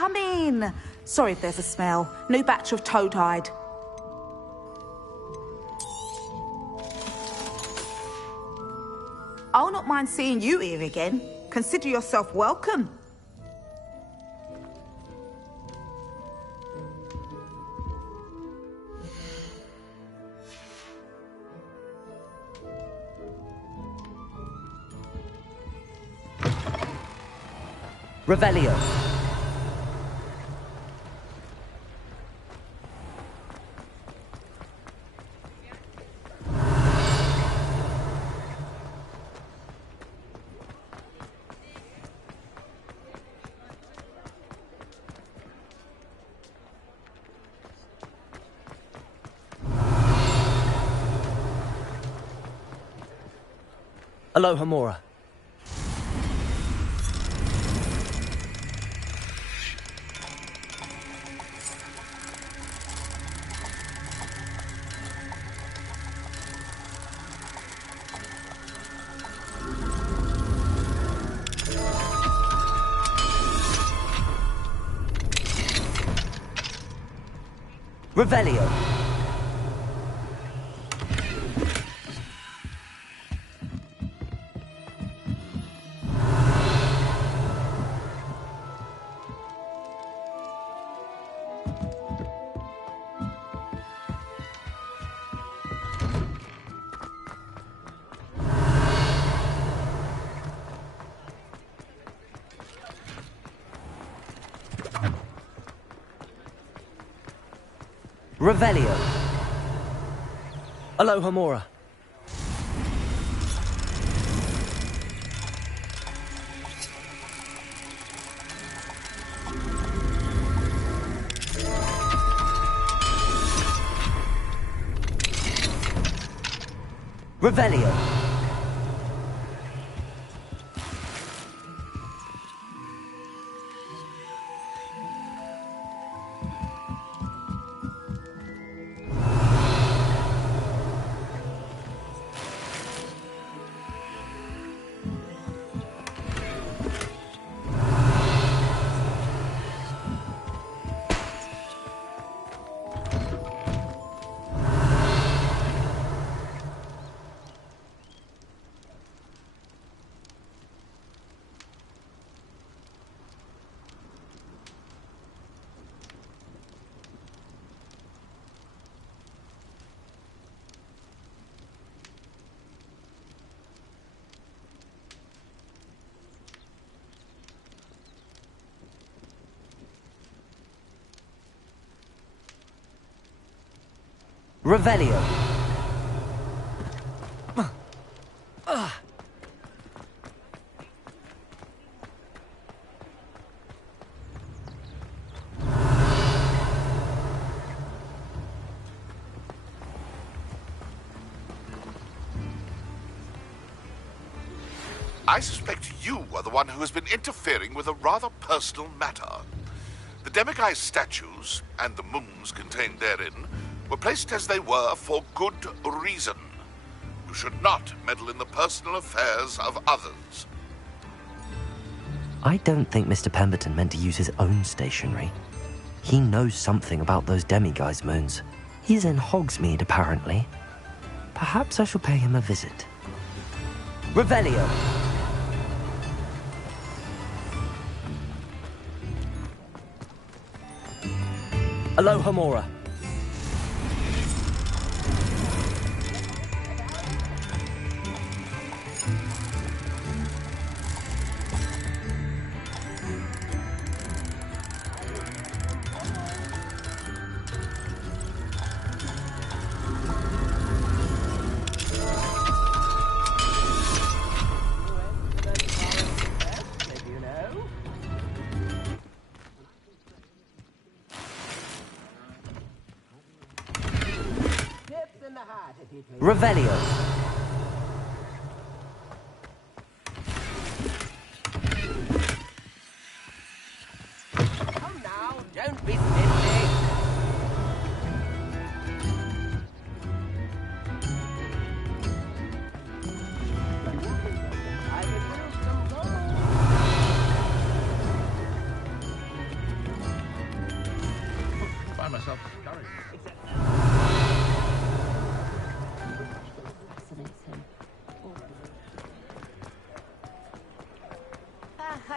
come in. Sorry if there's a smell. New batch of toad-hide. I'll not mind seeing you here again. Consider yourself welcome. Revelio. Aloha Mora. Revelio. Revelio. Aloha Mora. Revelio. Revelio. I suspect you are the one who has been interfering with a rather personal matter. The demiguise statues, and the moons contained therein, were placed as they were for good reason. You should not meddle in the personal affairs of others. I don't think Mr. Pemberton meant to use his own stationery. He knows something about those demiguise moons. He's in Hogsmeade, apparently. Perhaps I shall pay him a visit. Revelio. Aloha Mora. Revelio. Come now, don't be silly. I could use some gold.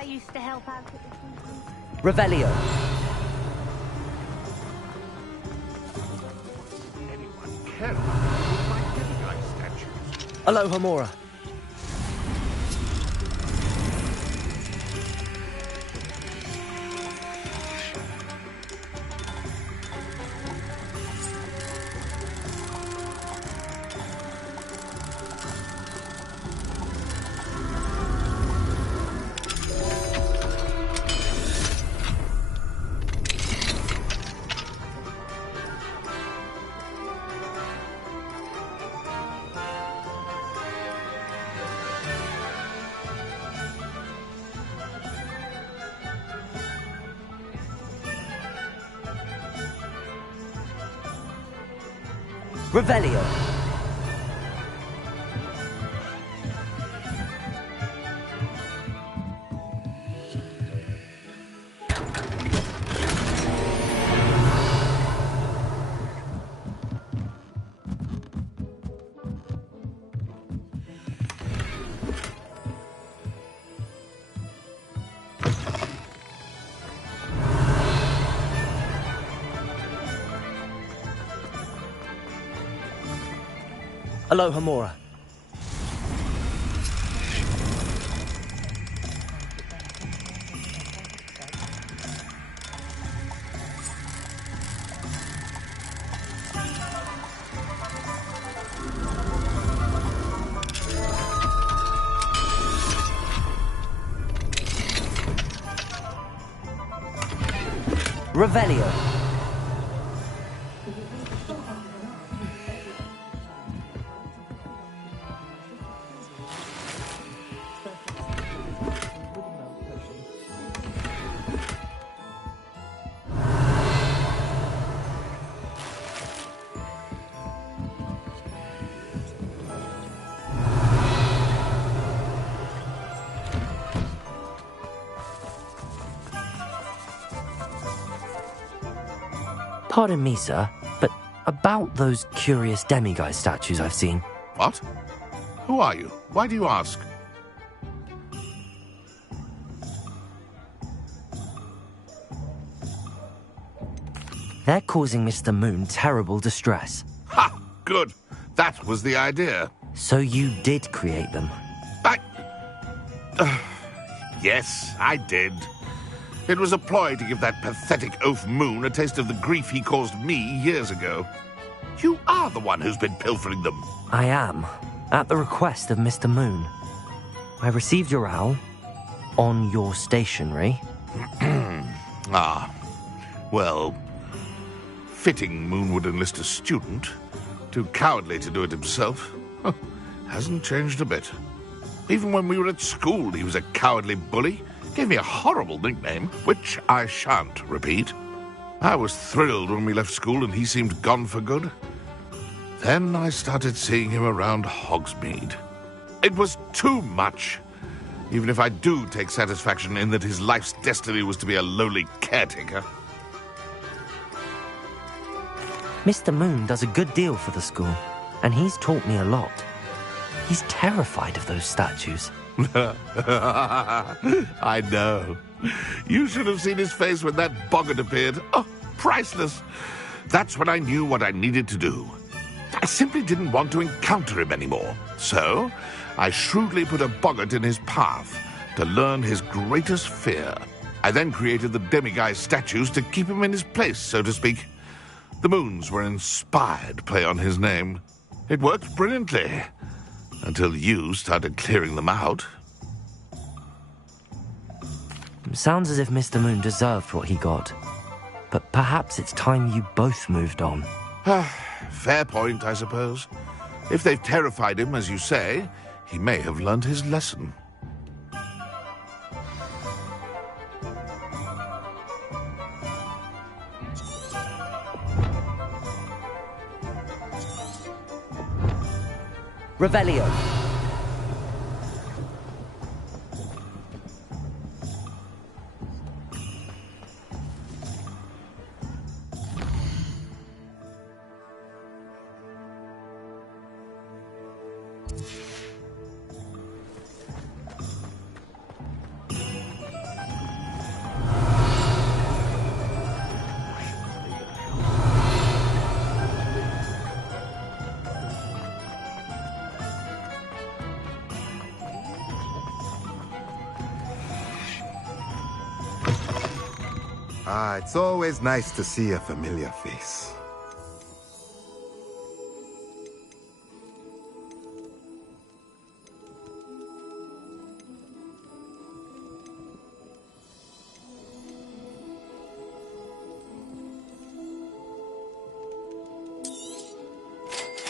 I used to help out at the Revelio. Anyone care about my demiguise statues? Aloha Mora. Revelio. Aloha Mora. Revelio. Pardon me, sir, but about those curious demiguise statues I've seen. What? Who are you? Why do you ask? They're causing Mr. Moon terrible distress. Ha! Good. That was the idea. So you did create them? Yes, I did. It was a ploy to give that pathetic oaf Moon a taste of the grief he caused me years ago. You are the one who's been pilfering them. I am, at the request of Mr. Moon. I received your owl on your stationery. Ah, well, fitting Moon would enlist a student. Too cowardly to do it himself. Hasn't changed a bit. Even when we were at school, he was a cowardly bully. Gave me a horrible nickname, which I shan't repeat. I was thrilled when we left school and he seemed gone for good. Then I started seeing him around Hogsmeade. It was too much. Even if I do take satisfaction in that his life's destiny was to be a lowly caretaker. Mr. Moon does a good deal for the school, and he's taught me a lot. He's terrified of those statues. I know. You should have seen his face when that boggart appeared. Oh, priceless. That's when I knew what I needed to do. I simply didn't want to encounter him anymore. So, I shrewdly put a boggart in his path to learn his greatest fear. I then created the demiguise statues to keep him in his place, so to speak. The moons were inspired play on his name. It worked brilliantly. Until you started clearing them out. Sounds as if Mr. Moon deserved what he got. But perhaps it's time you both moved on. Fair point, I suppose. If they've terrified him, as you say, he may have learned his lesson. Revelio. Ah, it's always nice to see a familiar face.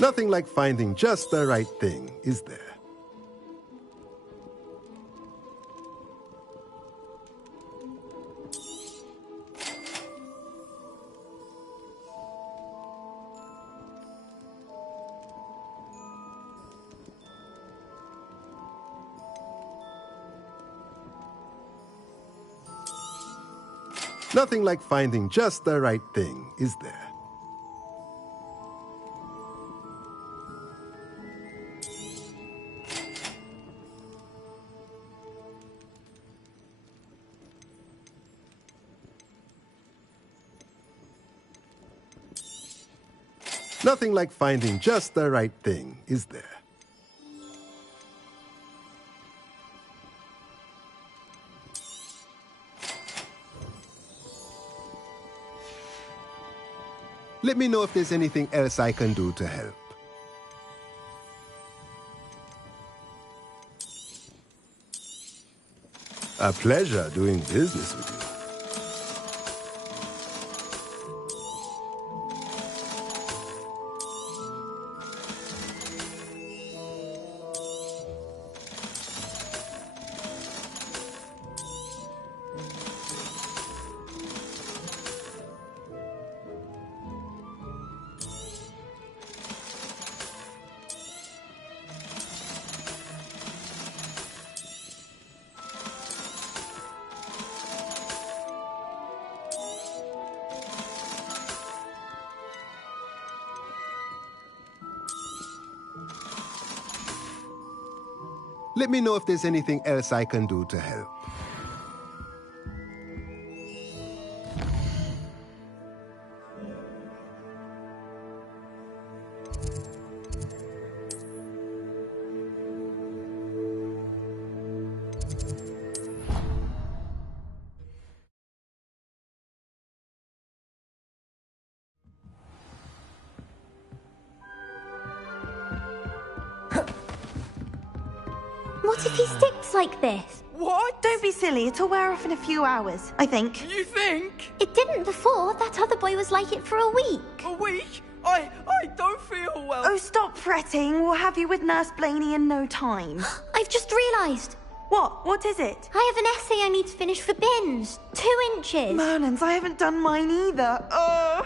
Nothing like finding just the right thing, is there? Nothing like finding just the right thing, is there? Nothing like finding just the right thing, is there? Let me know if there's anything else I can do to help. A pleasure doing business with you. Let me know if there's anything else I can do to help. What if he sticks like this? What? Don't be silly. It'll wear off in a few hours, I think. You think? It didn't before. That other boy was like it for a week. A week? I don't feel well. Oh, stop fretting. We'll have you with Nurse Blaney in no time. I've just realised. What? What is it? I have an essay I need to finish for bins. 2 inches. Merlins, I haven't done mine either.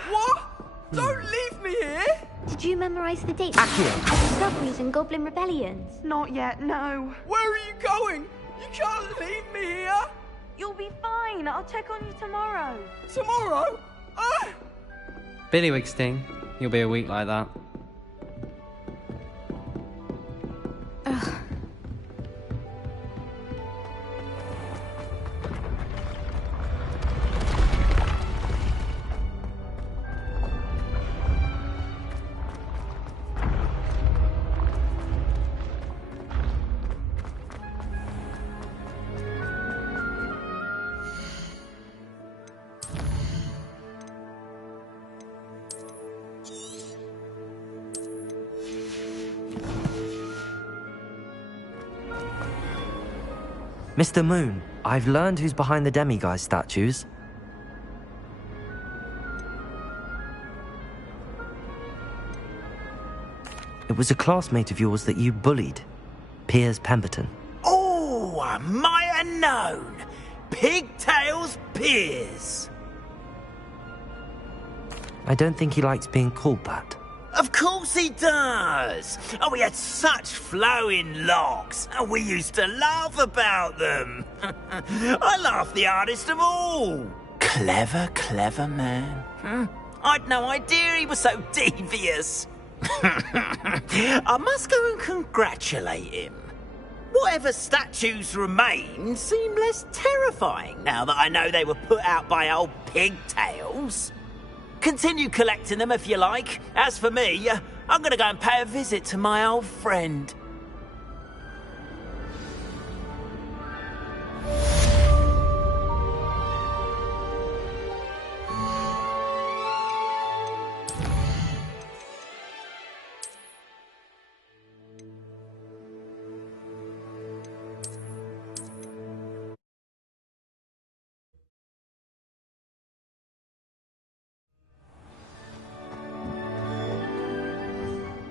What? Don't leave me here. Did you memorise the dates of discoveries and Goblin rebellions? Not yet, no. Where are you going? You can't leave me here. You'll be fine. I'll check on you tomorrow. Tomorrow? Billywig sting. You'll be a week like that. Mr. Moon, I've learned who's behind the demiguise statues. It was a classmate of yours that you bullied, Piers Pemberton. Oh, I might have known. Pigtails Piers. I don't think he likes being called that. Of course he does. Oh, we had such flowing locks, and we used to laugh about them. I laughed the hardest of all. Clever, clever man. I'd no idea he was so devious. I must go and congratulate him. Whatever statues remain seem less terrifying now that I know they were put out by old pigtails. Continue collecting them if you like. As for me, I'm going to go and pay a visit to my old friend.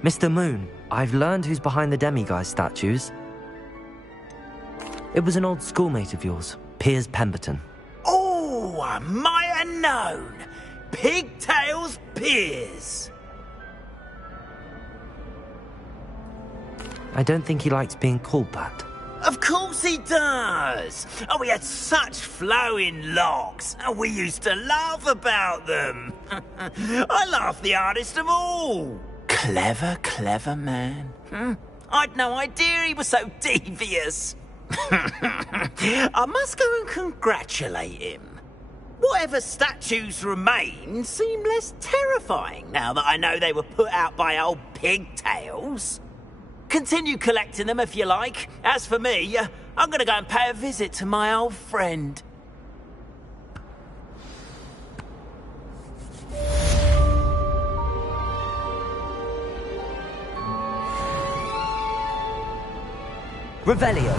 Mr. Moon, I've learned who's behind the demiguise statues. It was an old schoolmate of yours, Piers Pemberton. Oh, I might have known. Pigtails Piers. I don't think he likes being called that. Of course he does. Oh, he had such flowing locks, and we used to laugh about them. I laughed the hardest of all. Clever, clever man. I'd no idea he was so devious. I must go and congratulate him. Whatever statues remain seem less terrifying now that I know they were put out by old pigtails. Continue collecting them if you like. As for me, I'm gonna go and pay a visit to my old friend. Revelio.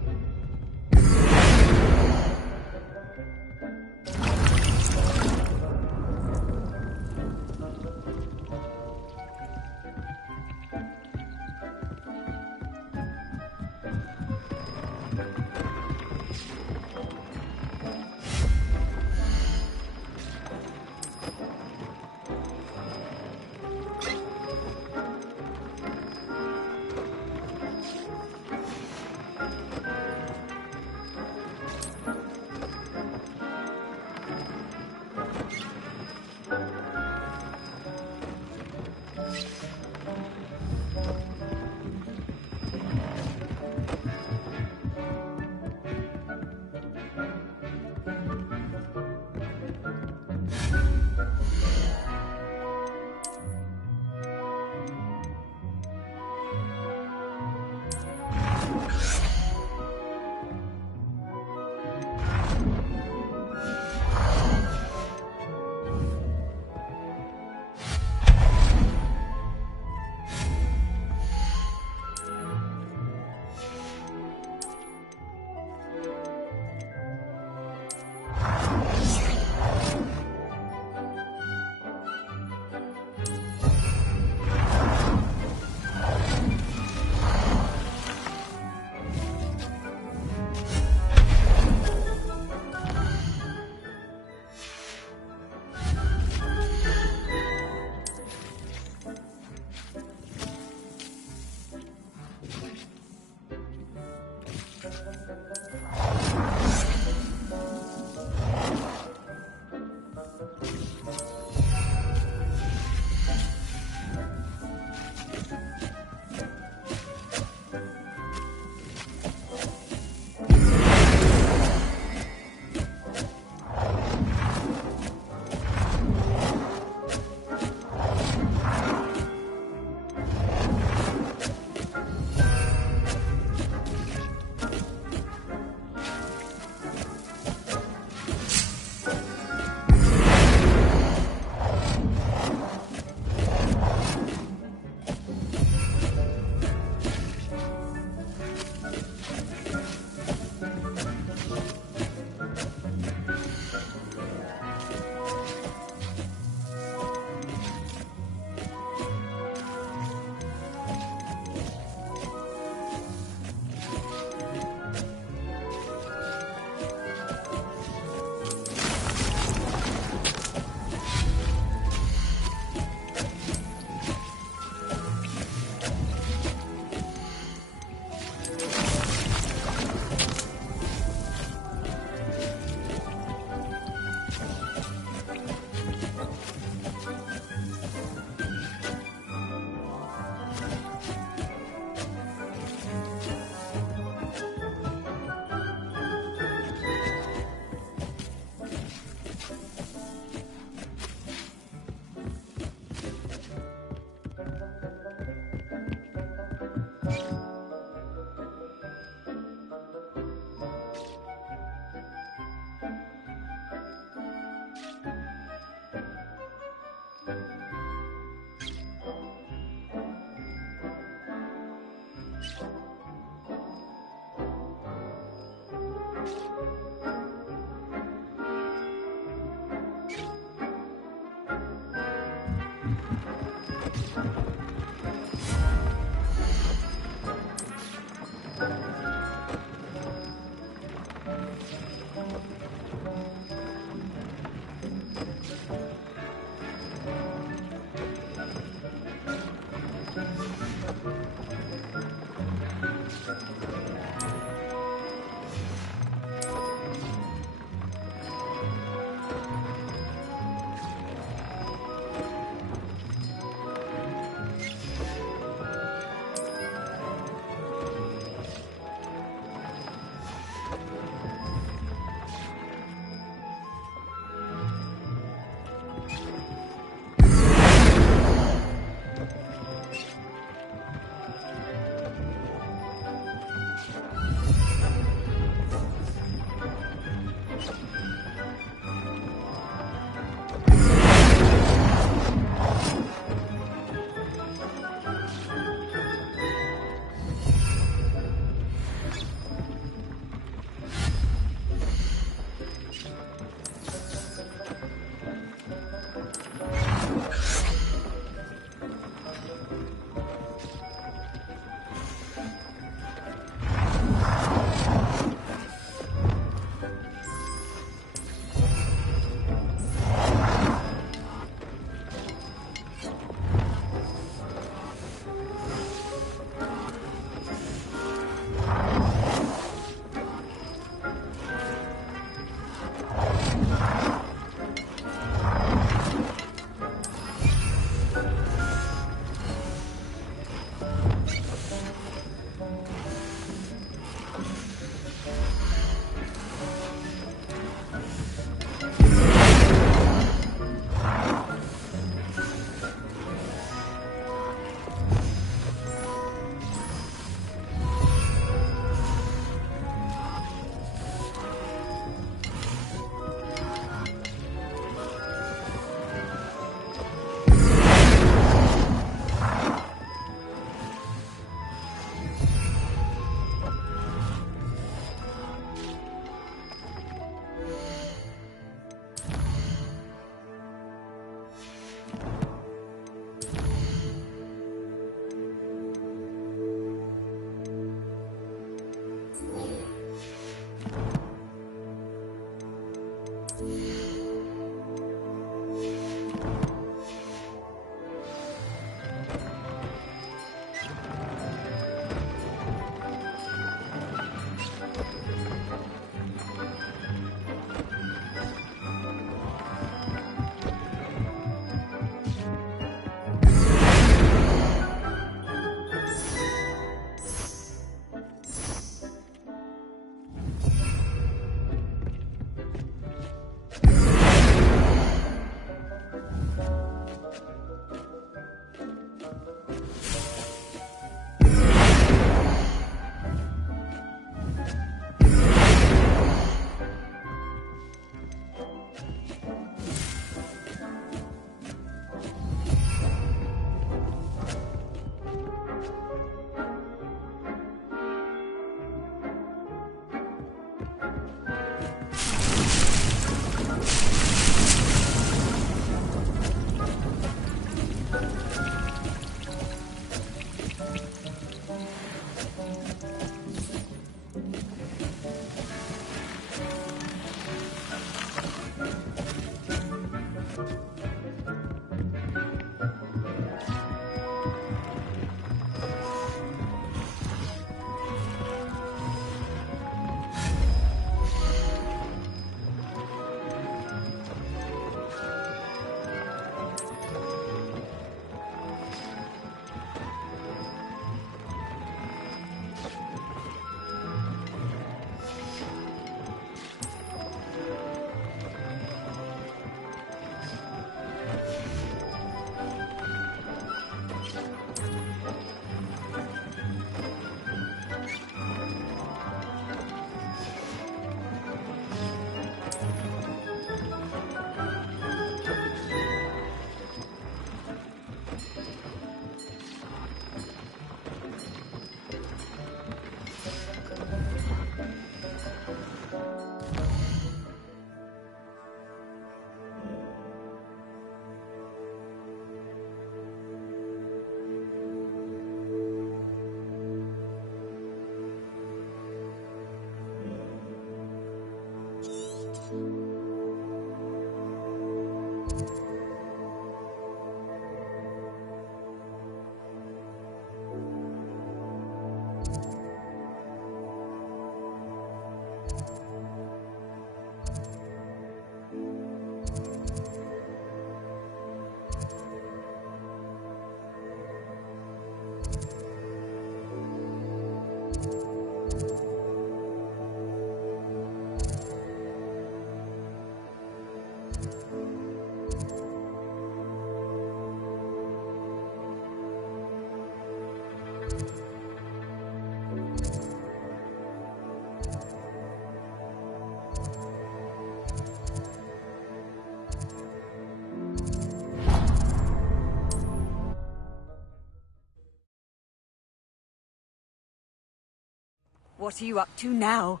What are you up to now?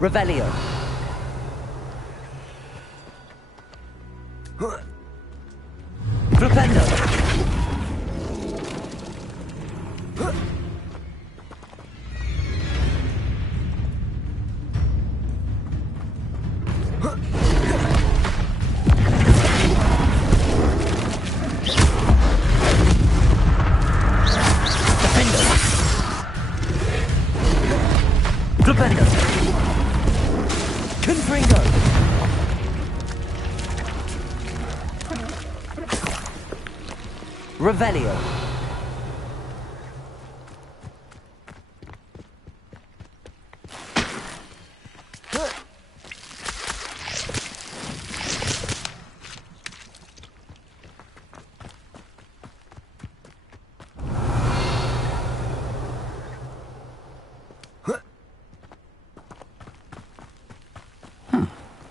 Revelio. Flipendo. Flipendo. Confringo. Revelio.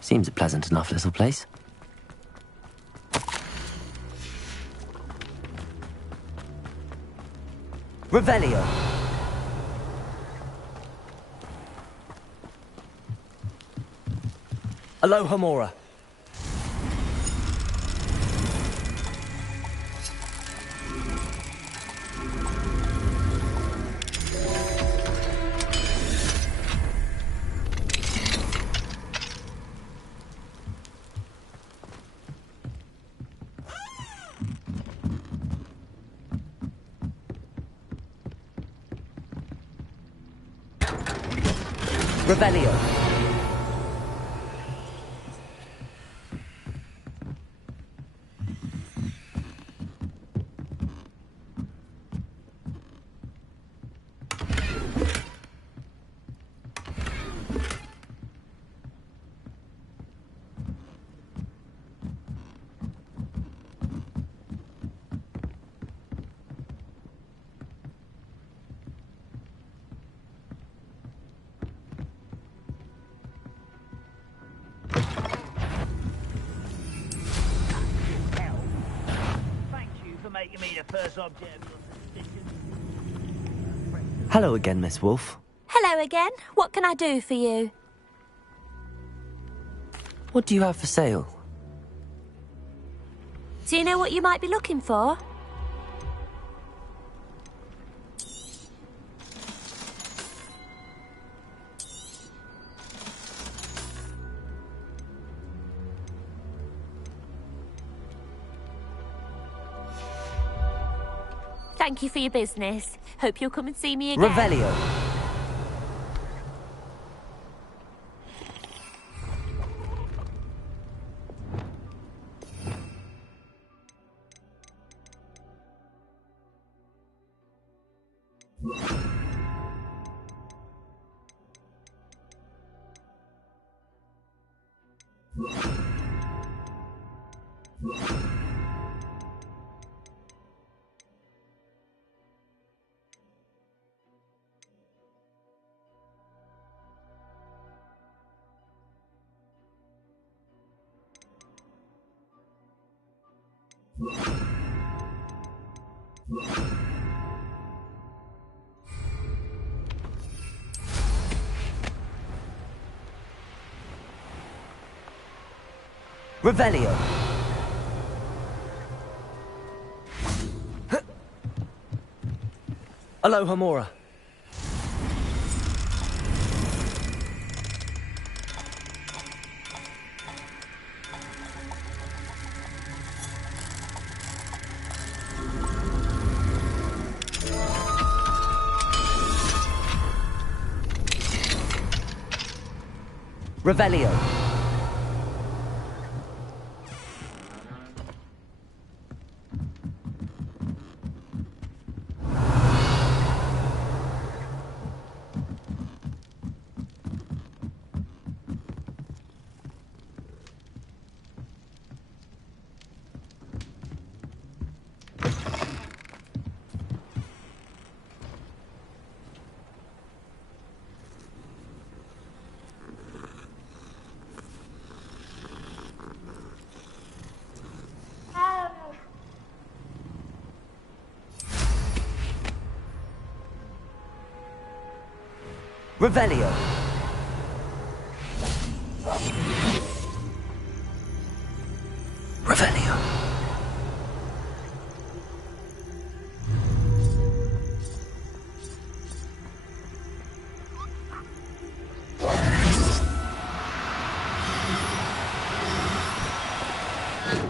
Seems a pleasant enough little place. Revelio. Alohomora. Revelio. Making me the first object of your suspicion. Hello again, Miss Wolf. Hello again. What can I do for you? What do you have for sale? Do you know what you might be looking for? Thank you for your business. Hope you'll come and see me again. Revelio. Revelio. Alohomora. Revelio. Revelio. Revelio.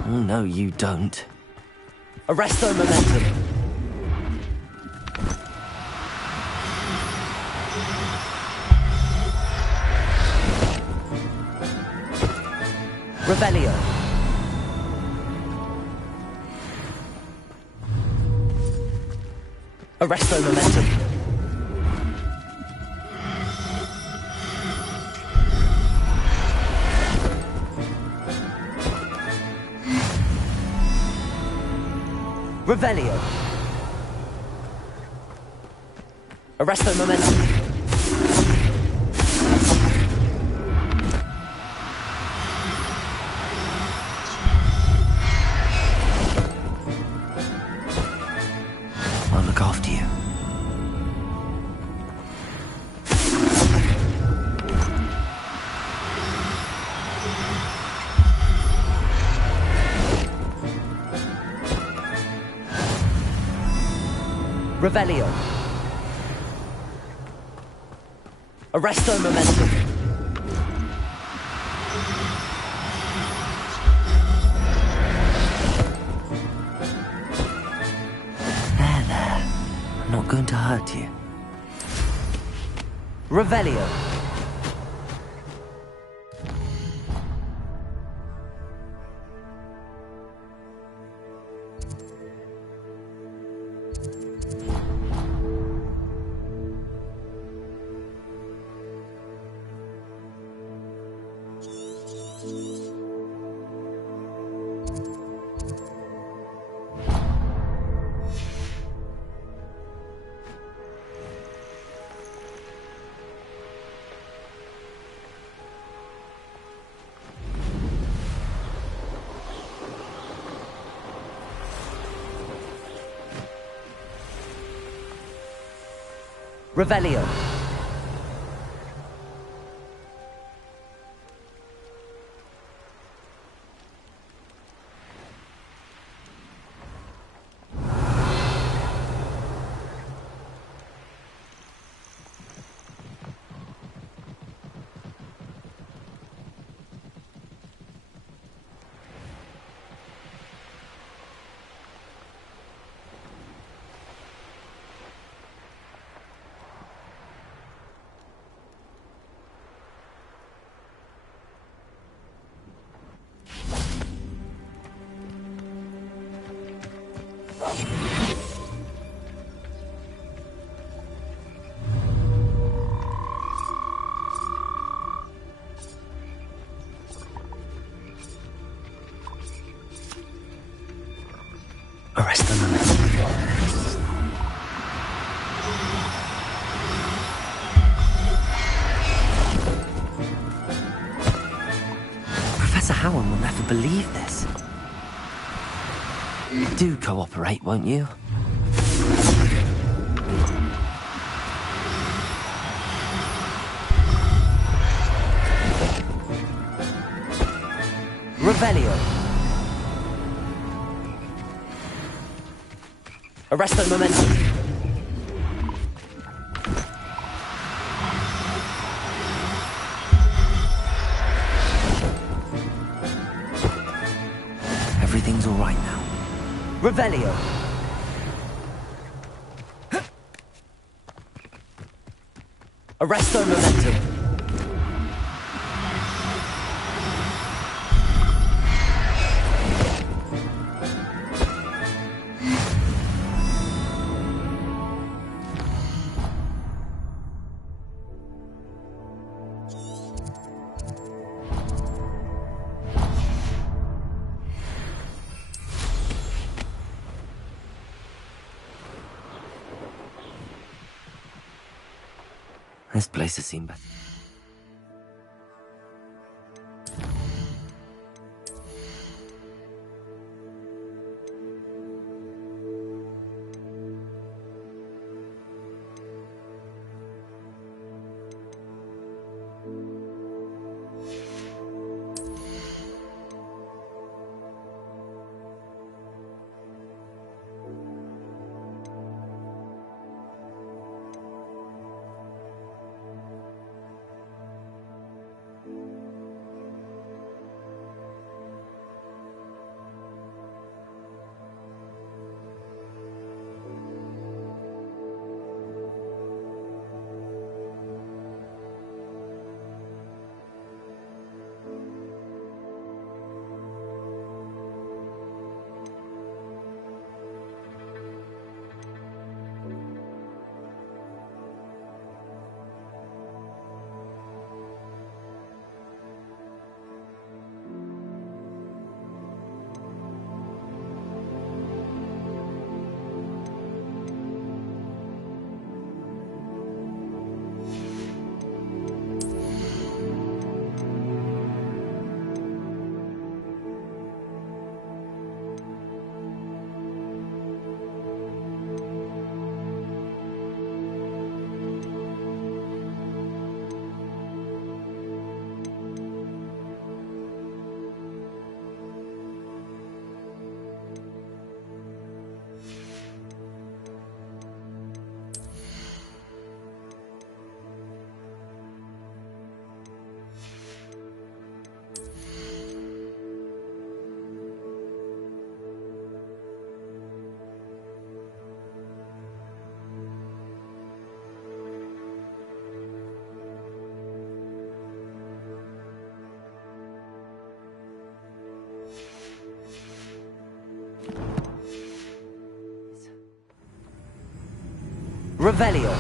Oh, no, you don't. Arresto momentum. Revelio. Arresto momentum. Revelio. Arresto momentum. I'll look after you. Revelio. Arresto momentum. There. I'm not going to hurt you. Revelio. Revelio. Arrest them. Professor Howard will never believe this. Do cooperate, won't you? Revelio. Arresto momentum. Everything's all right now. Revelio. Arresto momentum. This place has seen better. Revelio.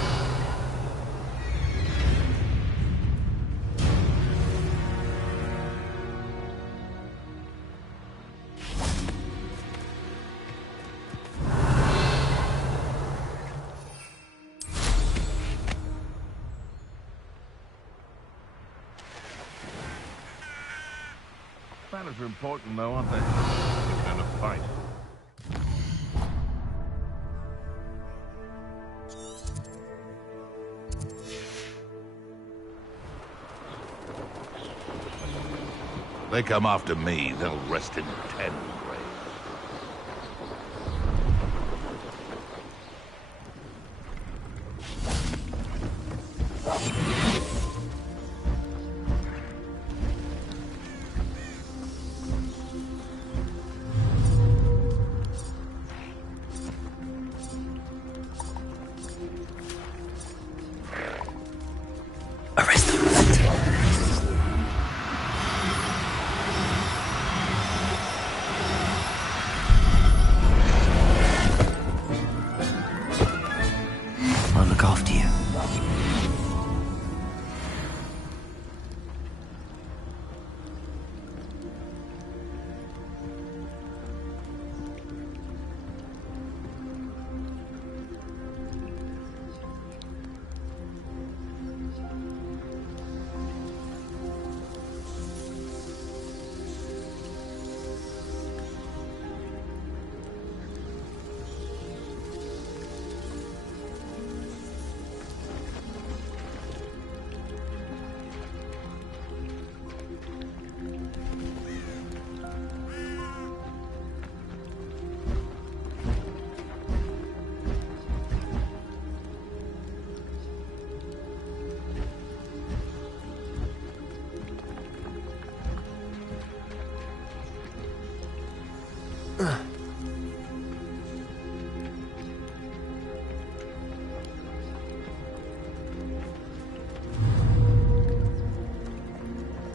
Manners are important, though, aren't they? Even in a fight. They come after me, they'll rest in 10 graves. Arrest the momentum. I'll look after you.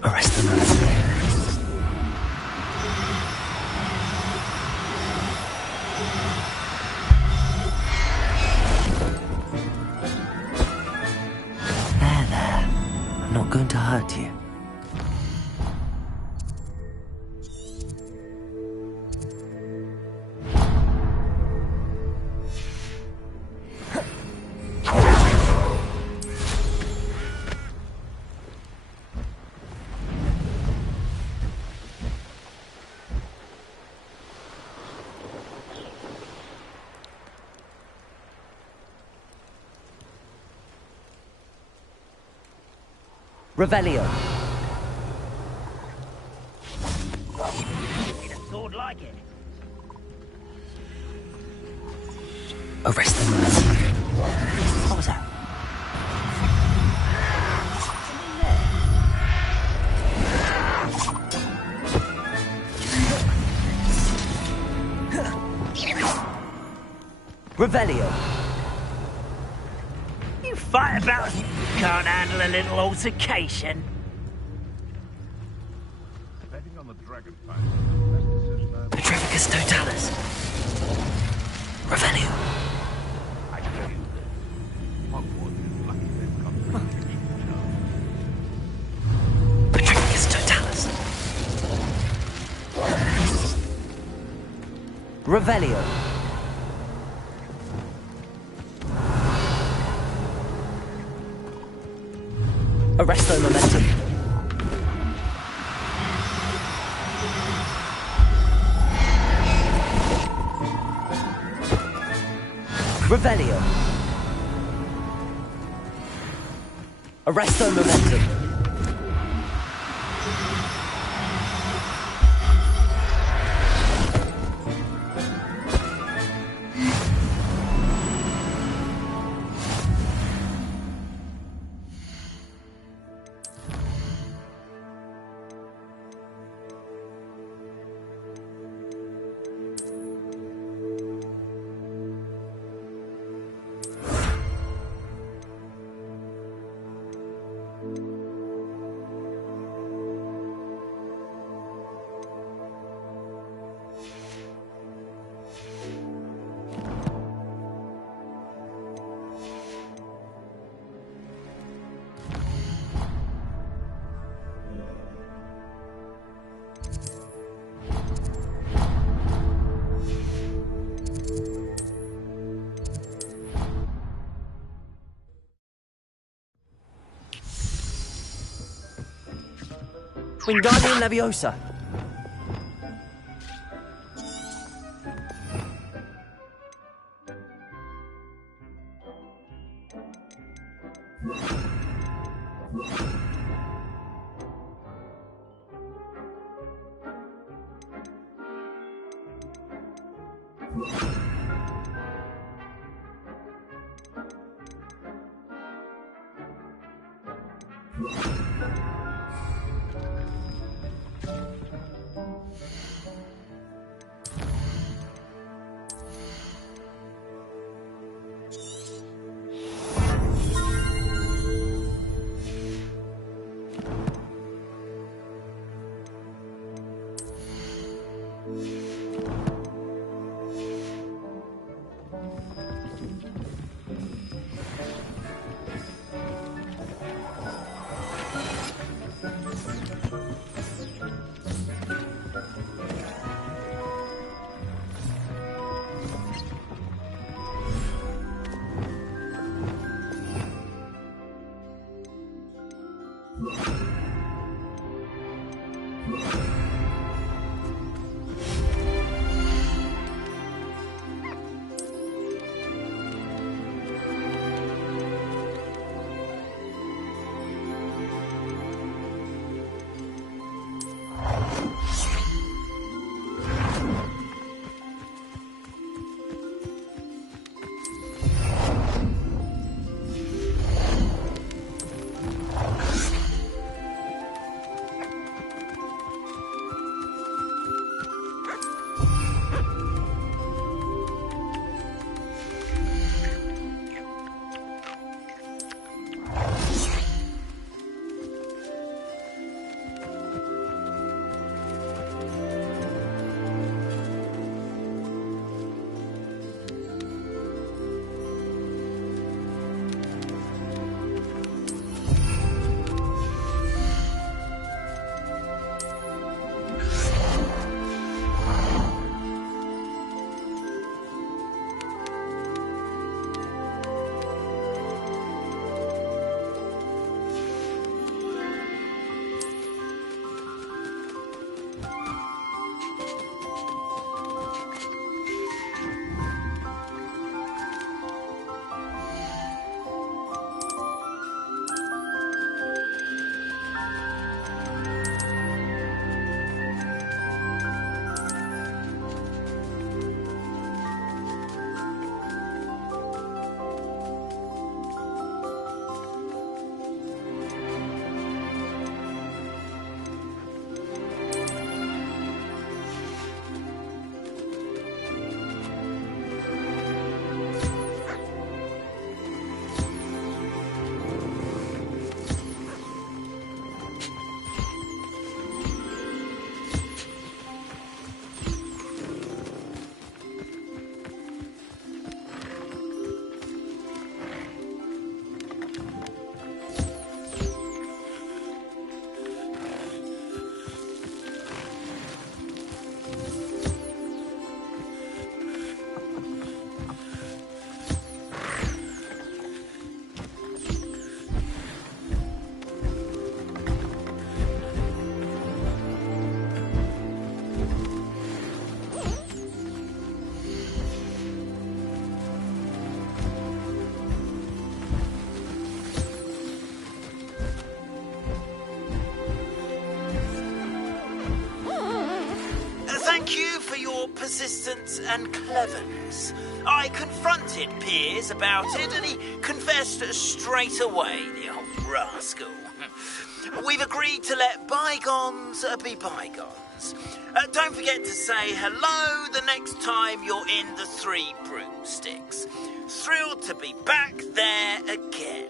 Arrest the momentum. There. I'm not going to hurt you. Revelio. Need a sword like it. Arrest the momentum. What was that? Revelio. You fight about can't handle a little altercation. Betting on the dragon fight. Best decision I've Petrificus totalis. Revelio. I tell you this. Hogwarts is lucky they've got protection charms. Petrificus totalis. Revelio. Arresto momentum. Revelio. Arresto momentum. Wingardium Leviosa. persistence and cleverness. I confronted Piers about it, and he confessed straight away, the old rascal. We've agreed to let bygones be bygones. Don't forget to say hello the next time you're in the Three Broomsticks. Thrilled to be back there again.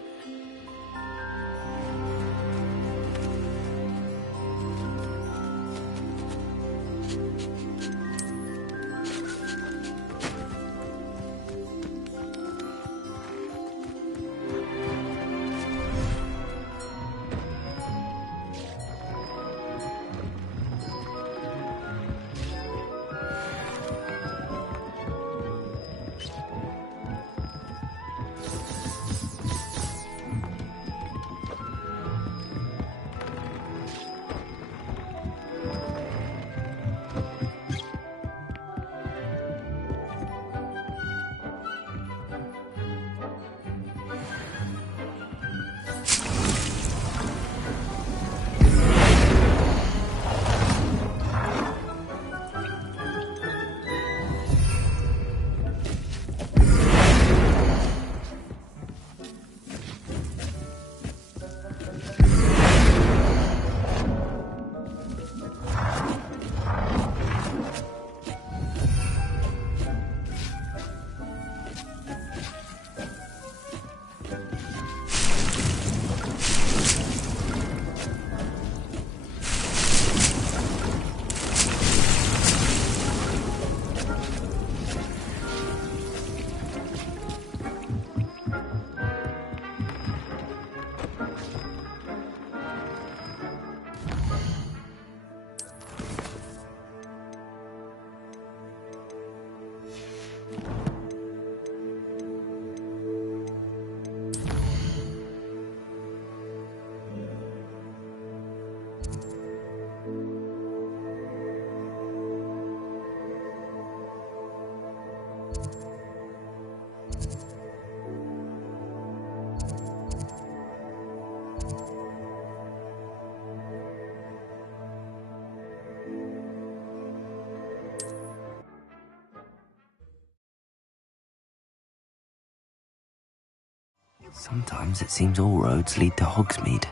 Sometimes it seems all roads lead to Hogsmeade.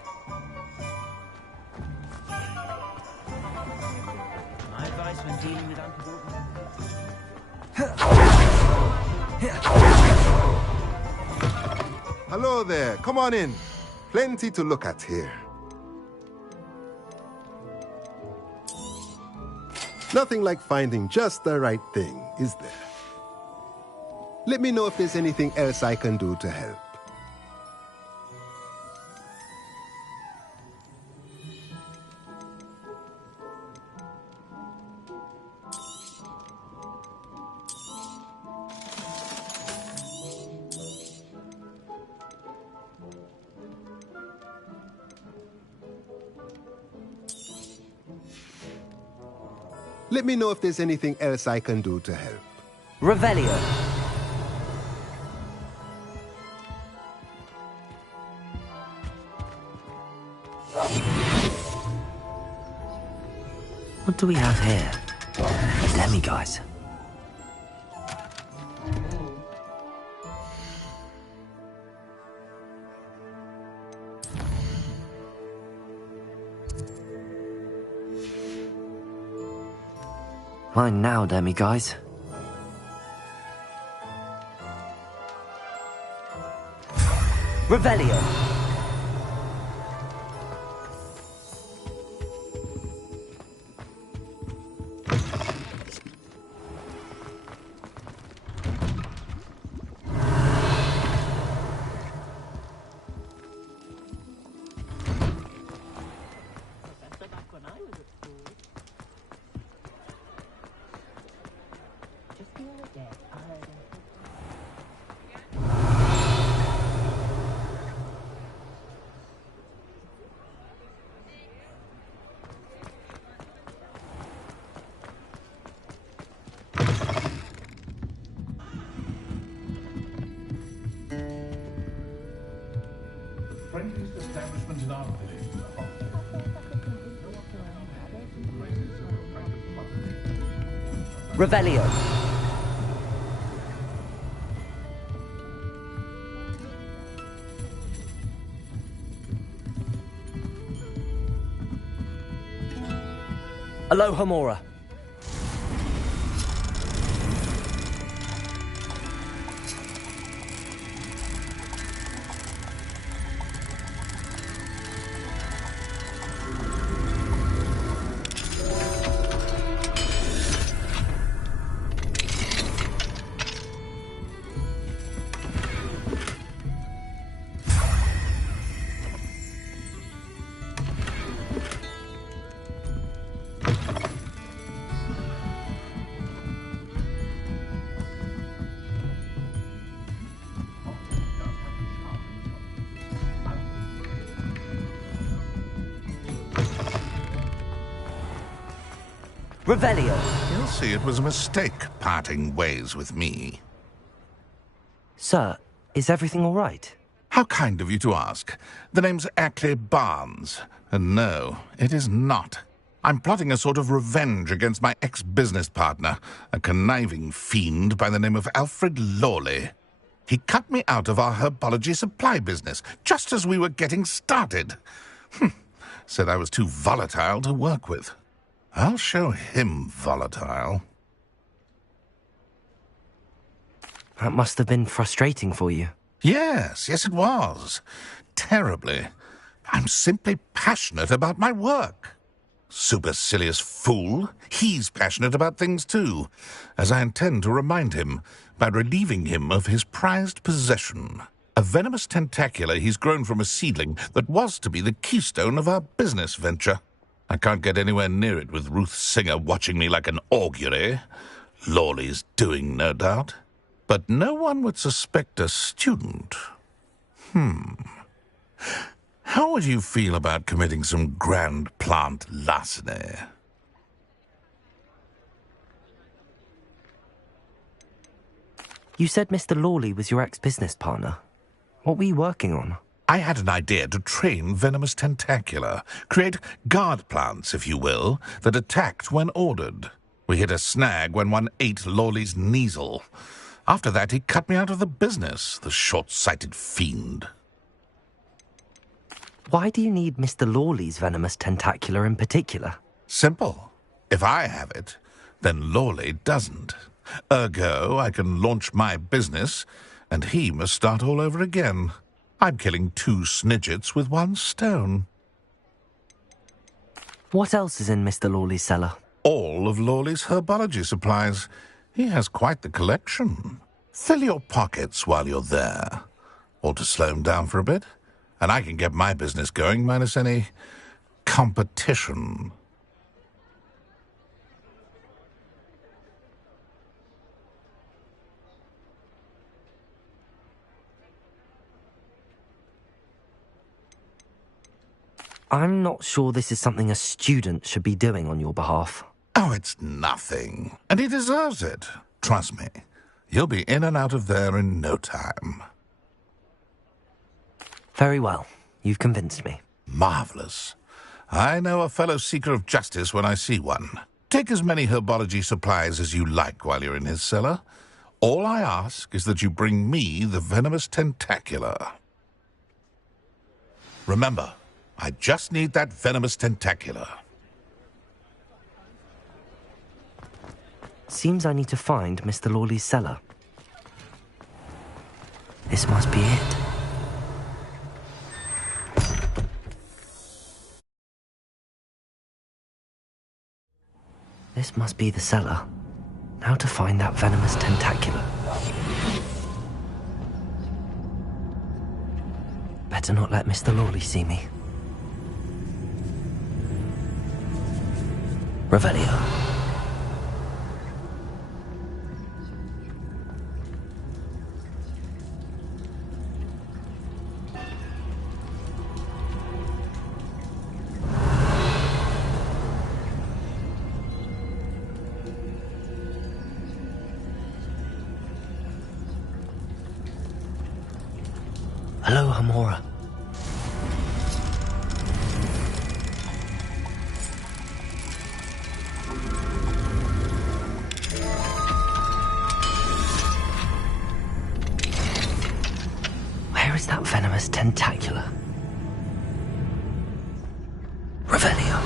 My advice when dealing with Hello there. Come on in. Plenty to look at here. Nothing like finding just the right thing, is there? Let me know if there's anything else I can do to help. Let me know if there's anything else I can do to help. Revelio. What do we have here? Demiguise. Mine now, Demiguise. Revelio. Establishment in our village. Revelio. Alohomora. Revelio. You'll see it was a mistake parting ways with me. Sir, is everything all right? How kind of you to ask. The name's Ackley Barnes. And no, it is not. I'm plotting a sort of revenge against my ex-business partner, a conniving fiend by the name of Alfred Lawley. He cut me out of our herbology supply business, just as we were getting started. Said I was too volatile to work with. I'll show him volatile. That must have been frustrating for you. Yes, it was. Terribly. I'm simply passionate about my work. Supercilious fool. He's passionate about things too, as I intend to remind him by relieving him of his prized possession. A venomous tentacula he's grown from a seedling that was to be the keystone of our business venture. I can't get anywhere near it with Ruth Singer watching me like an augury. Lawley's doing, no doubt. But no one would suspect a student. How would you feel about committing some grand plant larceny? You said Mr. Lawley was your ex-business partner. What were you working on? I had an idea to train venomous tentacula, create guard plants, if you will, that attacked when ordered. We hit a snag when one ate Lawley's Kneasel. After that, he cut me out of the business, the short-sighted fiend. Why do you need Mr. Lawley's venomous tentacular in particular? Simple. If I have it, then Lawley doesn't. Ergo, I can launch my business, and he must start all over again. I'm killing 2 snidgets with 1 stone. What else is in Mr. Lawley's cellar? All of Lawley's herbology supplies. He has quite the collection. Fill your pockets while you're there. Or to slow him down for a bit, and I can get my business going minus any competition. I'm not sure this is something a student should be doing on your behalf. Oh, it's nothing. And he deserves it. Trust me. You'll be in and out of there in no time. Very well. You've convinced me. Marvelous. I know a fellow seeker of justice when I see one. Take as many herbology supplies as you like while you're in his cellar. All I ask is that you bring me the venomous tentacular. Remember, I just need that venomous tentacular. Seems I need to find Mr. Lawley's cellar. This must be it. This must be the cellar. Now to find that venomous tentacular. Better not let Mr. Lawley see me. Revelio. Hello, Hamora. Where is that venomous tentacular? Revelio.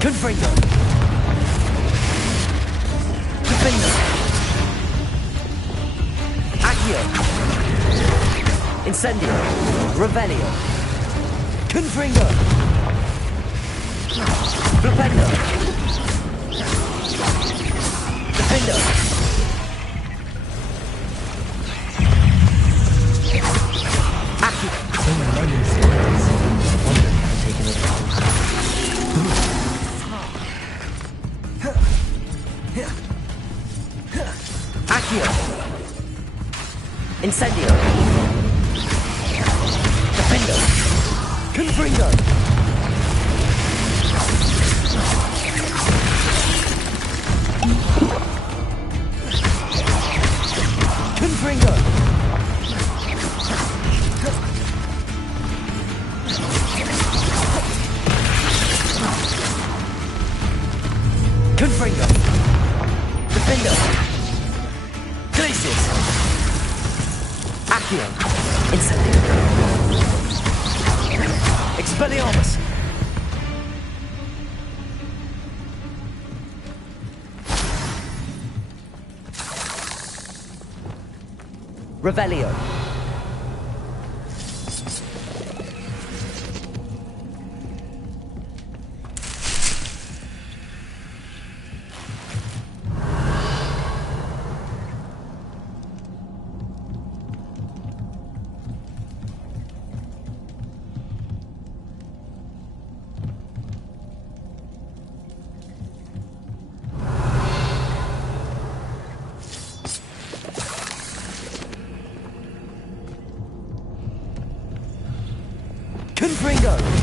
Confringo. Defender. Accio. Incendio. Revelio. Confringo. Flipendo. Defender. Accio. So many spiders. Wonder if I've taken it wrong. Accio. Incendio. Defendo. Confringo. Confringo. Confringo. Defendo. Glacius. Accio. Incendio. Expelliarmus. Revelio. Confringo!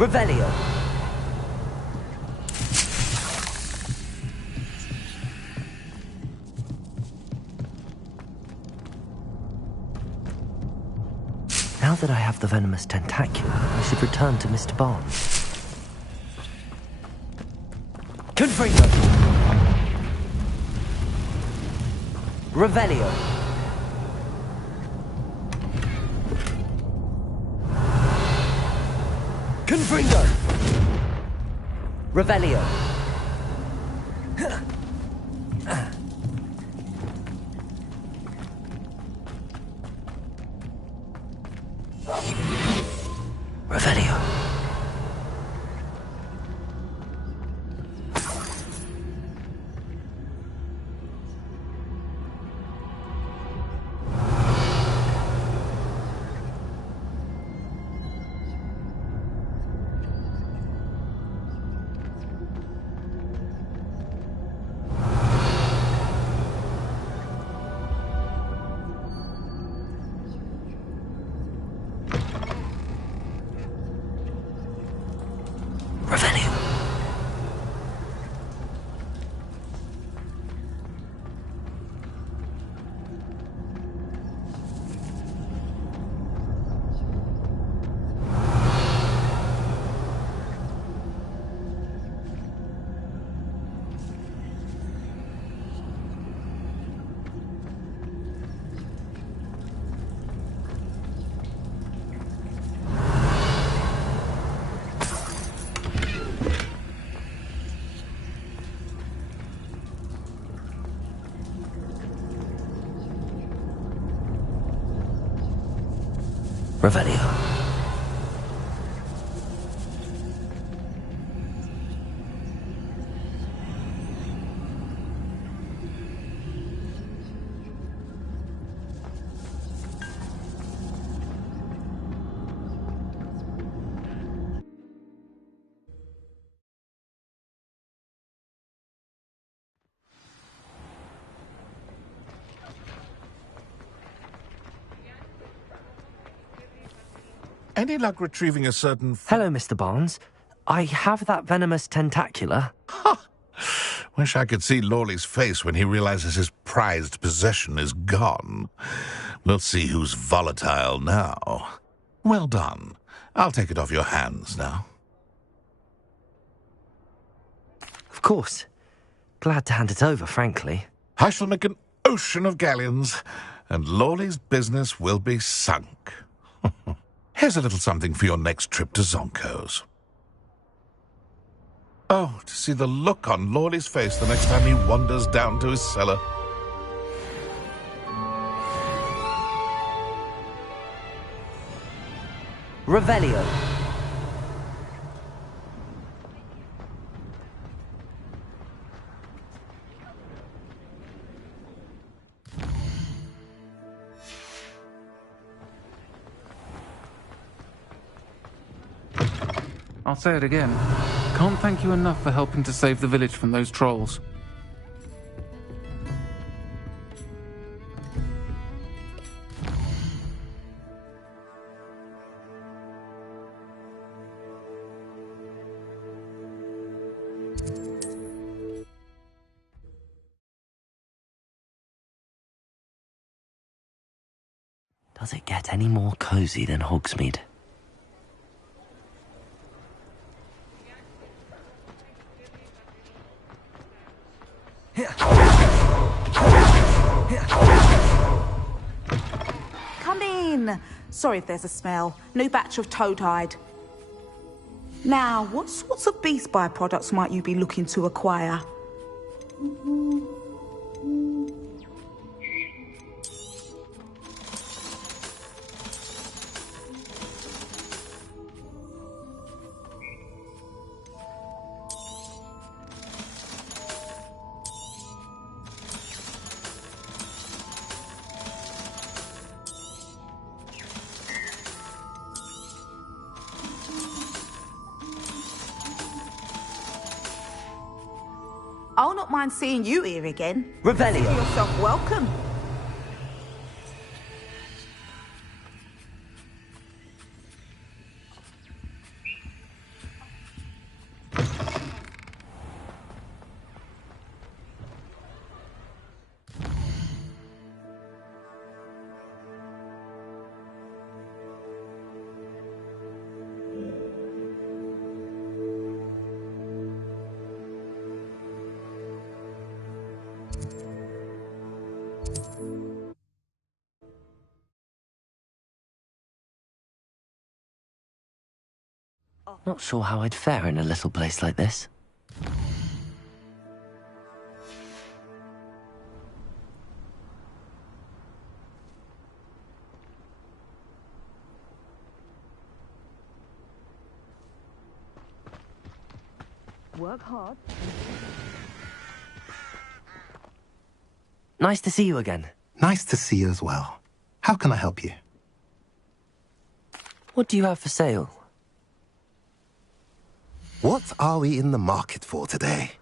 Revelio. Now that I have the venomous tentacula, I should return to Mr. Barnes. Confringo. Revelio. Confringo! Revelio. Revelio. Revelio. Any luck retrieving a certain... Hello, Mr. Barnes. I have that venomous tentacula. Ha! Wish I could see Lawley's face when he realizes his prized possession is gone. We'll see who's volatile now. Well done. I'll take it off your hands now. Of course. Glad to hand it over, frankly. I shall make an ocean of galleons, and Lawley's business will be sunk. Here's a little something for your next trip to Zonko's. Oh, to see the look on Lawley's face the next time he wanders down to his cellar. Revelio. I'll say it again. Can't thank you enough for helping to save the village from those trolls. Does it get any more cozy than Hogsmeade? Come in. Sorry if there's a smell. New batch of toad-hide. Now, what sorts of beast byproducts might you be looking to acquire? I'll not mind seeing you here again. Revelio. Consider yourself welcome. Not sure how I'd fare in a little place like this. Work hard. Nice to see you again. Nice to see you as well. How can I help you? What do you have for sale? What are we in the market for today?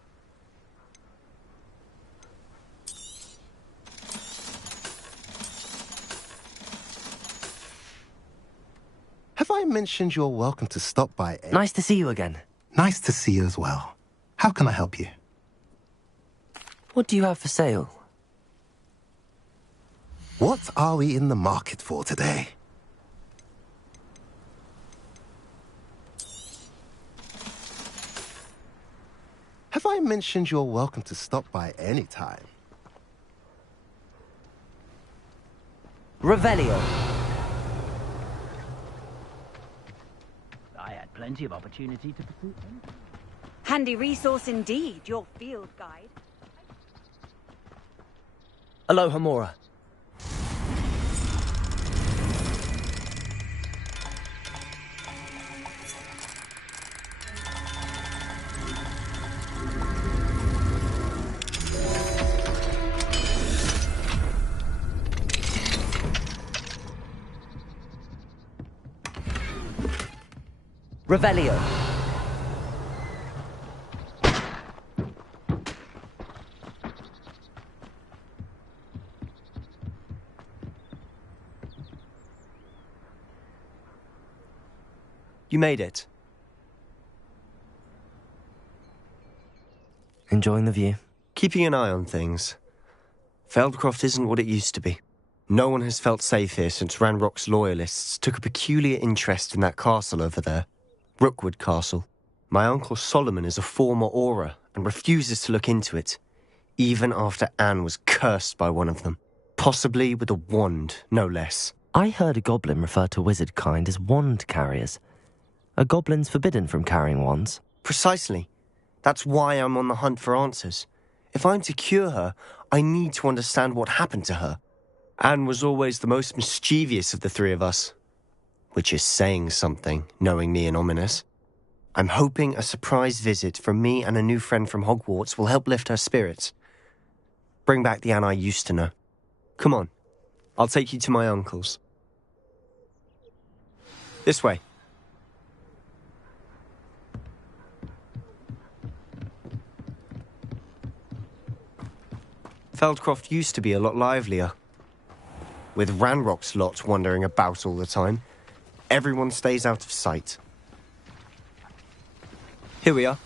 Have I mentioned you're welcome to stop by? Nice to see you again. Nice to see you as well. How can I help you? What do you have for sale? What are we in the market for today? Have I mentioned you're welcome to stop by any time? Revelio. I had plenty of opportunity to pursue them. Handy resource indeed, your field guide. Aloha Mora. Revelio. You made it. Enjoying the view? Keeping an eye on things. Feldcroft isn't what it used to be. No one has felt safe here since Ranrock's loyalists took a peculiar interest in that castle over there. Rookwood Castle. My uncle Solomon is a former Auror and refuses to look into it, even after Anne was cursed by one of them. Possibly with a wand, no less. I heard a goblin refer to wizard kind as wand carriers. Are goblins forbidden from carrying wands? Precisely. That's why I'm on the hunt for answers. If I'm to cure her, I need to understand what happened to her. Anne was always the most mischievous of the three of us. Which is saying something, knowing me and ominous. I'm hoping a surprise visit from me and a new friend from Hogwarts will help lift her spirits. Bring back the Anne I used to know. Come on, I'll take you to my uncle's. This way. Feldcroft used to be a lot livelier. With Ranrock's lot wandering about all the time, everyone stays out of sight. Here we are.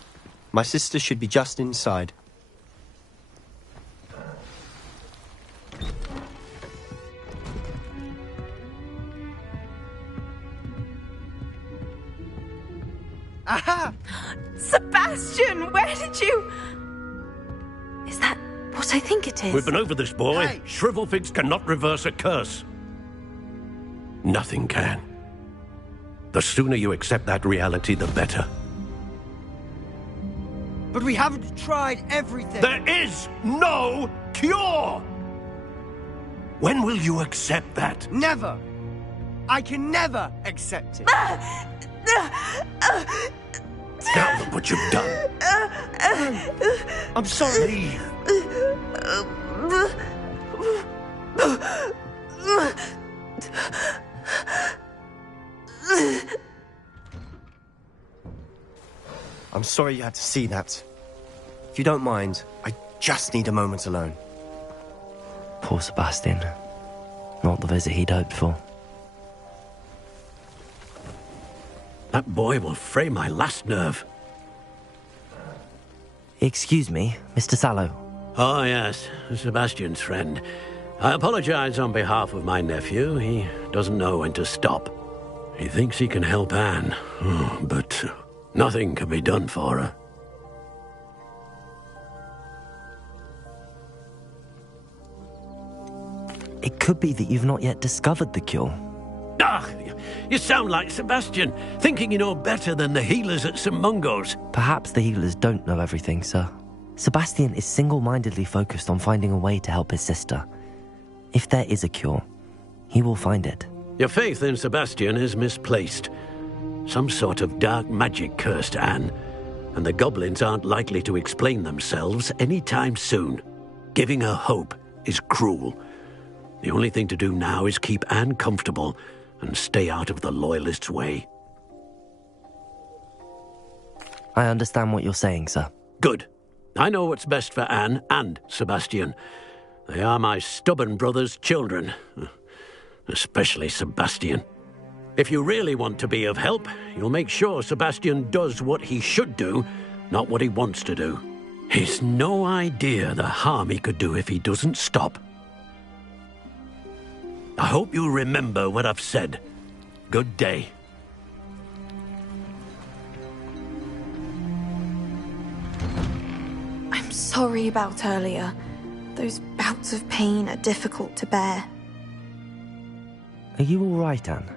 My sister should be just inside. Aha! Sebastian, where did you... Is that what I think it is? We've been over this, boy. Hey. Shrivelfigs cannot reverse a curse. Nothing can. The sooner you accept that reality, the better. But we haven't tried everything. There is no cure! When will you accept that? Never. I can never accept it. Now look what you've done. I'm sorry. I'm sorry you had to see that. If you don't mind, I just need a moment alone. Poor Sebastian. Not the visit he'd hoped for. That boy will fray my last nerve. Excuse me, Mr. Sallow. Oh, yes, Sebastian's friend. I apologize on behalf of my nephew. He doesn't know when to stop. He thinks he can help Anne, but nothing can be done for her. It could be that you've not yet discovered the cure. Ah, you sound like Sebastian, thinking you know better than the healers at St. Mungo's. Perhaps the healers don't know everything, sir. Sebastian is single-mindedly focused on finding a way to help his sister. If there is a cure, he will find it. Your faith in Sebastian is misplaced. Some sort of dark magic cursed Anne, and the goblins aren't likely to explain themselves anytime soon. Giving her hope is cruel. The only thing to do now is keep Anne comfortable and stay out of the Loyalists' way. I understand what you're saying, sir. Good. I know what's best for Anne and Sebastian. They are my stubborn brother's children. Especially Sebastian. If you really want to be of help, you'll make sure Sebastian does what he should do, not what he wants to do. He's no idea the harm he could do if he doesn't stop. I hope you'll remember what I've said. Good day. I'm sorry about earlier. Those bouts of pain are difficult to bear. Are you all right, Anne?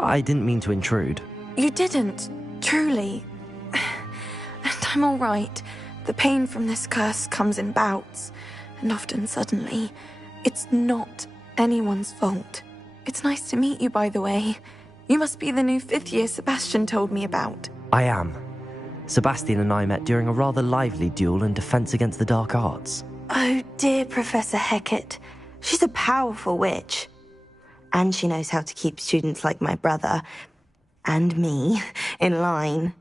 I didn't mean to intrude. You didn't, truly. And I'm all right. The pain from this curse comes in bouts, and often suddenly. It's not anyone's fault. It's nice to meet you, by the way. You must be the new 5th year Sebastian told me about. I am. Sebastian and I met during a rather lively duel in defense against the dark arts. Oh, dear Professor Hecat. She's a powerful witch. And she knows how to keep students like my brother, and me, in line.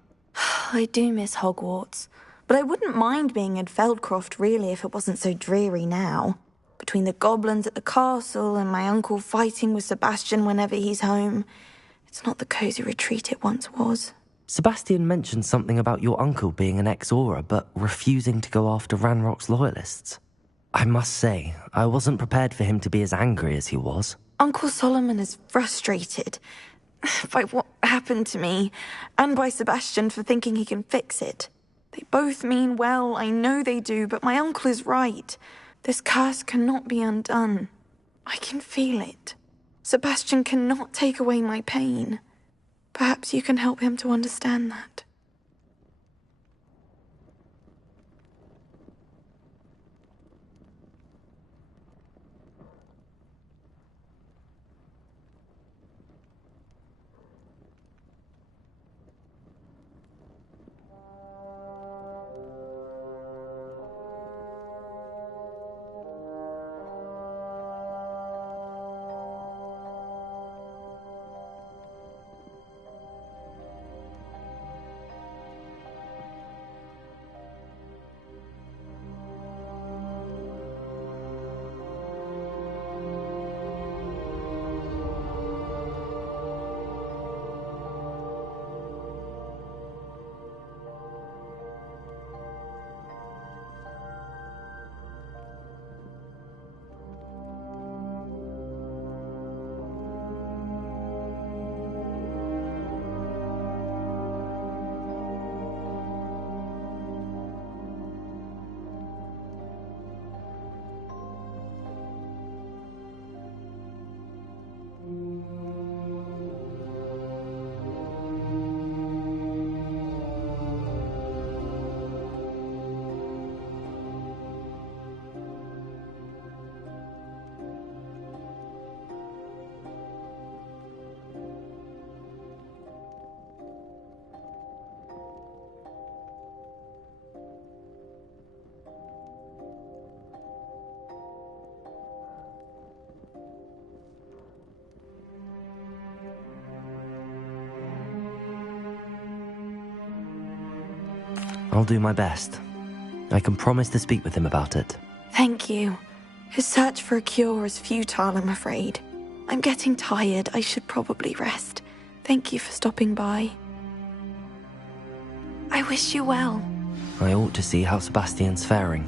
I do miss Hogwarts, but I wouldn't mind being in Feldcroft, really, if it wasn't so dreary now. Between the goblins at the castle and my uncle fighting with Sebastian whenever he's home, it's not the cosy retreat it once was. Sebastian mentioned something about your uncle being an ex-Auror, but refusing to go after Ranrock's loyalists. I must say, I wasn't prepared for him to be as angry as he was. Uncle Solomon is frustrated by what happened to me, and by Sebastian for thinking he can fix it. They both mean well, I know they do, but my uncle is right. This curse cannot be undone. I can feel it. Sebastian cannot take away my pain. Perhaps you can help him to understand that. I'll do my best. I can promise to speak with him about it. Thank you. His search for a cure is futile, I'm afraid. I'm getting tired. I should probably rest. Thank you for stopping by. I wish you well. I ought to see how Sebastian's faring.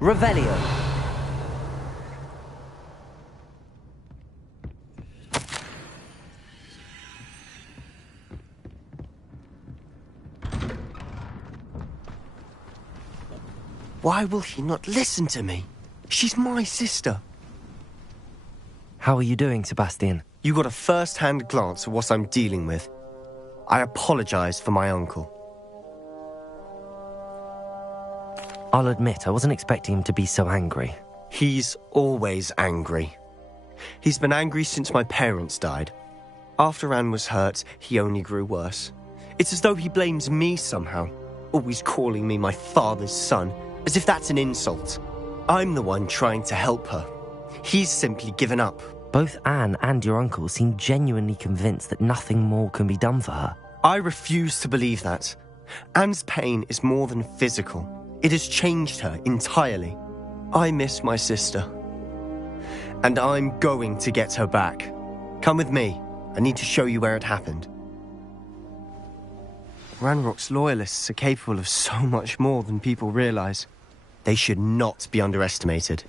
Revelio. Why will he not listen to me? She's my sister. How are you doing, Sebastian? You got a first-hand glance at what I'm dealing with. I apologize for my uncle. I'll admit, I wasn't expecting him to be so angry. He's always angry. He's been angry since my parents died. After Anne was hurt, he only grew worse. It's as though he blames me somehow, always calling me my father's son, as if that's an insult. I'm the one trying to help her. He's simply given up. Both Anne and your uncle seem genuinely convinced that nothing more can be done for her. I refuse to believe that. Anne's pain is more than physical. It has changed her entirely. I miss my sister. And I'm going to get her back. Come with me. I need to show you where it happened. Ranrock's loyalists are capable of so much more than people realize. They should not be underestimated.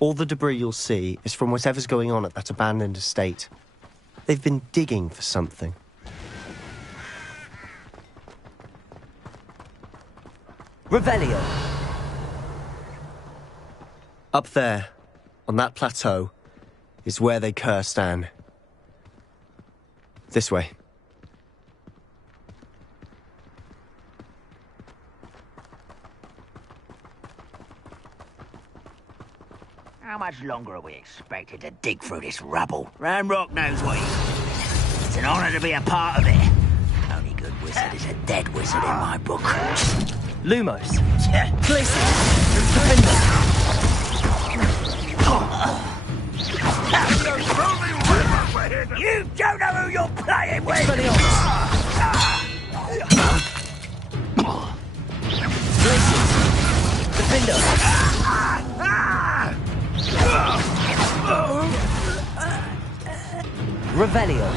All the debris you'll see is from whatever's going on at that abandoned estate. They've been digging for something. Revelio. Up there, on that plateau, is where they cursed Anne. This way. How much longer are we expected to dig through this rubble? Ranrock knows what he's... It's an honor to be a part of it. Only good wizard is a dead wizard in my book. Lumos. Glacier. Defender. You don't know who you're playing with! Glacier. Defender. Revelio.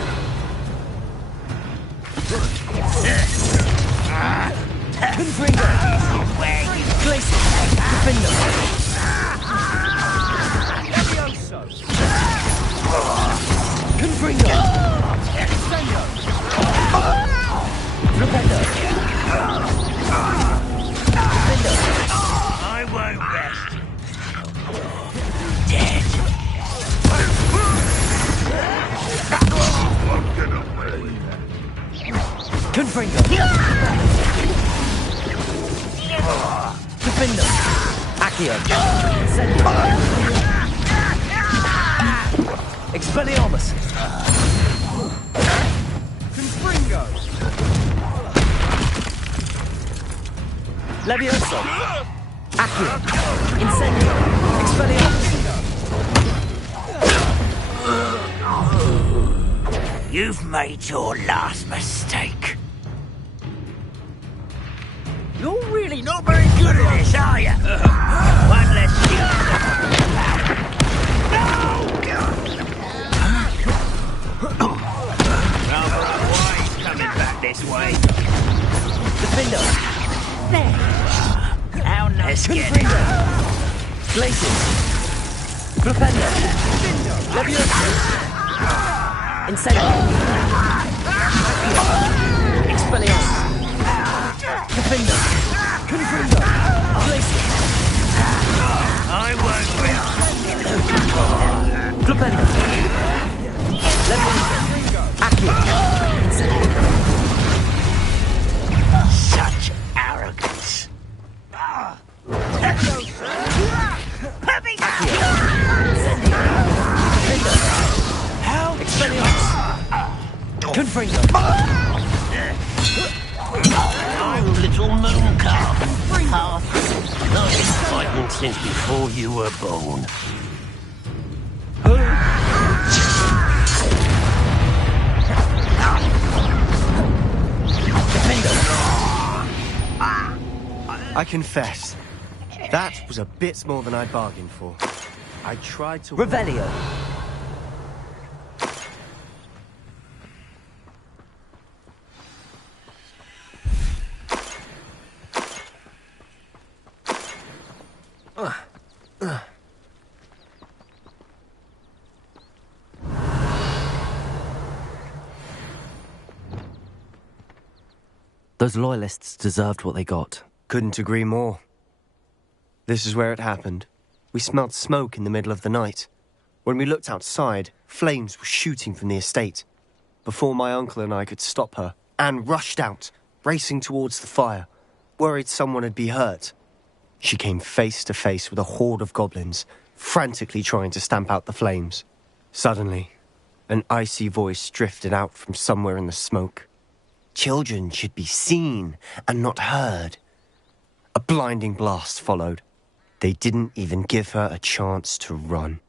Confringo. Glacier. Defender. Confringo. Defender. Defender. I won't rest. Dead. Confringo. Defender. Accio. Incendio. Expelliarmus. Confringo. Levioso. Accio. Incendio. Expelliarmus. You've made your last mistake. You're really not very good at this, are you? One less Rather unwise coming back this way. Defender! There. How nice get it. Glaciers! Propender! Leviosa! Incendio! Expelliarmus! Defender! Confringer! Glacier! I won't win. Propender! Leviosa! Accio! Incendio! Such arrogance. How? Expelliarmus! Confringer! I'm little moon calf. Half. I've been fighting since before you were born. I confess, that was a bit more than I bargained for. I tried to... Revelio! Those loyalists deserved what they got. Couldn't agree more. This is where it happened. We smelled smoke in the middle of the night. When we looked outside, flames were shooting from the estate. Before my uncle and I could stop her, Anne rushed out, racing towards the fire, worried someone had been hurt. She came face to face with a horde of goblins, frantically trying to stamp out the flames. Suddenly, an icy voice drifted out from somewhere in the smoke. Children should be seen and not heard. A blinding blast followed. They didn't even give her a chance to run.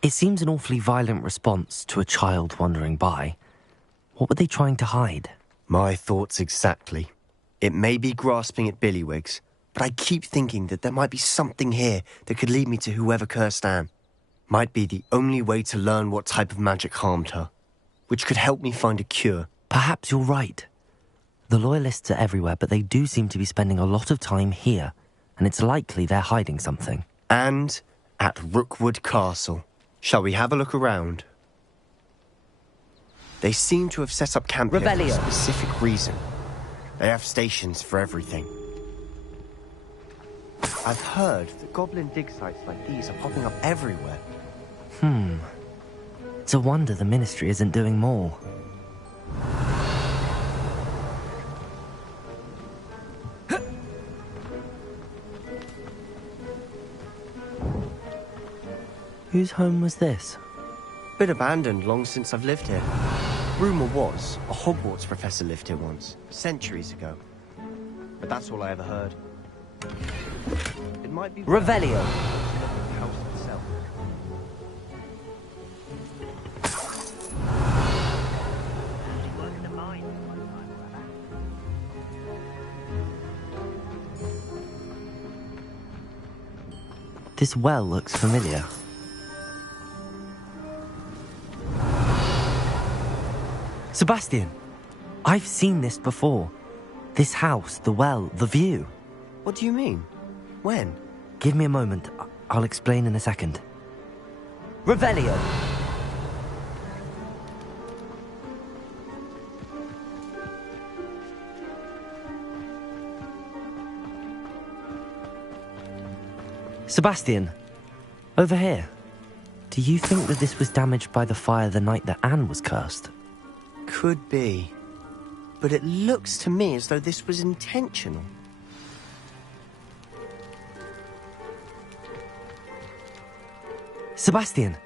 It seems an awfully violent response to a child wandering by. What were they trying to hide? My thoughts exactly. It may be grasping at Billywigs, but I keep thinking that there might be something here that could lead me to whoever cursed Anne. Might be the only way to learn what type of magic harmed her, which could help me find a cure. Perhaps you're right. The Loyalists are everywhere, but they do seem to be spending a lot of time here, and it's likely they're hiding something. And at Rookwood Castle. Shall we have a look around? They seem to have set up camp here for a specific reason. They have stations for everything. I've heard that goblin dig sites like these are popping up everywhere. It's a wonder the Ministry isn't doing more. Whose home was this? Been abandoned long since I've lived here. Rumour was, a Hogwarts professor lived here once, centuries ago. But that's all I ever heard. It might be... Revelio! The house itself. This well looks familiar. Sebastian! I've seen this before. This house, the well, the view. What do you mean? When? Give me a moment. I'll explain in a second. Revelio! Sebastian, over here. Do you think that this was damaged by the fire the night that Anne was cursed? Could be. But it looks to me as though this was intentional. Sebastian,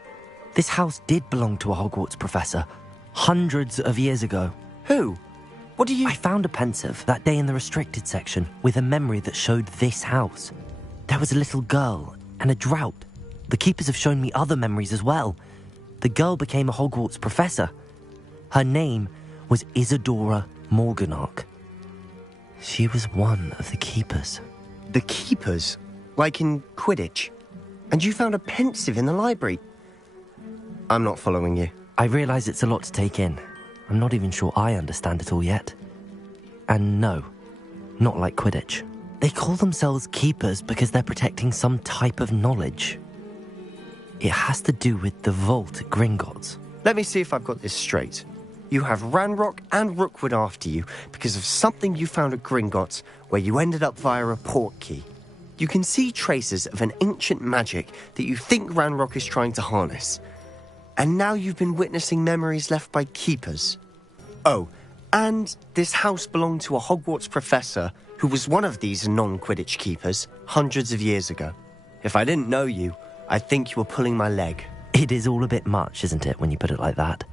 this house did belong to a Hogwarts professor, hundreds of years ago. Who? What do you... I found a pensive that day in the restricted section with a memory that showed this house. There was a little girl and a drought. The keepers have shown me other memories as well. the girl became a Hogwarts professor. Her name was Isadora Morganach. She was one of the Keepers. The Keepers? Like in Quidditch? And you found a pensive in the library? I'm not following you. I realize it's a lot to take in. I'm not even sure I understand it all yet. And no, not like Quidditch. They call themselves Keepers because they're protecting some type of knowledge. It has to do with the vault at Gringotts. Let me see if I've got this straight. You have Ranrock and Rookwood after you because of something you found at Gringotts where you ended up via a portkey. You can see traces of an ancient magic that you think Ranrock is trying to harness. And now you've been witnessing memories left by Keepers. Oh, and this house belonged to a Hogwarts professor who was one of these non-Quidditch Keepers hundreds of years ago. If I didn't know you, I'd think you were pulling my leg. It is all a bit much, isn't it, when you put it like that?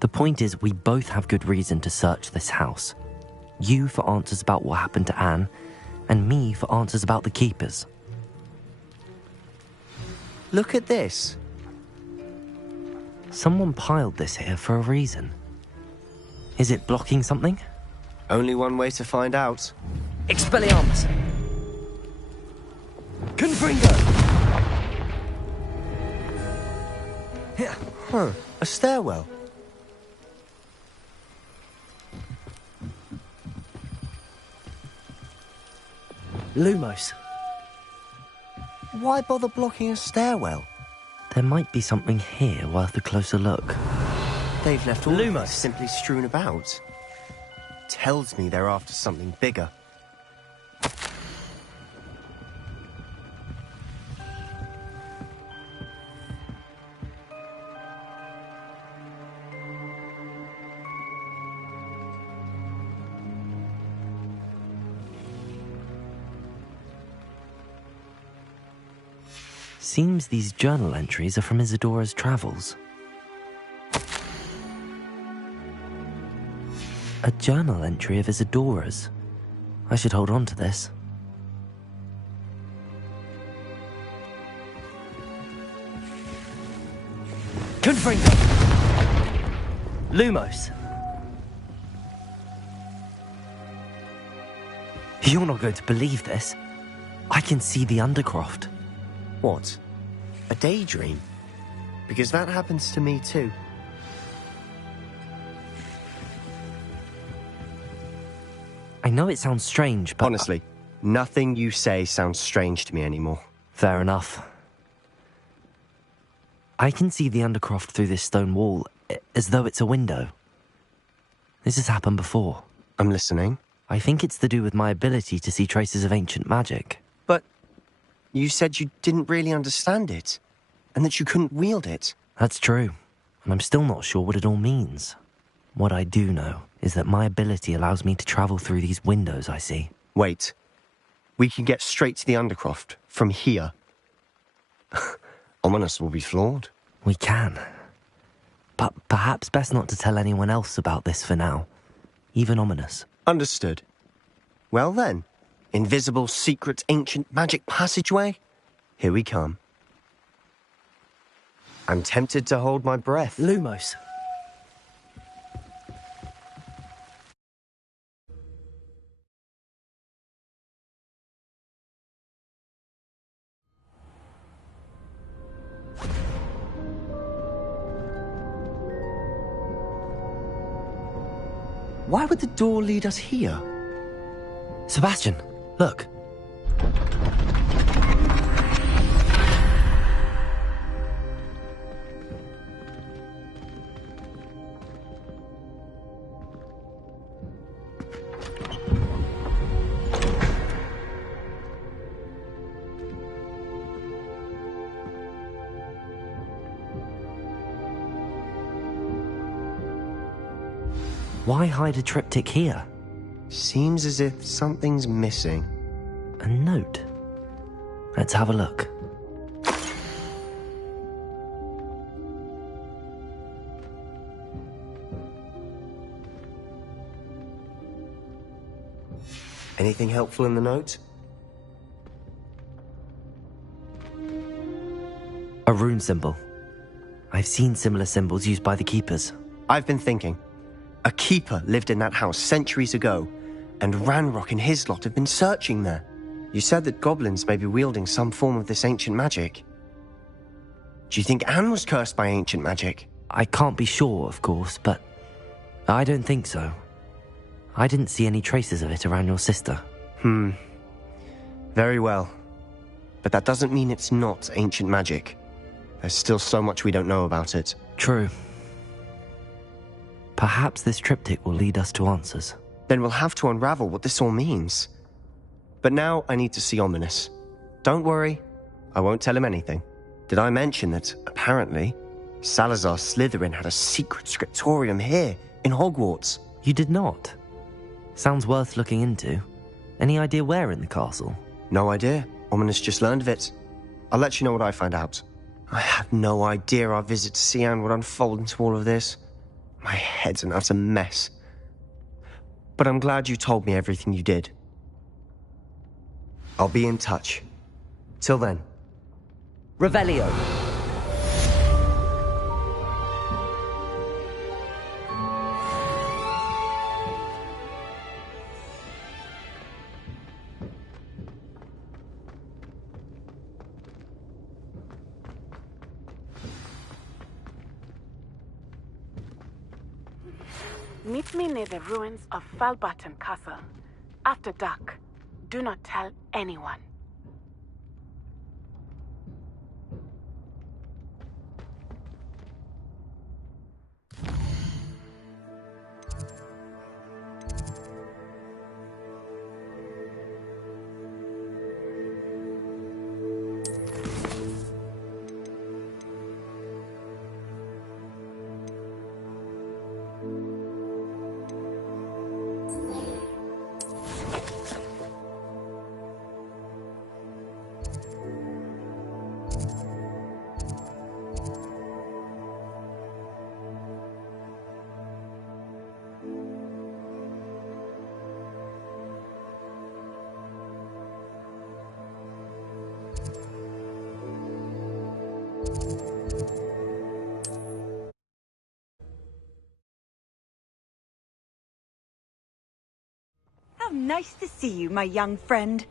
The point is, we both have good reason to search this house. You for answers about what happened to Anne, and me for answers about the Keepers. Look at this. Someone piled this here for a reason. Is it blocking something? Only one way to find out. Expelliarmus! Confringo! Huh, a stairwell. Lumos. Why bother blocking a stairwell? There might be something here worth a closer look. They've left all Lumos simply strewn about. Tells me they're after something bigger. Seems these journal entries are from Isadora's travels. A journal entry of Isadora's. I should hold on to this. Confringo! Lumos! You're not going to believe this. I can see the Undercroft. What? A daydream? Because that happens to me too. I know it sounds strange, but... Honestly, nothing you say sounds strange to me anymore. Fair enough. I can see the Undercroft through this stone wall, as though it's a window. This has happened before. I'm listening. I think it's to do with my ability to see traces of ancient magic. But you said you didn't really understand it, and that you couldn't wield it. That's true, and I'm still not sure what it all means. What I do know is that my ability allows me to travel through these windows I see. Wait. We can get straight to the Undercroft from here. Ominous will be floored. We can. But perhaps best not to tell anyone else about this for now. Even Ominous. Understood. Well then, invisible, secret, ancient magic passageway? Here we come. I'm tempted to hold my breath. Lumos. Why would the door lead us here? Sebastian, look. Why hide a triptych here? Seems as if something's missing. A note. Let's have a look. Anything helpful in the note? A rune symbol. I've seen similar symbols used by the keepers. I've been thinking. A keeper lived in that house centuries ago, and Ranrock and his lot have been searching there. You said that goblins may be wielding some form of this ancient magic. Do you think Anne was cursed by ancient magic? I can't be sure, of course, but I don't think so. I didn't see any traces of it around your sister. Very well. But that doesn't mean it's not ancient magic. There's still so much we don't know about it. True. Perhaps this triptych will lead us to answers. Then we'll have to unravel what this all means. But now I need to see Ominous. Don't worry, I won't tell him anything. Did I mention that, apparently, Salazar Slytherin had a secret scriptorium here, in Hogwarts? You did not? Sounds worth looking into. Any idea where in the castle? No idea. Ominous just learned of it. I'll let you know what I find out. I had no idea our visit to Cian would unfold into all of this. My head's an utter mess. But I'm glad you told me everything you did. I'll be in touch. Till then. Revelio. Meet me near the ruins of Falbaton Castle. After dark. Do not tell anyone. How nice to see you, my young friend.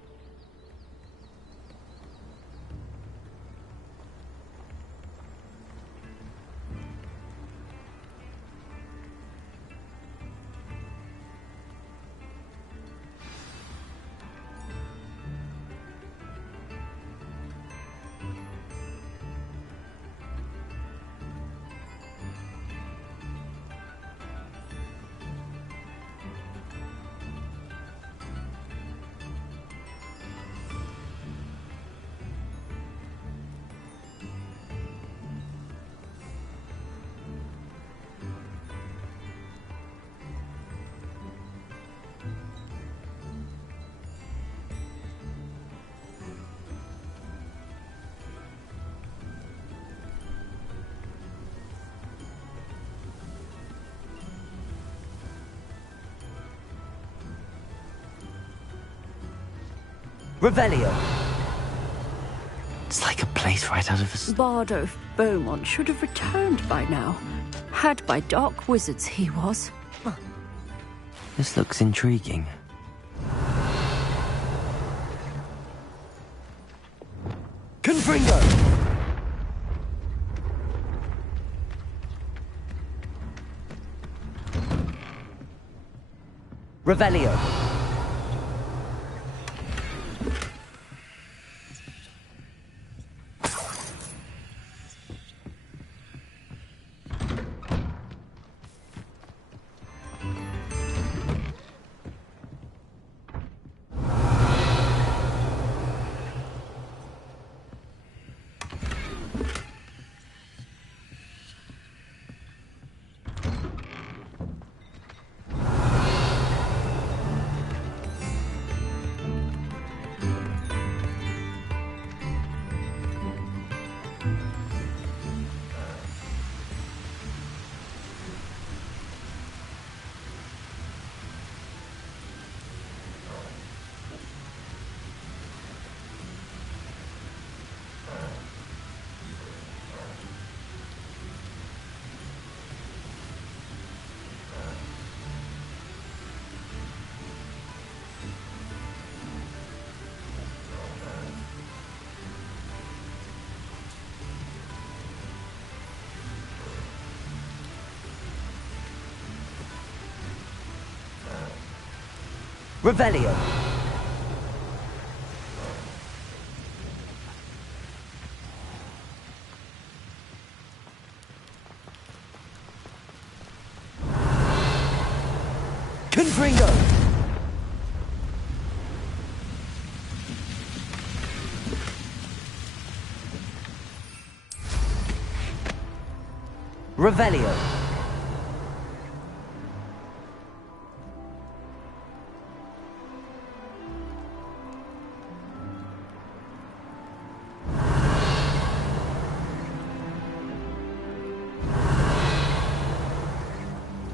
Revelio. It's like a place right out of a... Bardo Beaumont should have returned by now. Had by dark wizards he was. This looks intriguing. Confringo! Revelio. Revelio. Confringo. Revelio.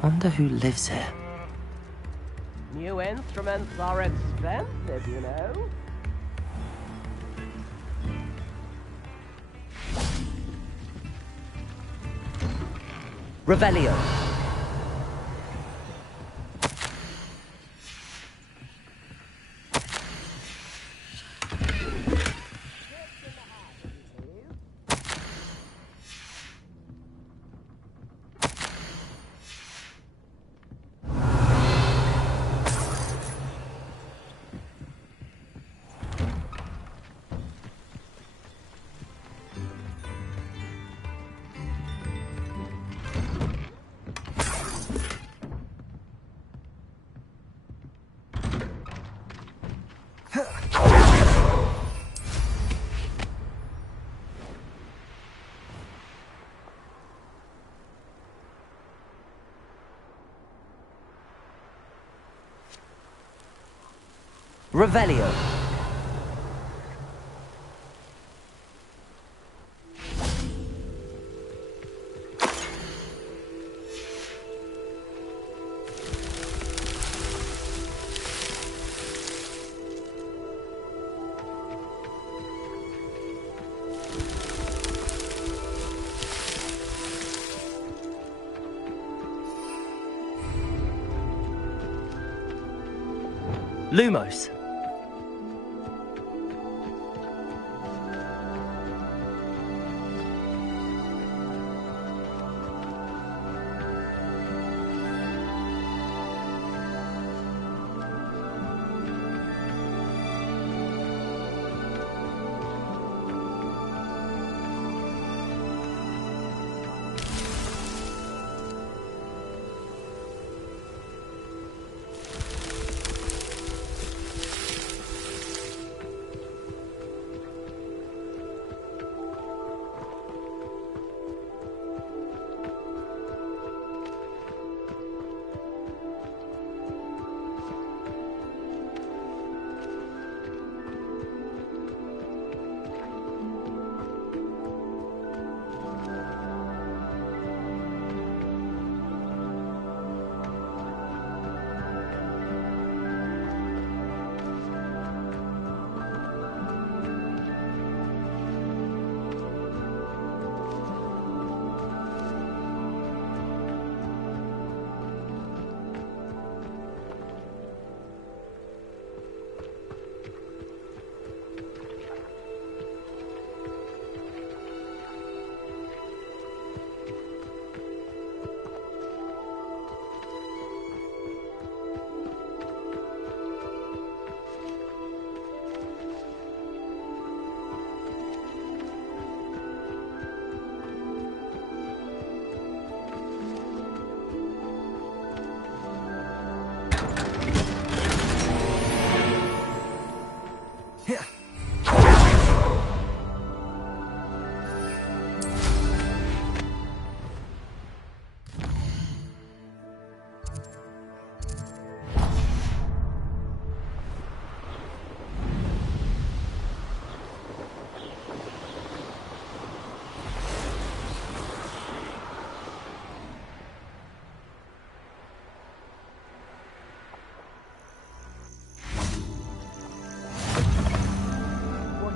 Wonder who lives here. New instruments are expensive, you know. Revelio. Revelio. Lumos.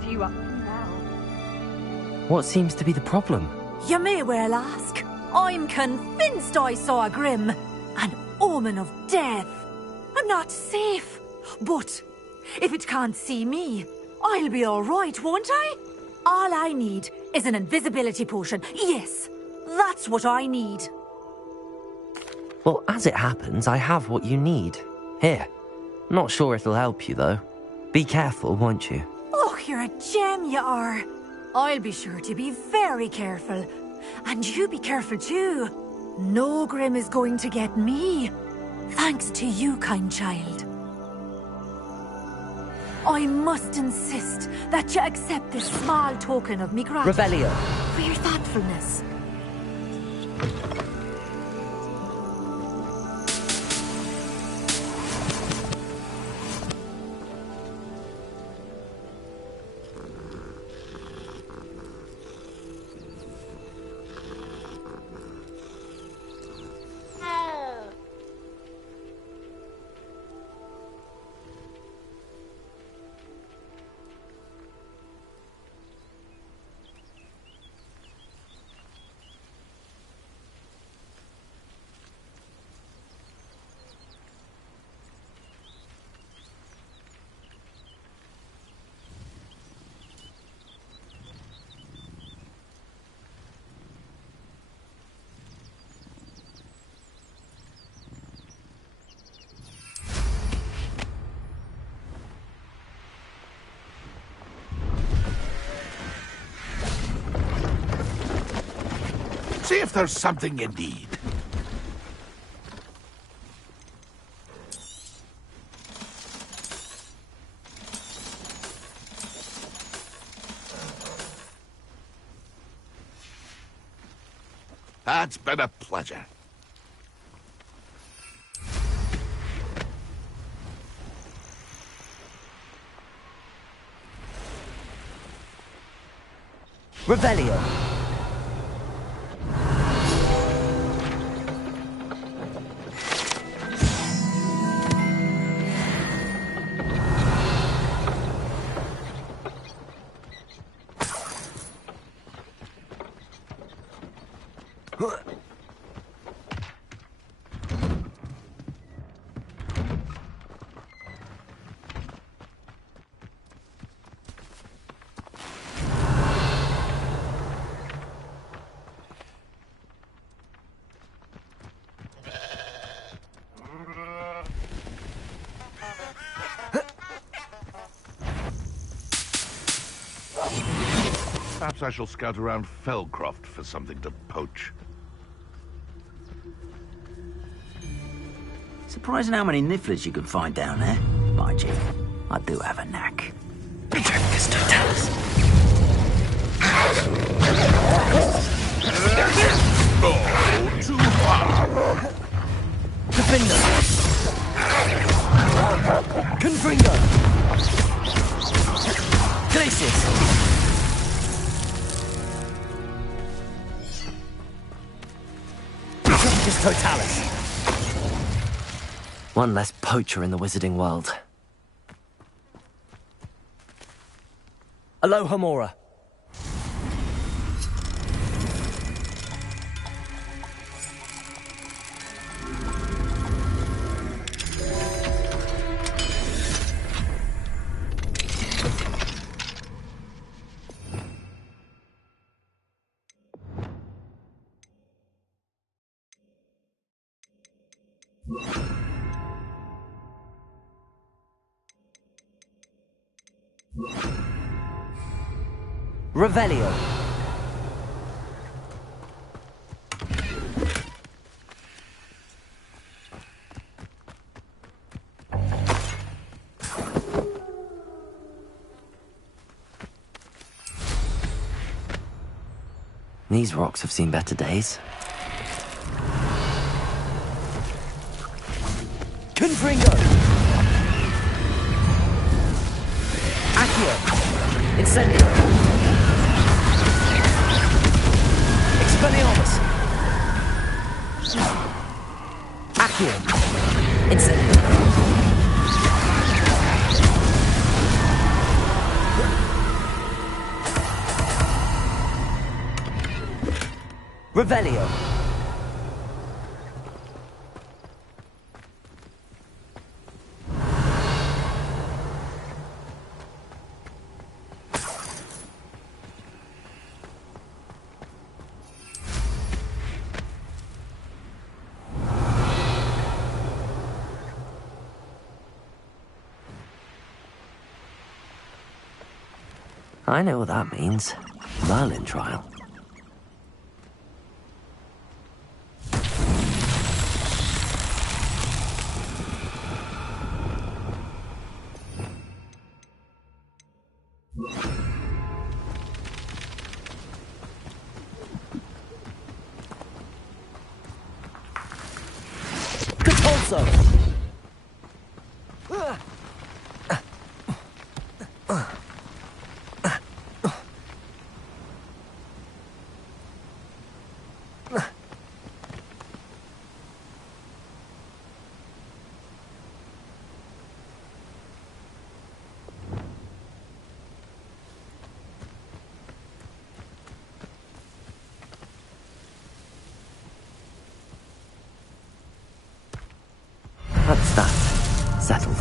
You up now? What seems to be the problem? You may well ask. I'm convinced I saw a Grim, an omen of death. I'm not safe, but if it can't see me, I'll be all right, won't I? All I need is an invisibility potion. Yes, that's what I need. Well, as it happens, I have what you need. Here. Not sure it'll help you, though. Be careful, won't you? Oh, you're a gem, you are. I'll be sure to be very careful. And you be careful too. No Grim is going to get me. Thanks to you, kind child. I must insist that you accept this small token of me gratitude. Revelio. For your thoughtfulness. See if there's something you need. It's been a pleasure. Revelio. Perhaps I shall scout around Felcroft for something to poach. Surprising how many nifflers you can find down there. Mind you, I do have a knack. Petricus totalis. Oh, too far. Defender. Confringo. Glacius. Petricus totalis. One less poacher in the wizarding world. Alohomora. Revelio. These rocks have seen better days. Confringo! Accio! Incendio! Expelliarmus! Accio! Incendio! Revelio! I know what that means. Merlin trial. That's that. Settled.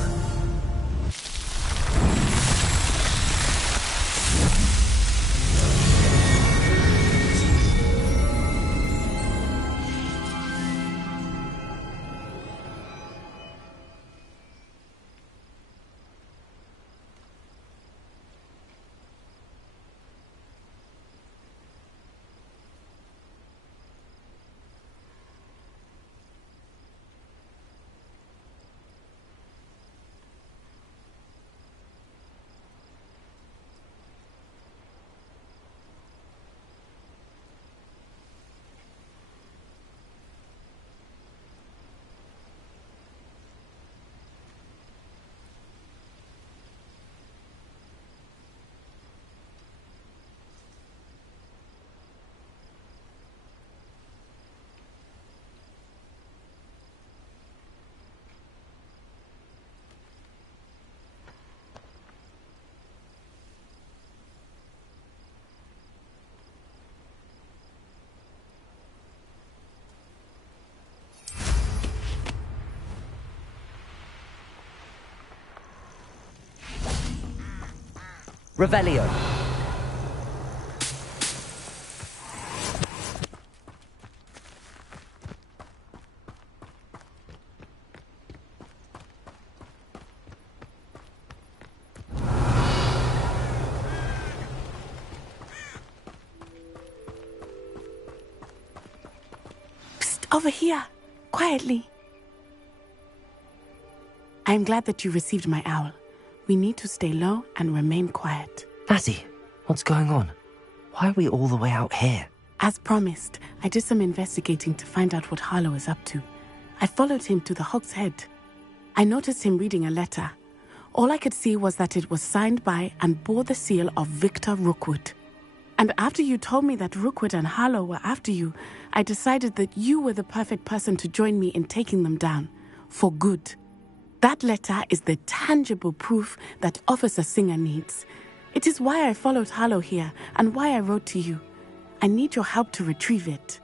Revelio. Psst, over here. Quietly. I'm glad that you received my owl. We need to stay low and remain quiet. Natty, what's going on? Why are we all the way out here? As promised, I did some investigating to find out what Harlow is up to. I followed him to the Hog's Head. I noticed him reading a letter. All I could see was that it was signed by and bore the seal of Victor Rookwood. And after you told me that Rookwood and Harlow were after you, I decided that you were the perfect person to join me in taking them down. For good. That letter is the tangible proof that Officer Singer needs. It is why I followed Harlow here and why I wrote to you. I need your help to retrieve it.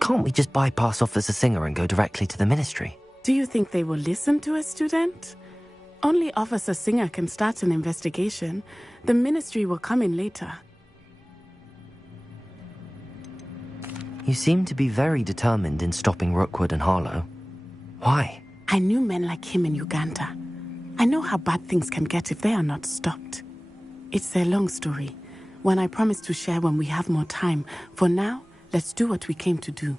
Can't we just bypass Officer Singer and go directly to the Ministry? Do you think they will listen to a student? Only Officer Singer can start an investigation. The Ministry will come in later. You seem to be very determined in stopping Rookwood and Harlow. Why? I knew men like him in Uganda. I know how bad things can get if they are not stopped. It's a long story, one I promise to share when we have more time. For now, let's do what we came to do.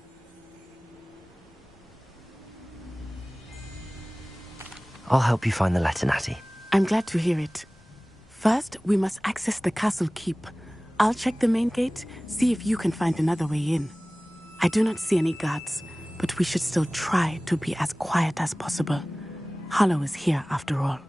I'll help you find the letter, Natty. I'm glad to hear it. First, we must access the castle keep. I'll check the main gate, see if you can find another way in. I do not see any guards, but we should still try to be as quiet as possible. Harlow is here after all.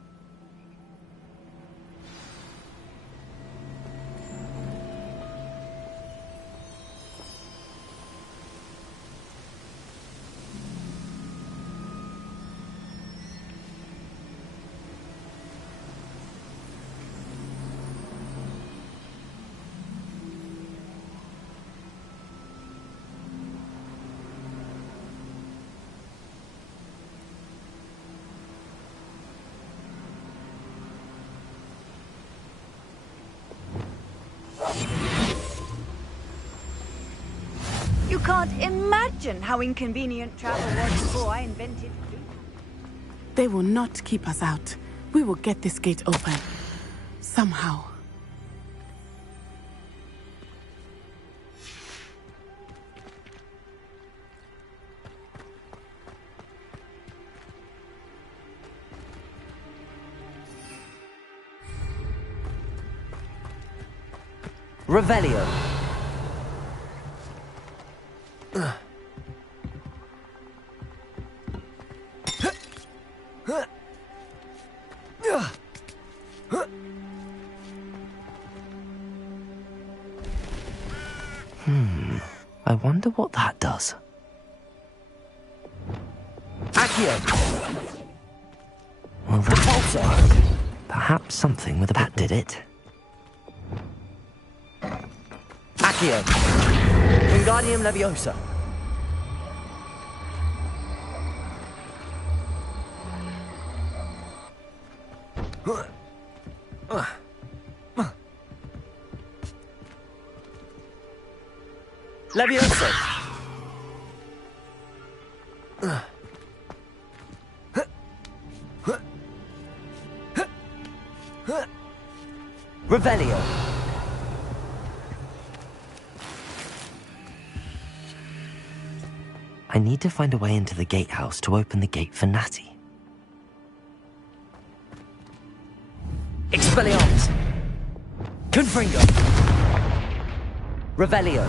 You can't imagine how inconvenient travel was before I invented food. They will not keep us out. We will get this gate open. Somehow. Revelio. I wonder what that does. Accio! Well, that... Perhaps something with a bat did it. Accio! Wingardium Leviosa. Leviosa. Revelio. I need to find a way into the gatehouse to open the gate for Natty. Expelliarmus! Confringo! Revelio!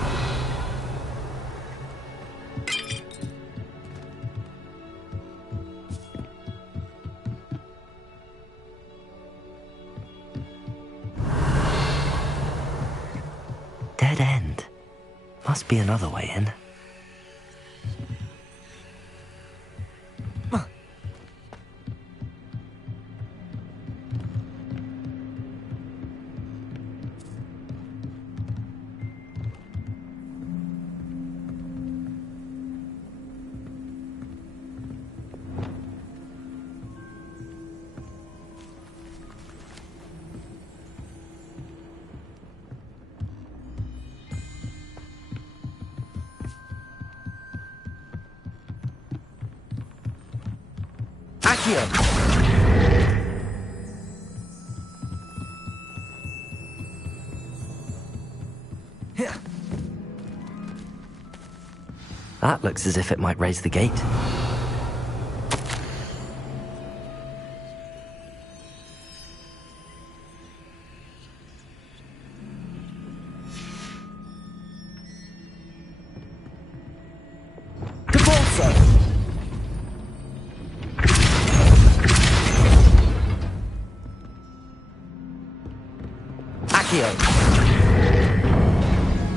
Dead end. Must be another way in. That looks as if it might raise the gate.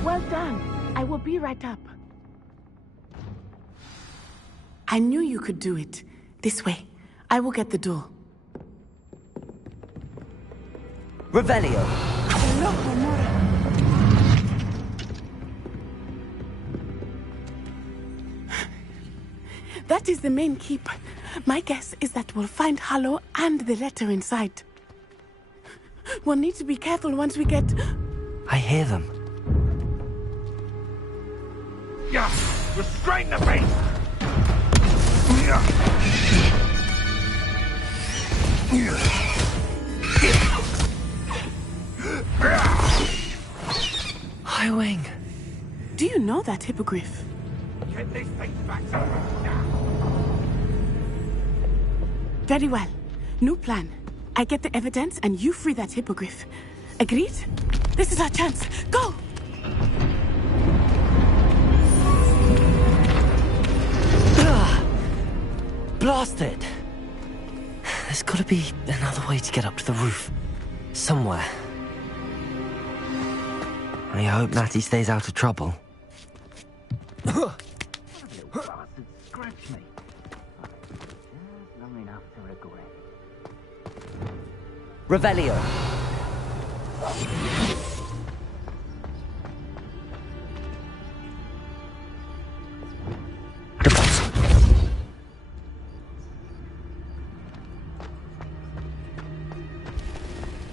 Well done. I will be right up. I knew you could do it. This way. I will get the door. Revelio. That is the main keep. My guess is that we'll find Harlow and the letter inside. We'll need to be careful once we get... I hear them. Yeah! Restrain the beast! High Wing. Do you know that hippogriff? Get this thing back to Very well. New plan. I get the evidence and you free that hippogriff. Agreed? This is our chance. Go! Blast it! There's gotta be another way to get up to the roof. Somewhere. I hope Natty stays out of trouble. Scratch me. Just long enough to regret it. Revelio.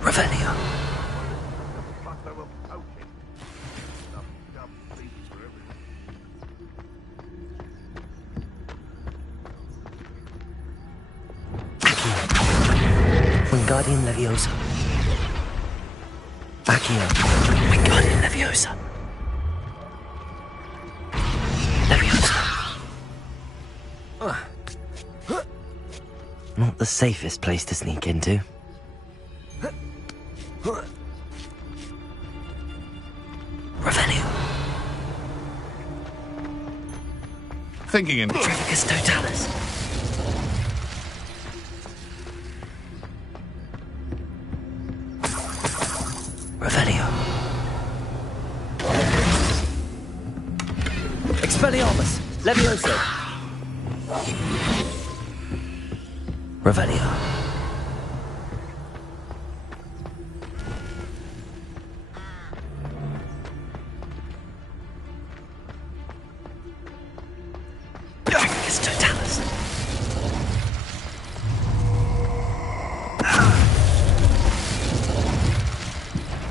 Revelio. Wingardium Leviosa. Accio. Wingardium Leviosa. Leviosa. Not the safest place to sneak into. Revelio. Thinking in... Trifficus Totalis. Revelio. Expelliarmus. Levioso. Revelio. Trifficus Totalis.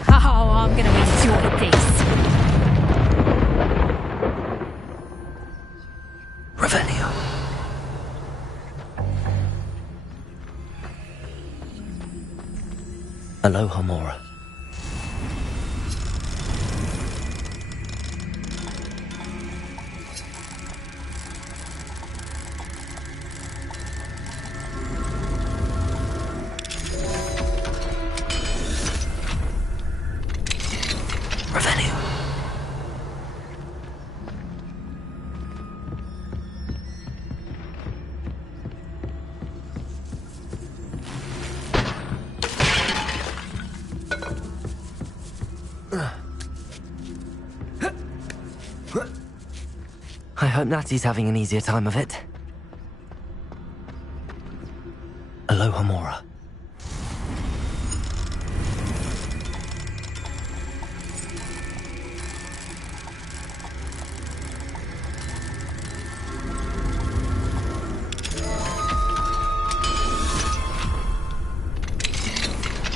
Oh, I'm gonna enjoy this. Revelio. Aloha Mora. Revelio. I hope Natty's having an easier time of it. Aloha Mora.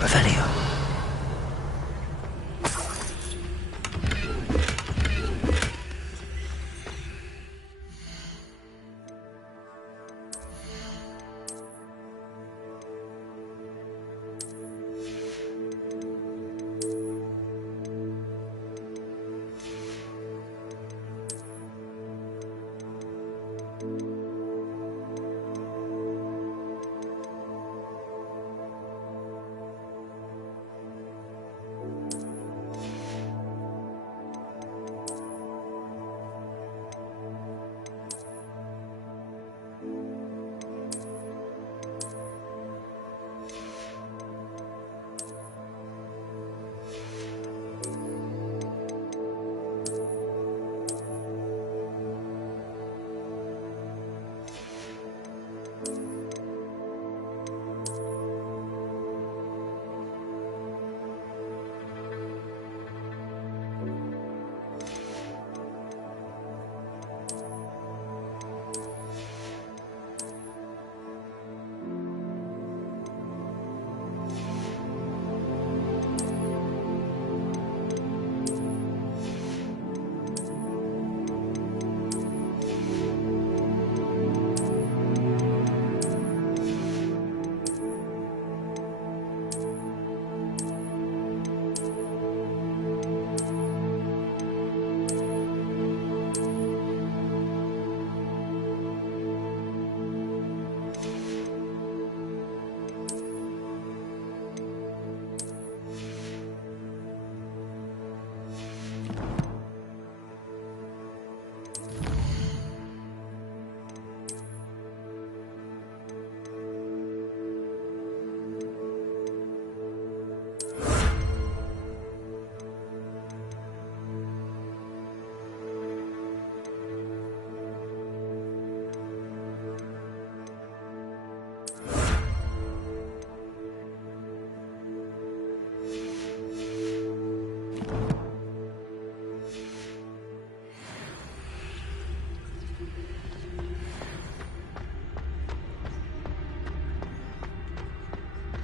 Revelio.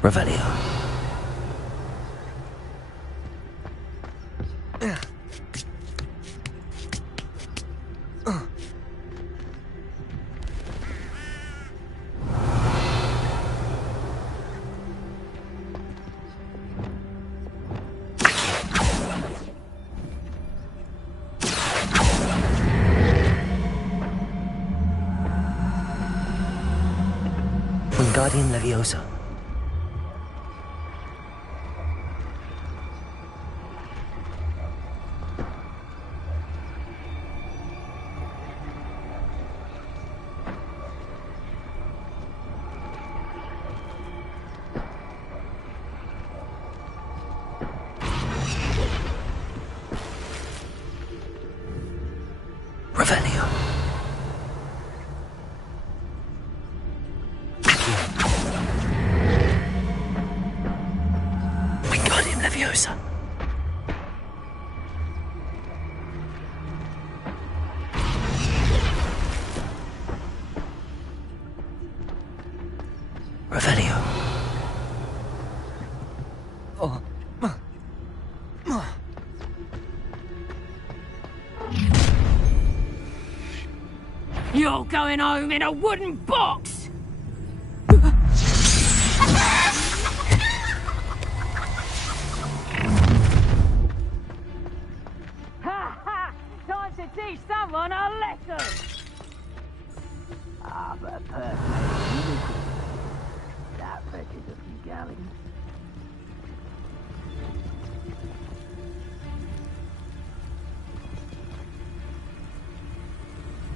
Revelio. Wingardium Leviosa. Revelio. Wingardium Leviosa. Revelio. Oh. You're going home in a wooden box! Ha ha! Time to teach someone a lesson! Ah, but a perfect unicorn. That fetches a few galleons.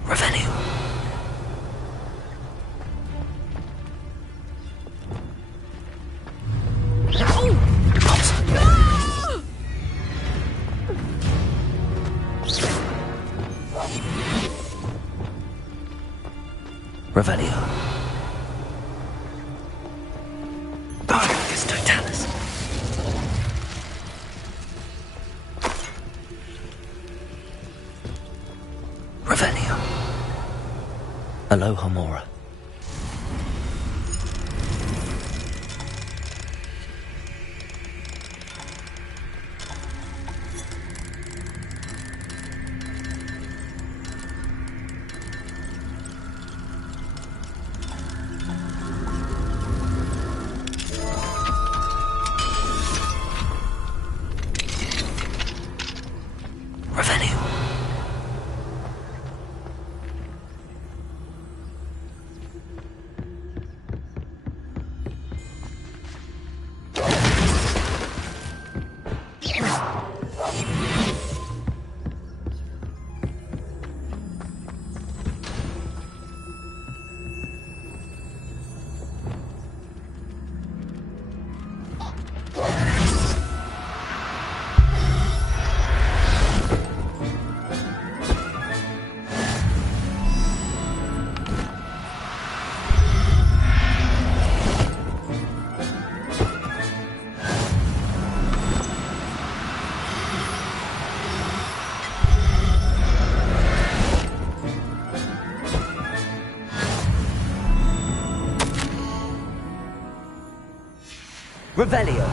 Revelio. Revelio. Barcus Totalis. Revelio. Aloha Mora. Revelio. Revelio.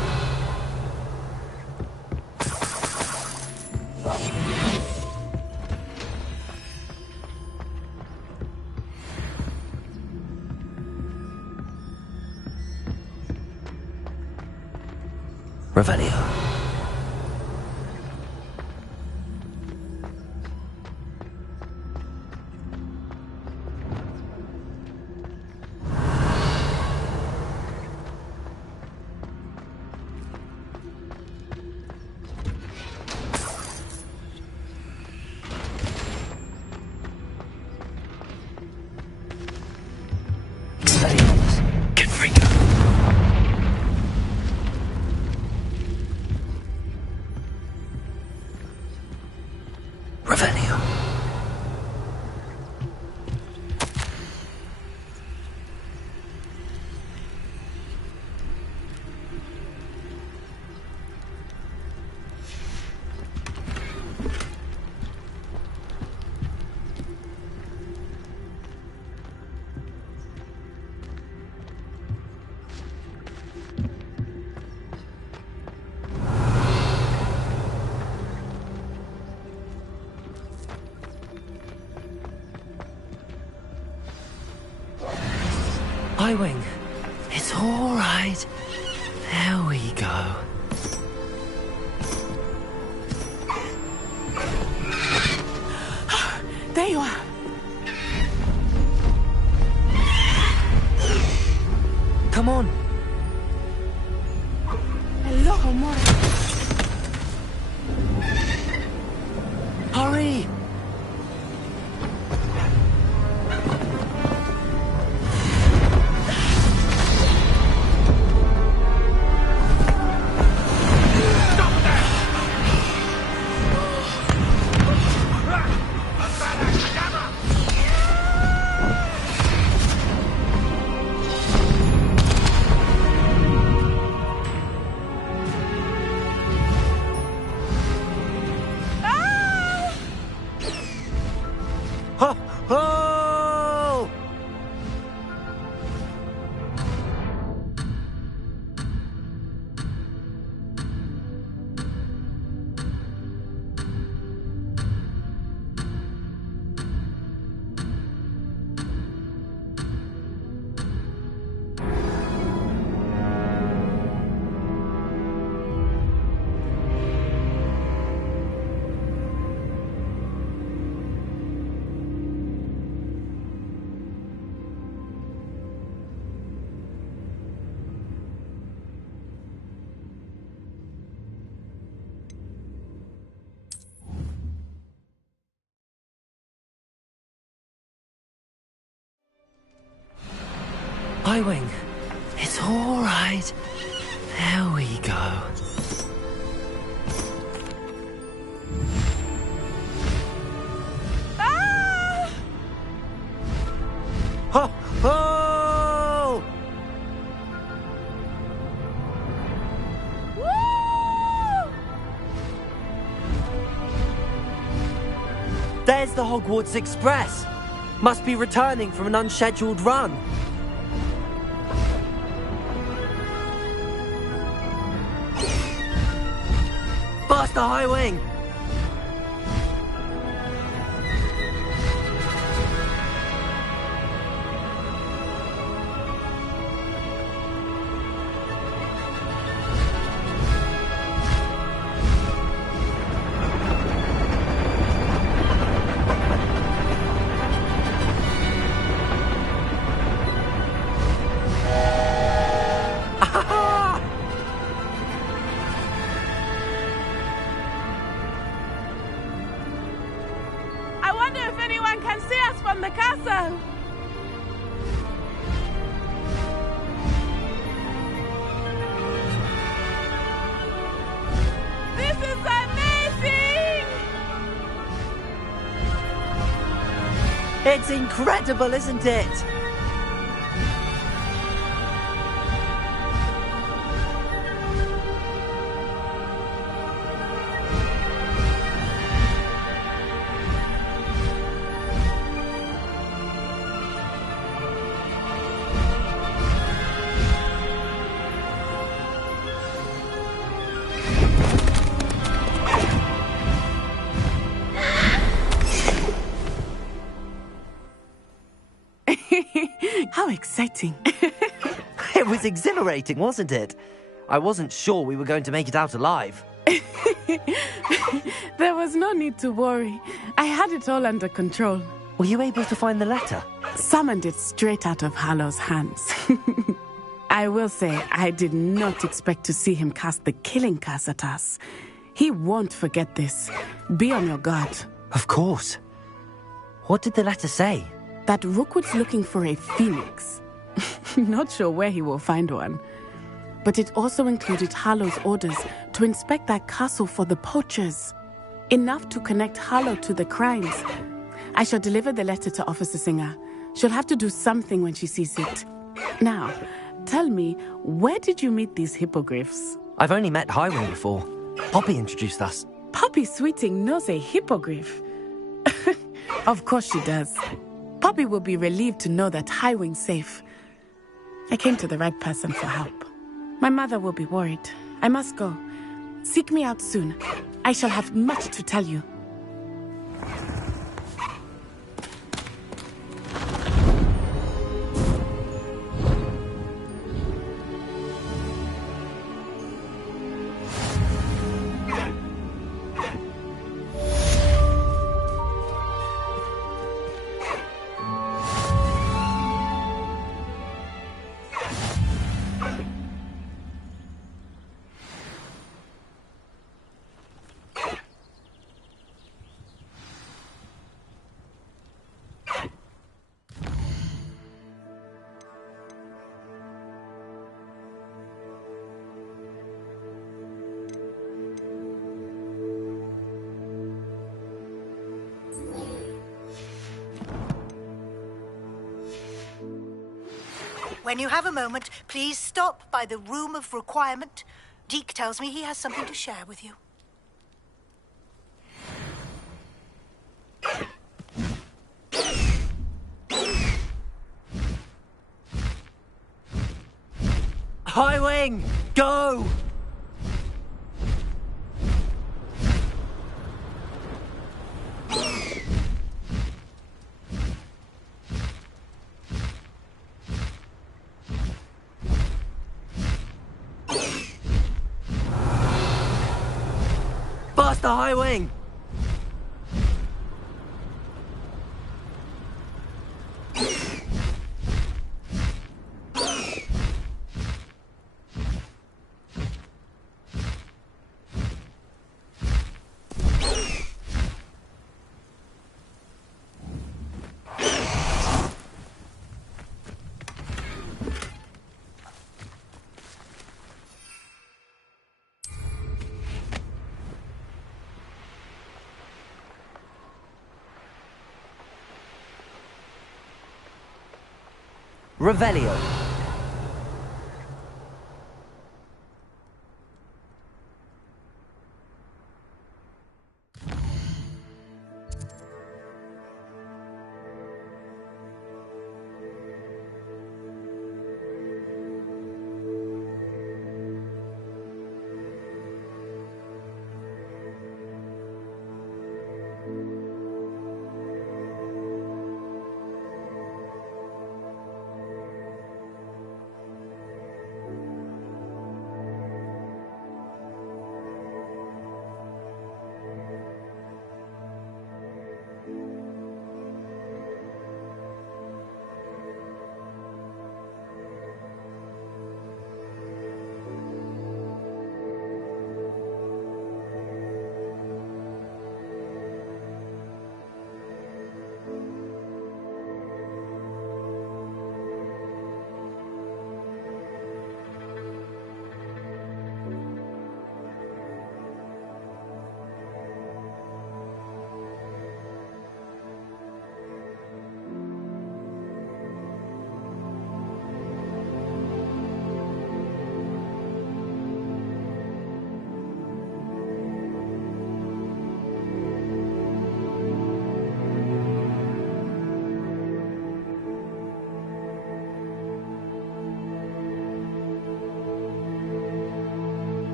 Revelio. Revelio. Wing. It's all right. There we go. There you are. Come on. Hello, Homura. Hurry! Highwing, it's all right. There we go. Ah! Ho! Ho! Woo! There's the Hogwarts Express. Must be returning from an unscheduled run. Faster, Highwing! From the castle! This is amazing! It's incredible, isn't it? How exciting. It was exhilarating, wasn't it? I wasn't sure we were going to make it out alive. There was no need to worry. I had it all under control. Were you able to find the letter? Summoned it straight out of Harlow's hands. I will say, I did not expect to see him cast the killing curse at us. He won't forget this. Be on your guard. Of course. What did the letter say? That Rookwood's looking for a phoenix. Not sure where he will find one. But it also included Harlow's orders to inspect that castle for the poachers. Enough to connect Harlow to the crimes. I shall deliver the letter to Officer Singer. She'll have to do something when she sees it. Now, tell me, where did you meet these hippogriffs? I've only met Highwing before. Poppy introduced us. Poppy Sweeting knows a hippogriff. Of course she does. Poppy will be relieved to know that Highwing's safe. I came to the right person for help. My mother will be worried. I must go. Seek me out soon. I shall have much to tell you. When you have a moment, please stop by the room of requirement. Deke tells me he has something to share with you. High Wing, go! Faster, High Wing! Revelio.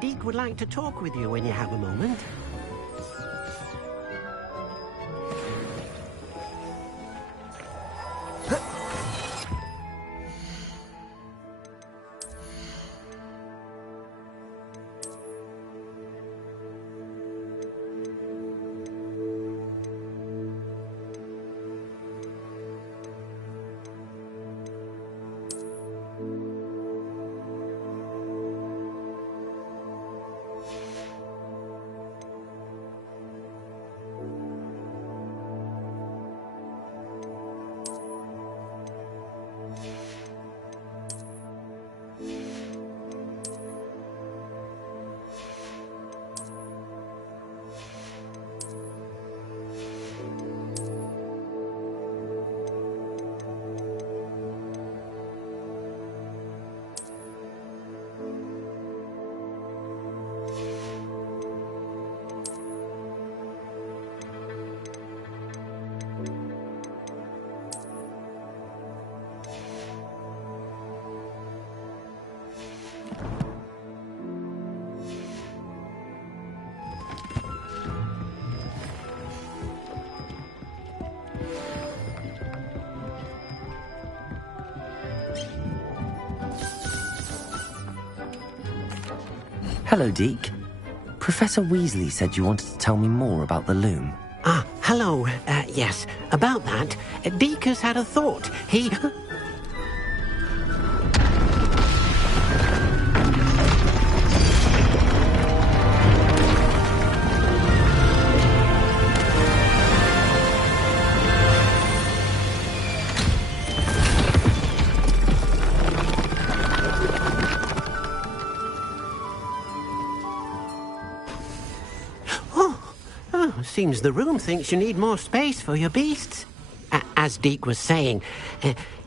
Deke would like to talk with you when you have a moment. Hello, Deke. Professor Weasley said you wanted to tell me more about the loom. Ah, hello. Yes, about that. Deke has had a thought. He... Seems the room thinks you need more space for your beasts. As Deke was saying,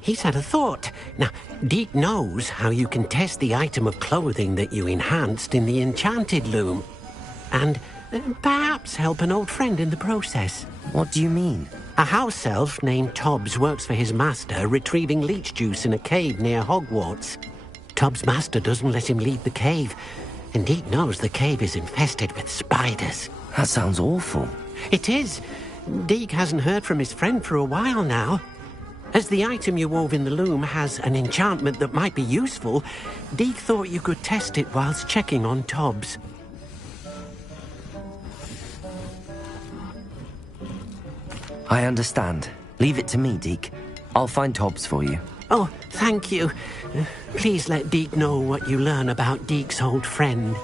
he's had a thought. Now, Deke knows how you can test the item of clothing that you enhanced in the enchanted loom. And perhaps help an old friend in the process. What do you mean? A house elf named Tobbs works for his master, retrieving leech juice in a cave near Hogwarts. Tobbs' master doesn't let him leave the cave, and Deke knows the cave is infested with spiders. That sounds awful. It is. Deke hasn't heard from his friend for a while now. As the item you wove in the loom has an enchantment that might be useful, Deke thought you could test it whilst checking on Tobbs. I understand. Leave it to me, Deke. I'll find Tobbs for you. Oh, thank you. Please let Deke know what you learn about Deke's old friend.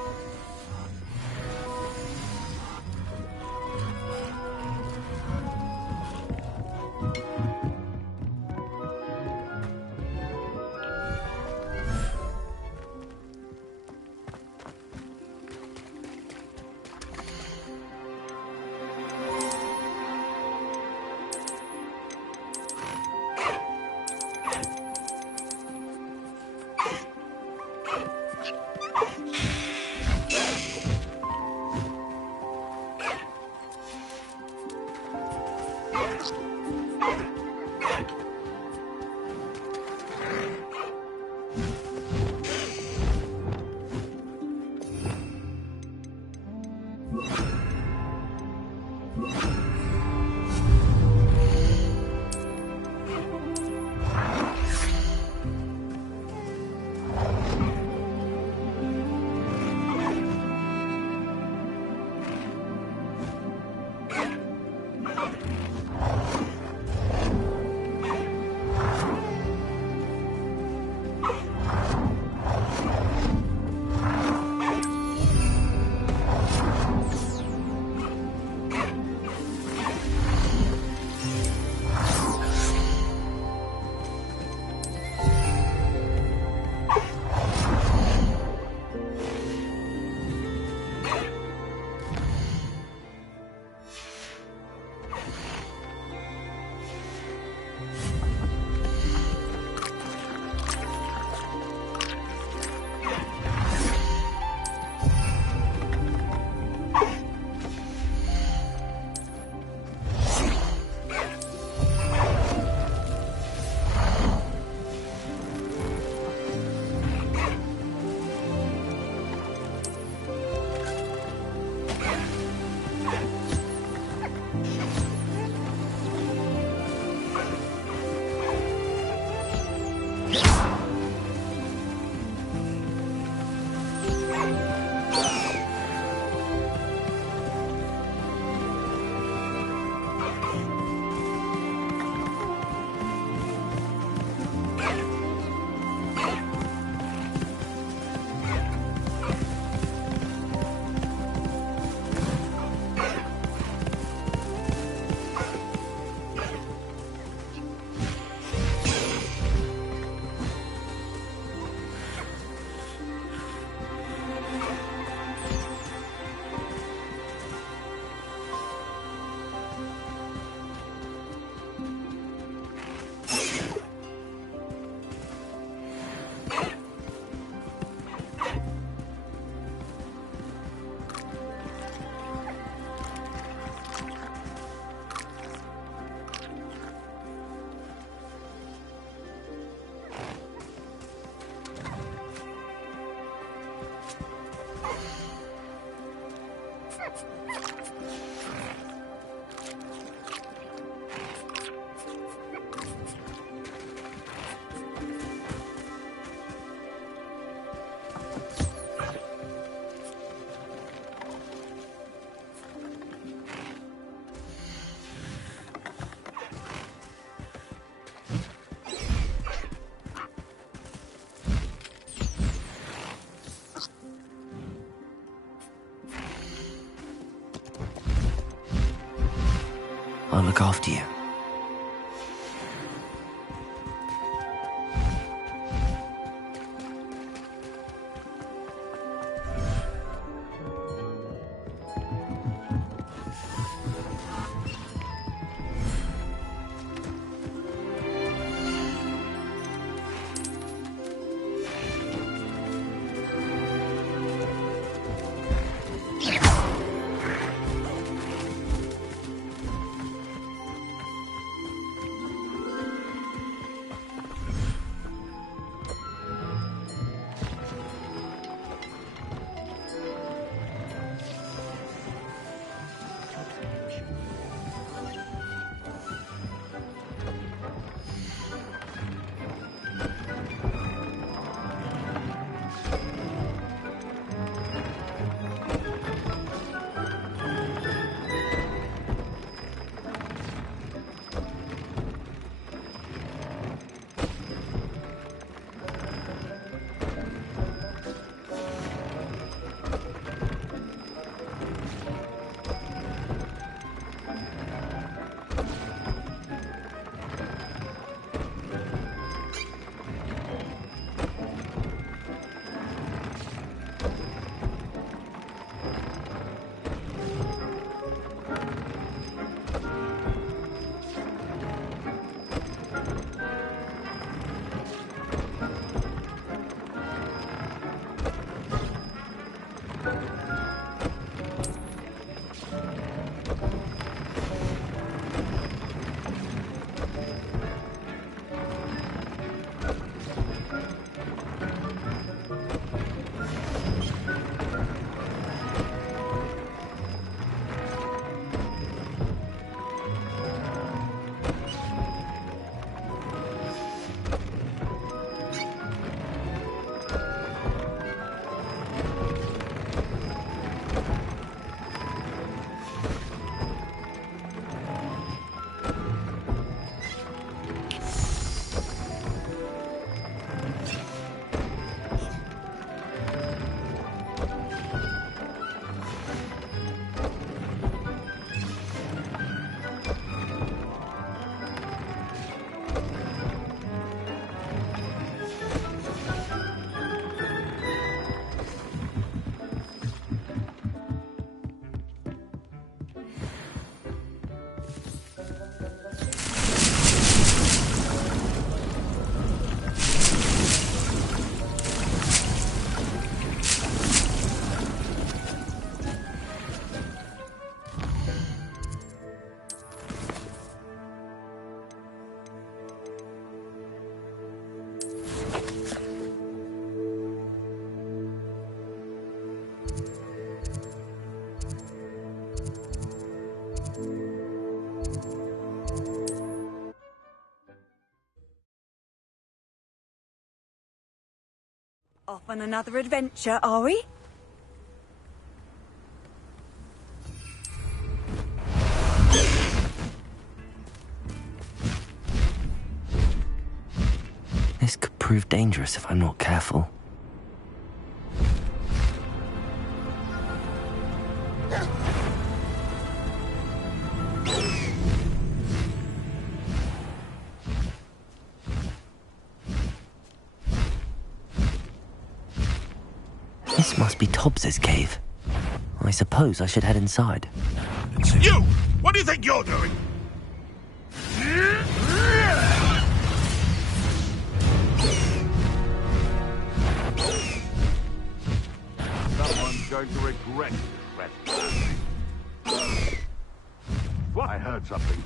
I'll look after you. Off on another adventure, are we? This could prove dangerous if I'm not careful. This must be Tobbs's cave. I suppose I should head inside. You! What do you think you're doing? Someone's going to regret this. What? I heard something.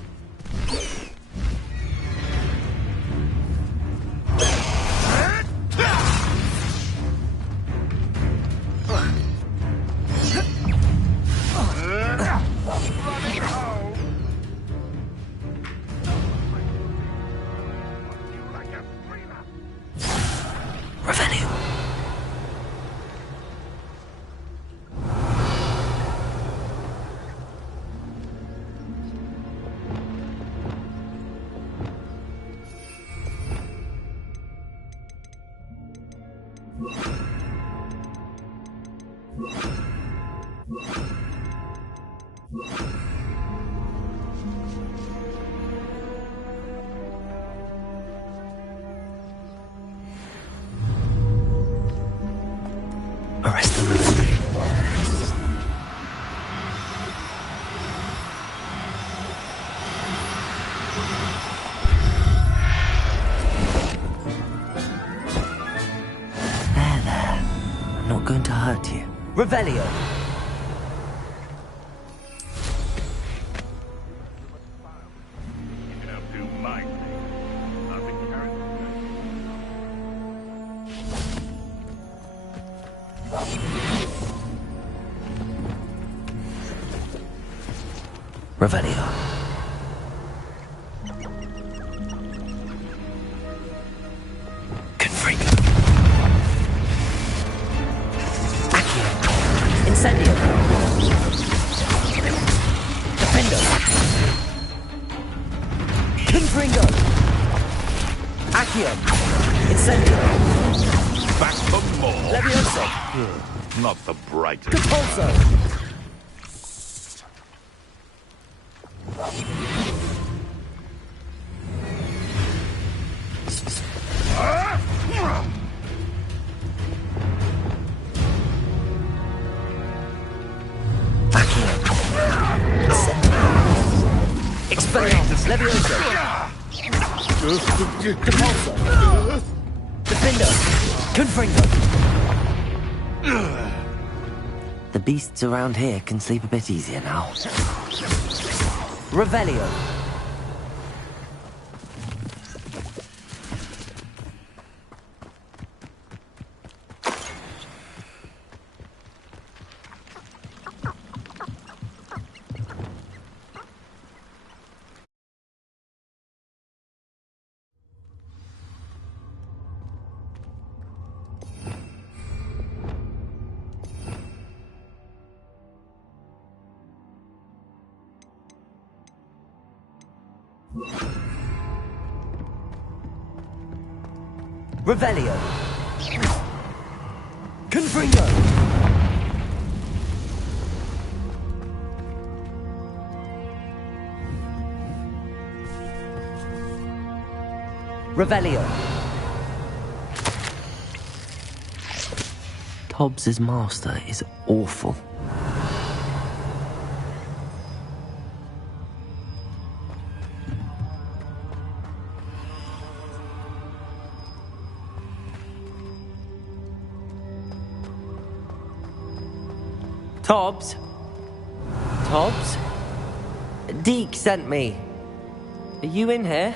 Revenue. hurt you. Revelio. Revelio. Confringo. Accio. Incendio. Defendo. Confringo. Accio. Incendio. Back for more. Levioso. Not the brightest. Compulso. Expelliarmus, Levioso. Compulso. Defendo. Confringo. The beasts around here can sleep a bit easier now. Revelio. Revelio. Confringo. Revelio. Tobbs's master is awful. Tobbs? Tobbs? Deke sent me. Are you in here?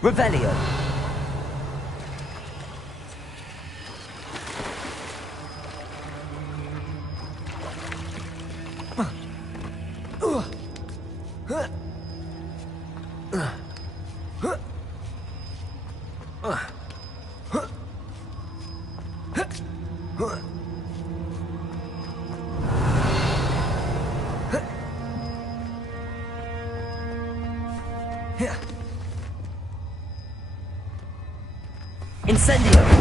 Revelio. Incendio!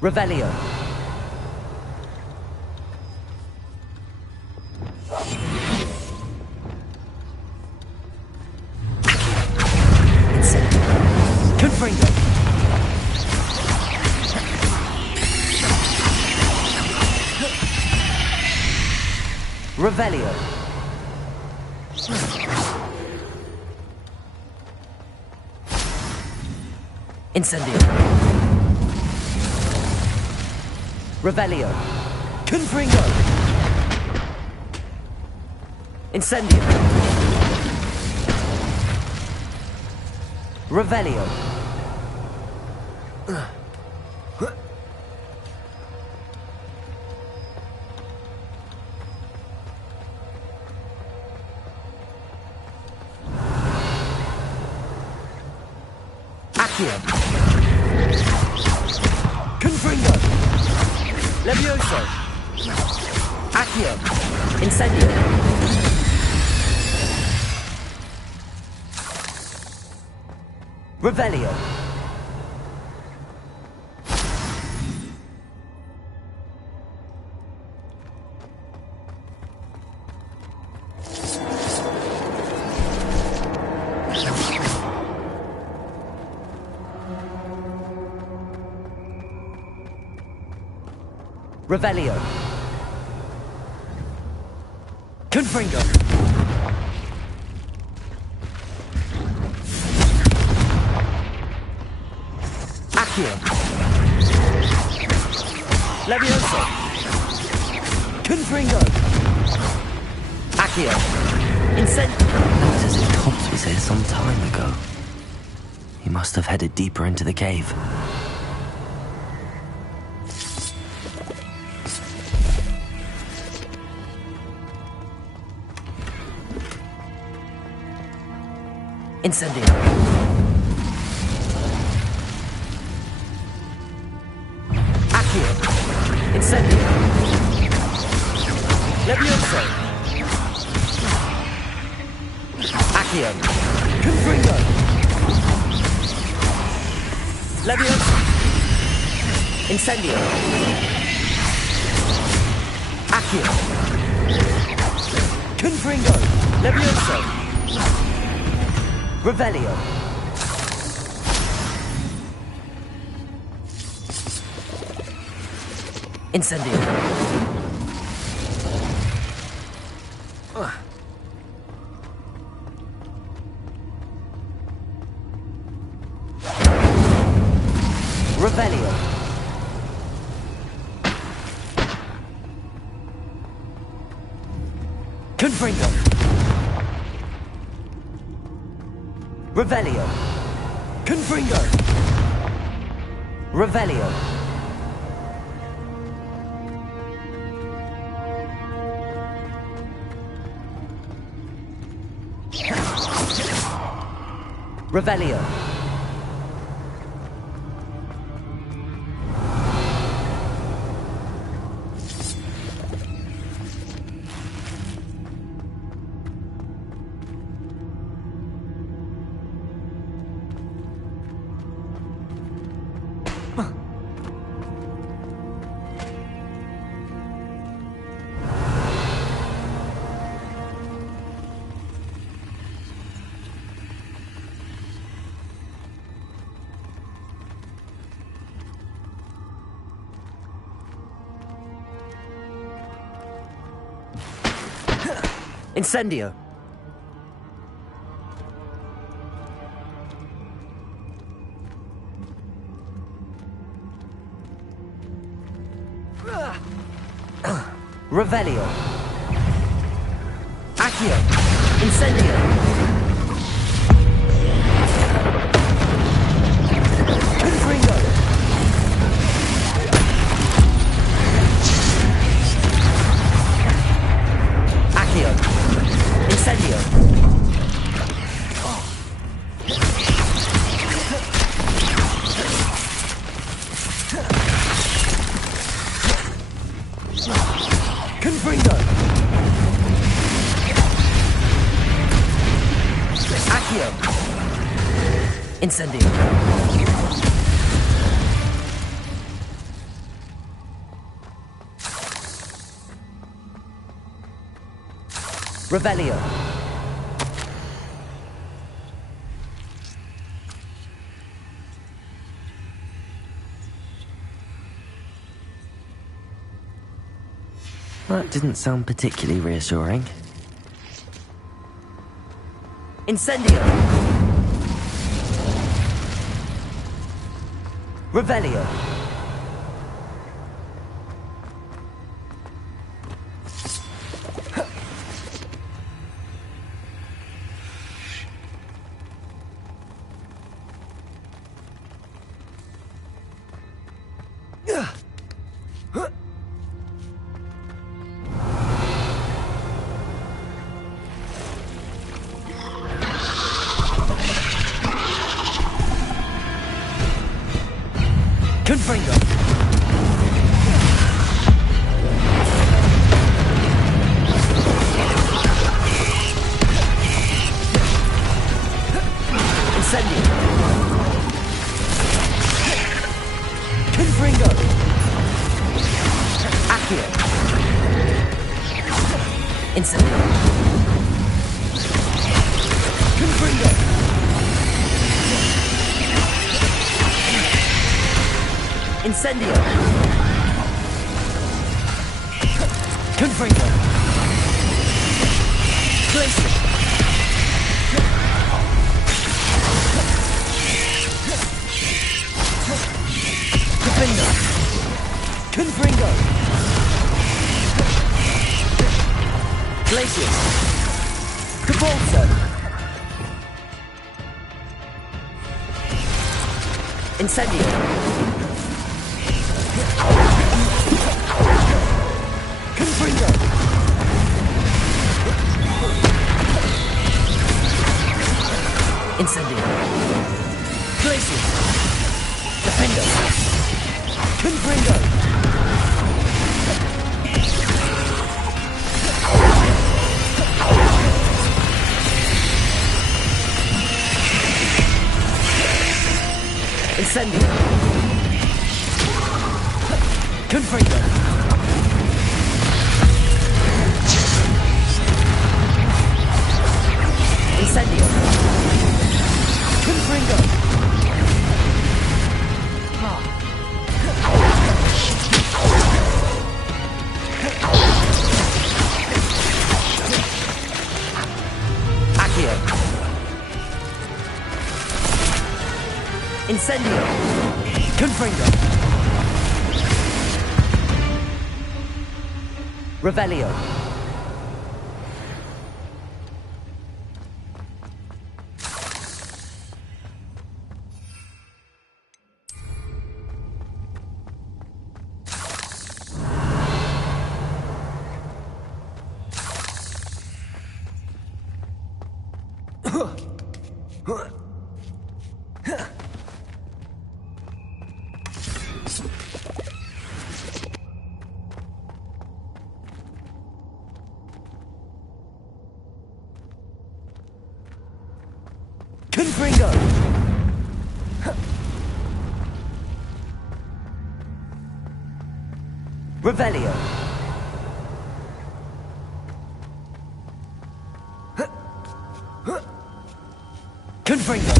Revelio. Incendio. Confringo. Revelio. Incendio. Revelio. Confringo. Incendio. Revelio. Accio. Confringo. Levioso. Accio. Incendio. Revelio. Revelio. Confringo. Accio. Levioso. Confringo. Accio. Incend. Looks as if Tops was here some time ago. He must have headed deeper into the cave. Incendio. Accio. Incendio. Levioso. Accio. Confringo. Levioso. Incendio. Accio. Confringo. Levioso. Revelio. Incendio. Revelio. Confringo. Revelio. Confringo. Revelio. Revelio. Incendio. Revelio. Accio. Incendio. Confringo. Accio. Incendio. Confringo. Accio. Incendio. Revelio. That didn't sound particularly reassuring. Incendio. Revelio. Confringo. Incendio. Confringo. Accio. Incendio. Confringo. Incendio. Confringo. Glacier. Defendo. Confringo. Glacier. Cabalso. Incendio. Confringo. Incendio. Glacier. Defendo. Confringo. Incendio. Confringo. Incendio. Confringo. Accio. Incendio. Confringo. Revelio. Confringo. Revelio. Confringo.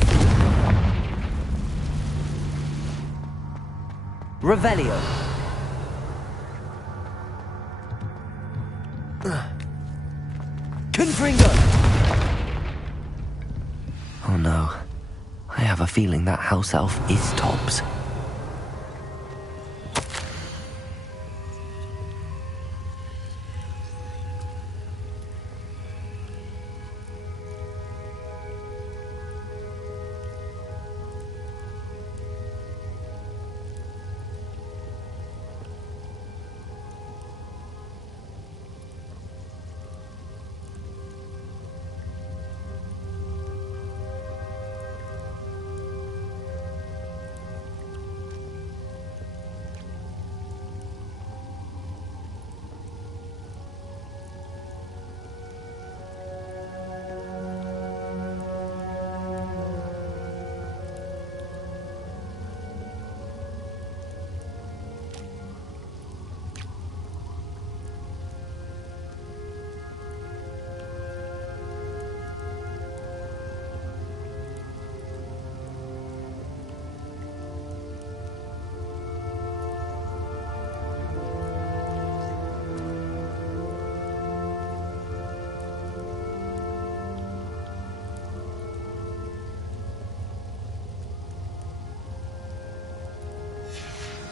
Revelio. Confringo. Oh no. I have a feeling that house elf is Tobbs.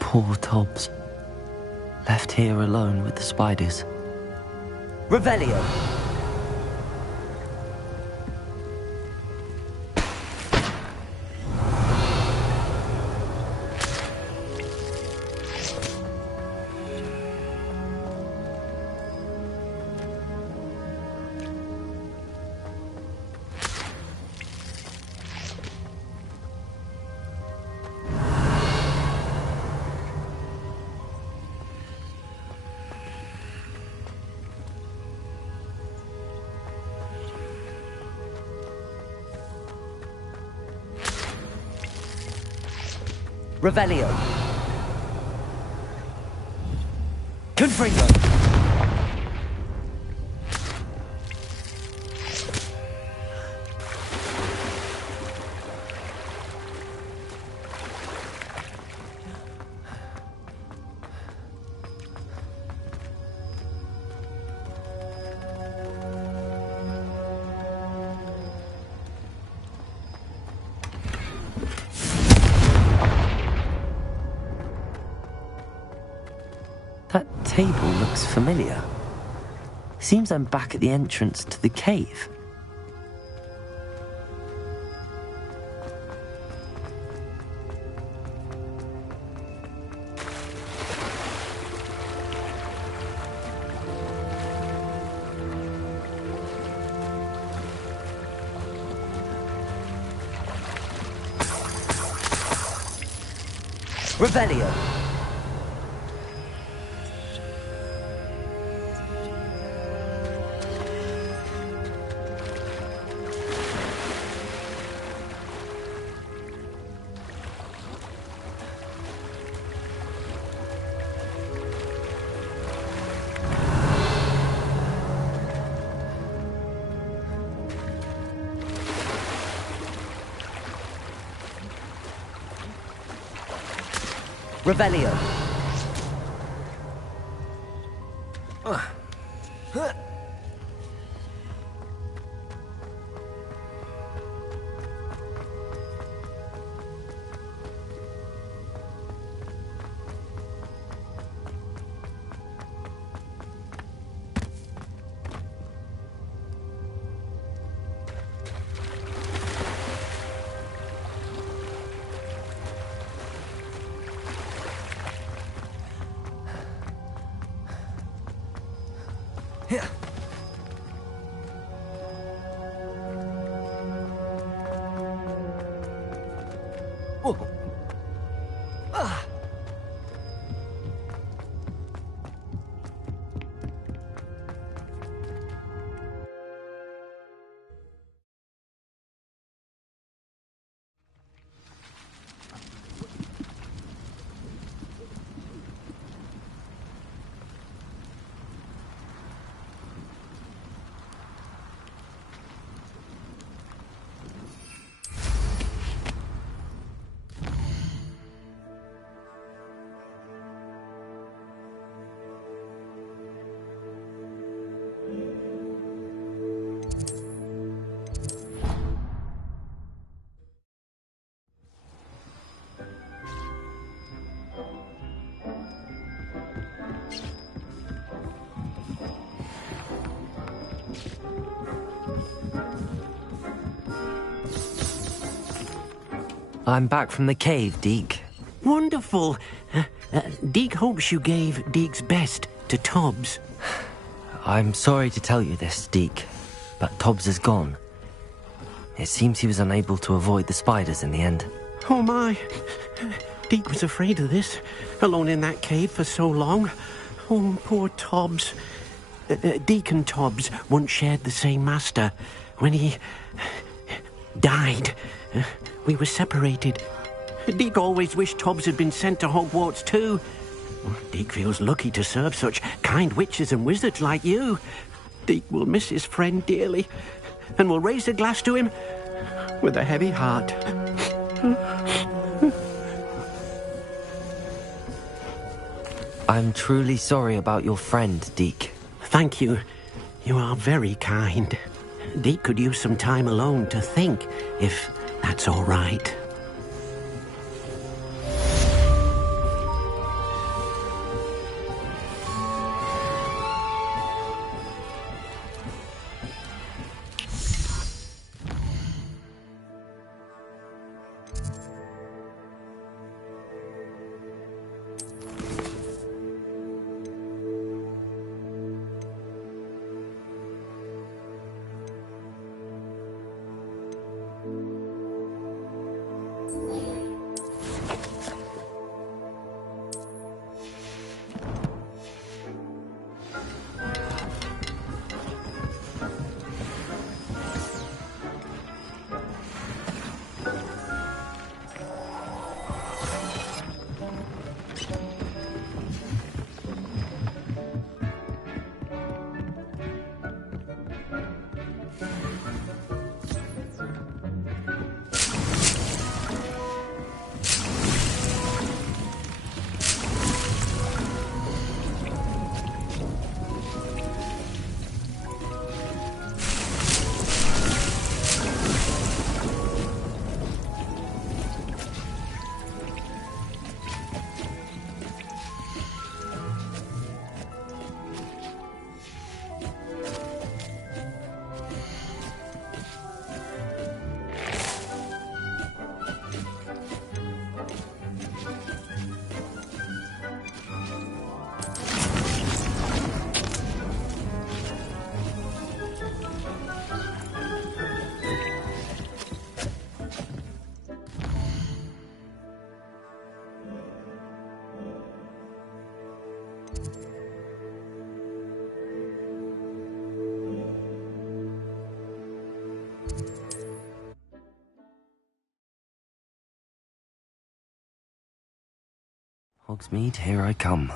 Poor Tobbs. Left here alone with the spiders. Revelio. Revelio. Confringo. That table looks familiar. Seems I'm back at the entrance to the cave. Revelio. Revelio. I'm back from the cave, Deke. Wonderful. Deke hopes you gave Deke's best to Tobbs. I'm sorry to tell you this, Deke, but Tobbs is gone. It seems he was unable to avoid the spiders in the end. Oh my. Deke was afraid of this, alone in that cave for so long. Oh, poor Tobbs. Deke and Tobbs once shared the same master. When he died, we were separated. Deke always wished Tobbs had been sent to Hogwarts too. Deke feels lucky to serve such kind witches and wizards like you. Deke will miss his friend dearly, and will raise a glass to him with a heavy heart. I'm truly sorry about your friend, Deke. Thank you. You are very kind. Deke could use some time alone to think, if that's all right. Hogsmeade, here I come.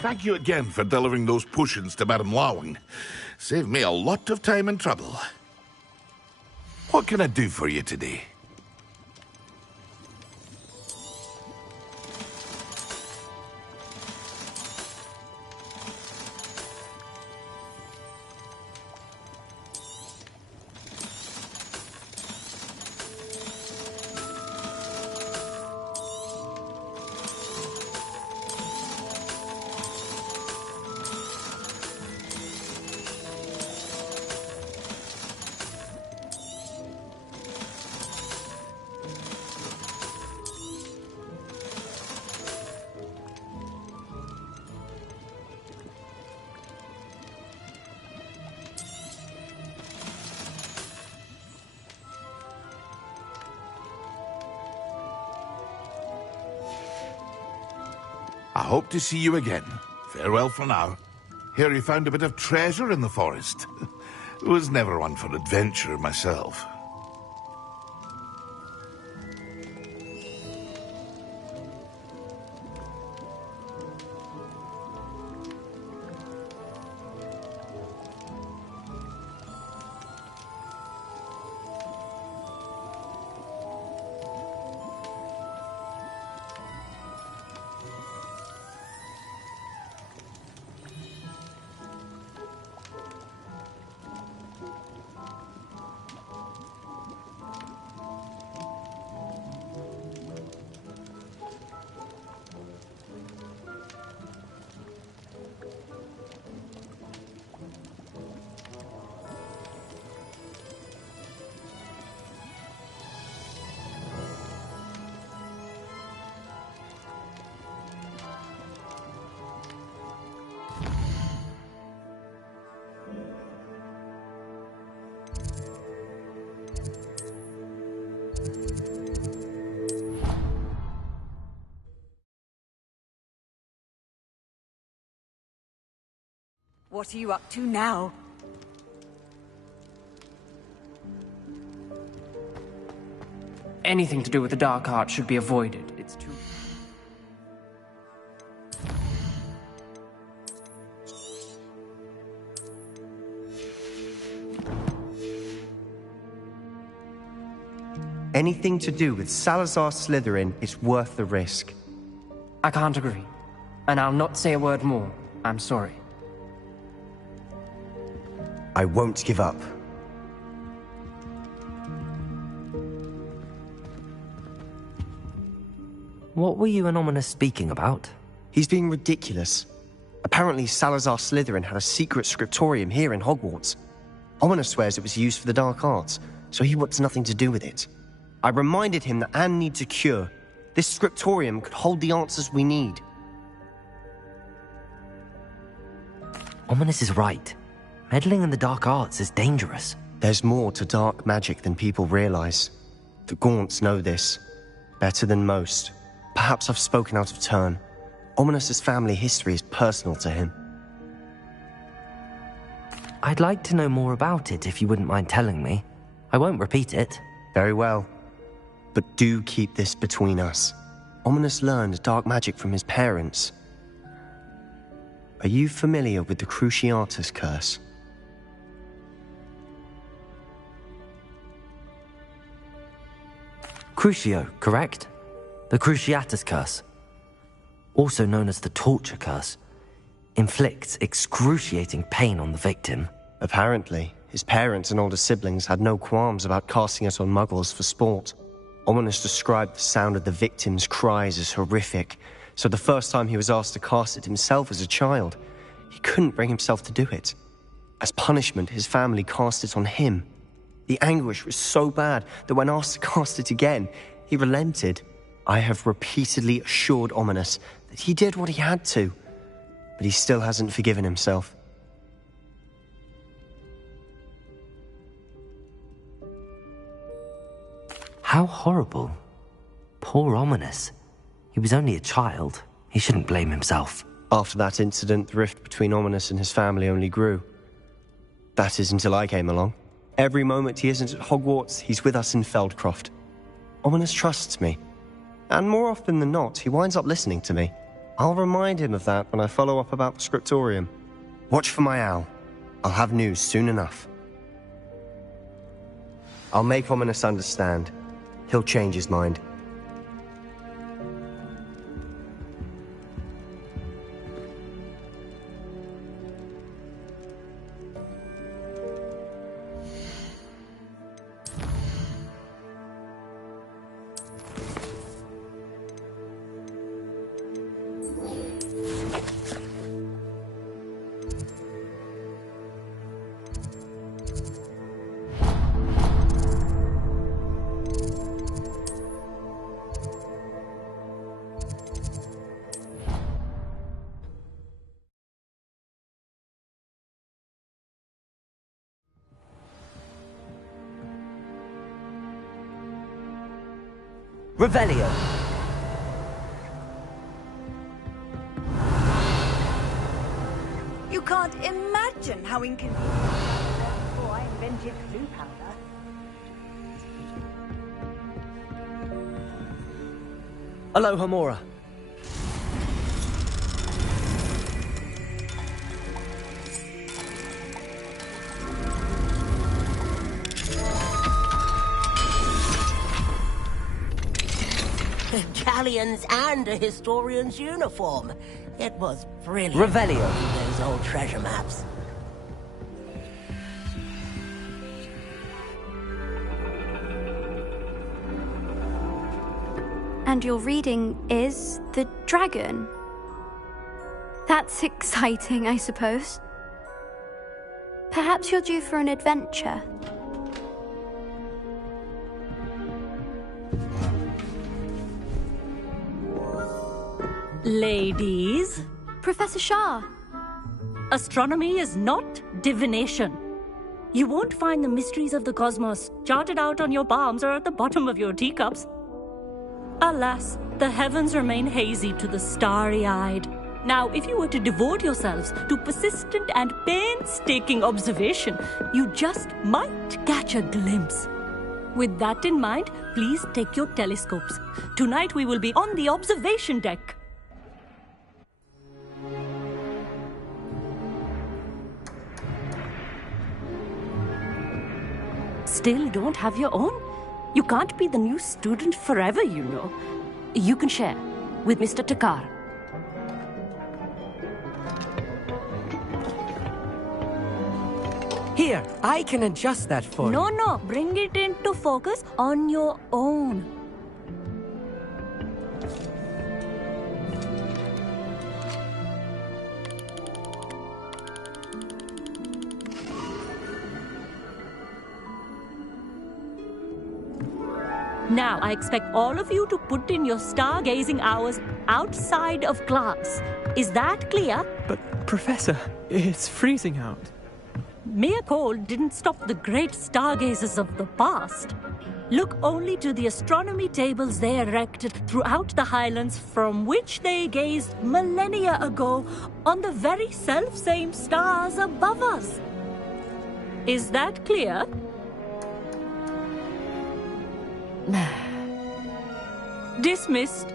Thank you again for delivering those potions to Madame Lawing. Saved me a lot of time and trouble. What can I do for you today? I hope to see you again. Farewell for now. Hear you found a bit of treasure in the forest. Was never one for adventure myself. What are you up to now? Anything to do with the dark art should be avoided. It's too... Anything to do with Salazar Slytherin is worth the risk. I can't agree. And I'll not say a word more. I'm sorry. I won't give up. What were you and Ominous speaking about? He's being ridiculous. Apparently Salazar Slytherin had a secret scriptorium here in Hogwarts. Ominous swears it was used for the dark arts, so he wants nothing to do with it. I reminded him that Anne needs a cure. This scriptorium could hold the answers we need. Ominous is right. Meddling in the dark arts is dangerous. There's more to dark magic than people realize. The Gaunts know this. Better than most. Perhaps I've spoken out of turn. Ominous's family history is personal to him. I'd like to know more about it if you wouldn't mind telling me. I won't repeat it. Very well. But do keep this between us. Ominous learned dark magic from his parents. Are you familiar with the Cruciatus Curse? Crucio, correct? The Cruciatus Curse. Also known as the Torture Curse. Inflicts excruciating pain on the victim. Apparently, his parents and older siblings had no qualms about casting it on muggles for sport. Ominous described the sound of the victim's cries as horrific, so the first time he was asked to cast it himself as a child, he couldn't bring himself to do it. As punishment, his family cast it on him. The anguish was so bad that when asked to cast it again, he relented. I have repeatedly assured Ominous that he did what he had to, but he still hasn't forgiven himself. How horrible. Poor Ominous. He was only a child. He shouldn't blame himself. After that incident, the rift between Ominous and his family only grew. That is until I came along. Every moment he isn't at Hogwarts, he's with us in Feldcroft. Ominous trusts me. And more often than not, he winds up listening to me. I'll remind him of that when I follow up about the scriptorium. Watch for my owl. I'll have news soon enough. I'll make Ominous understand. He'll change his mind. Revelio. You can't imagine how inconvenient it was before I invented blue powder. Aloha Mora. Galleons and a historian's uniform. It was brilliant. Revelio. Those old treasure maps. And your reading is The Dragon. That's exciting, I suppose. Perhaps you're due for an adventure. Ladies. Professor Shah. Astronomy is not divination. You won't find the mysteries of the cosmos charted out on your palms or at the bottom of your teacups. Alas, the heavens remain hazy to the starry-eyed. Now, if you were to devote yourselves to persistent and painstaking observation, you just might catch a glimpse. With that in mind, please take your telescopes. Tonight we will be on the observation deck. Still don't have your own? You can't be the new student forever, you know. You can share with Mr. Takar. Here, I can adjust that for you. No, bring it into focus on your own. Now, I expect all of you to put in your stargazing hours outside of class. Is that clear? But, Professor, it's freezing out. Mere cold didn't stop the great stargazers of the past. Look only to the astronomy tables they erected throughout the Highlands from which they gazed millennia ago on the very self-same stars above us. Is that clear? Dismissed.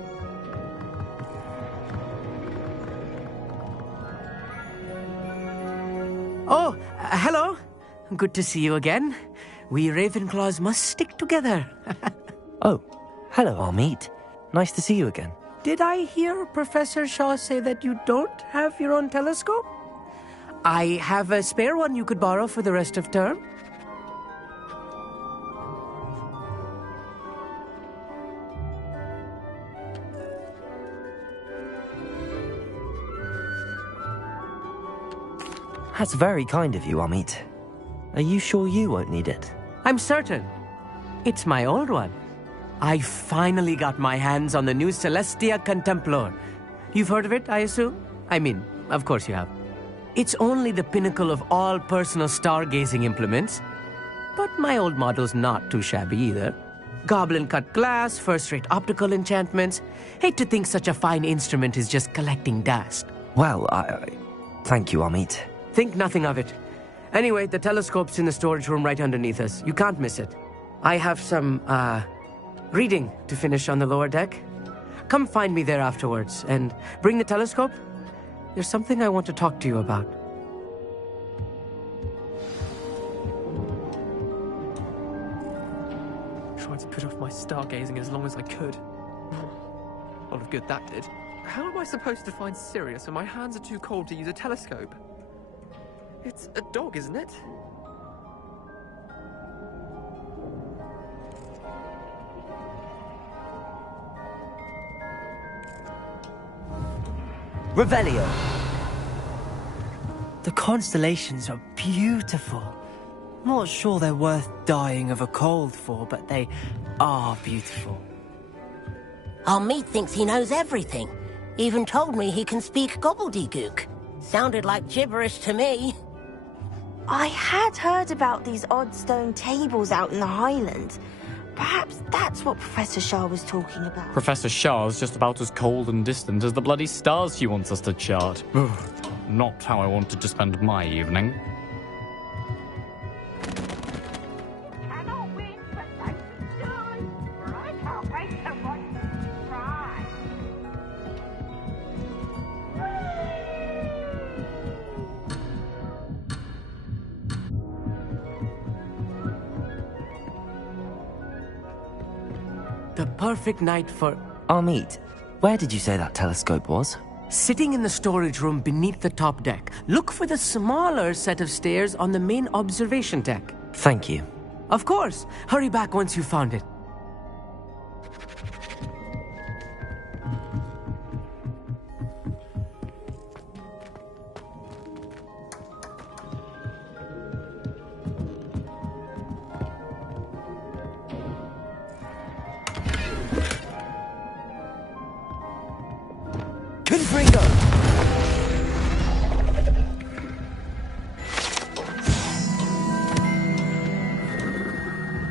Oh, hello. Good to see you again. We Ravenclaws must stick together. Oh, hello, Amit. Nice to see you again. Did I hear Professor Shaw say that you don't have your own telescope? I have a spare one you could borrow for the rest of term. That's very kind of you, Amit. Are you sure you won't need it? I'm certain. It's my old one. I finally got my hands on the new Celestia Contemplar. You've heard of it, I assume? I mean, of course you have. It's only the pinnacle of all personal stargazing implements. But my old model's not too shabby either. Goblin-cut glass, first-rate optical enchantments. Hate to think such a fine instrument is just collecting dust. Well, thank you, Amit. Think nothing of it. Anyway, the telescope's in the storage room right underneath us. You can't miss it. I have some, reading to finish on the lower deck. Come find me there afterwards, and bring the telescope. There's something I want to talk to you about. Tried to put off my stargazing as long as I could. A lot of good that did. How am I supposed to find Sirius when my hands are too cold to use a telescope? It's a dog, isn't it? Revelio. The constellations are beautiful. Not sure they're worth dying of a cold for, but they are beautiful. Amit thinks he knows everything. Even told me he can speak gobbledygook. Sounded like gibberish to me. I had heard about these odd stone tables out in the Highlands. Perhaps that's what Professor Shaw was talking about. Professor Shah's just about as cold and distant as the bloody stars she wants us to chart. Not how I wanted to spend my evening. The perfect night for... Amit, where did you say that telescope was? Sitting in the storage room beneath the top deck. Look for the smaller set of stairs on the main observation deck. Thank you. Of course. Hurry back once you've found it.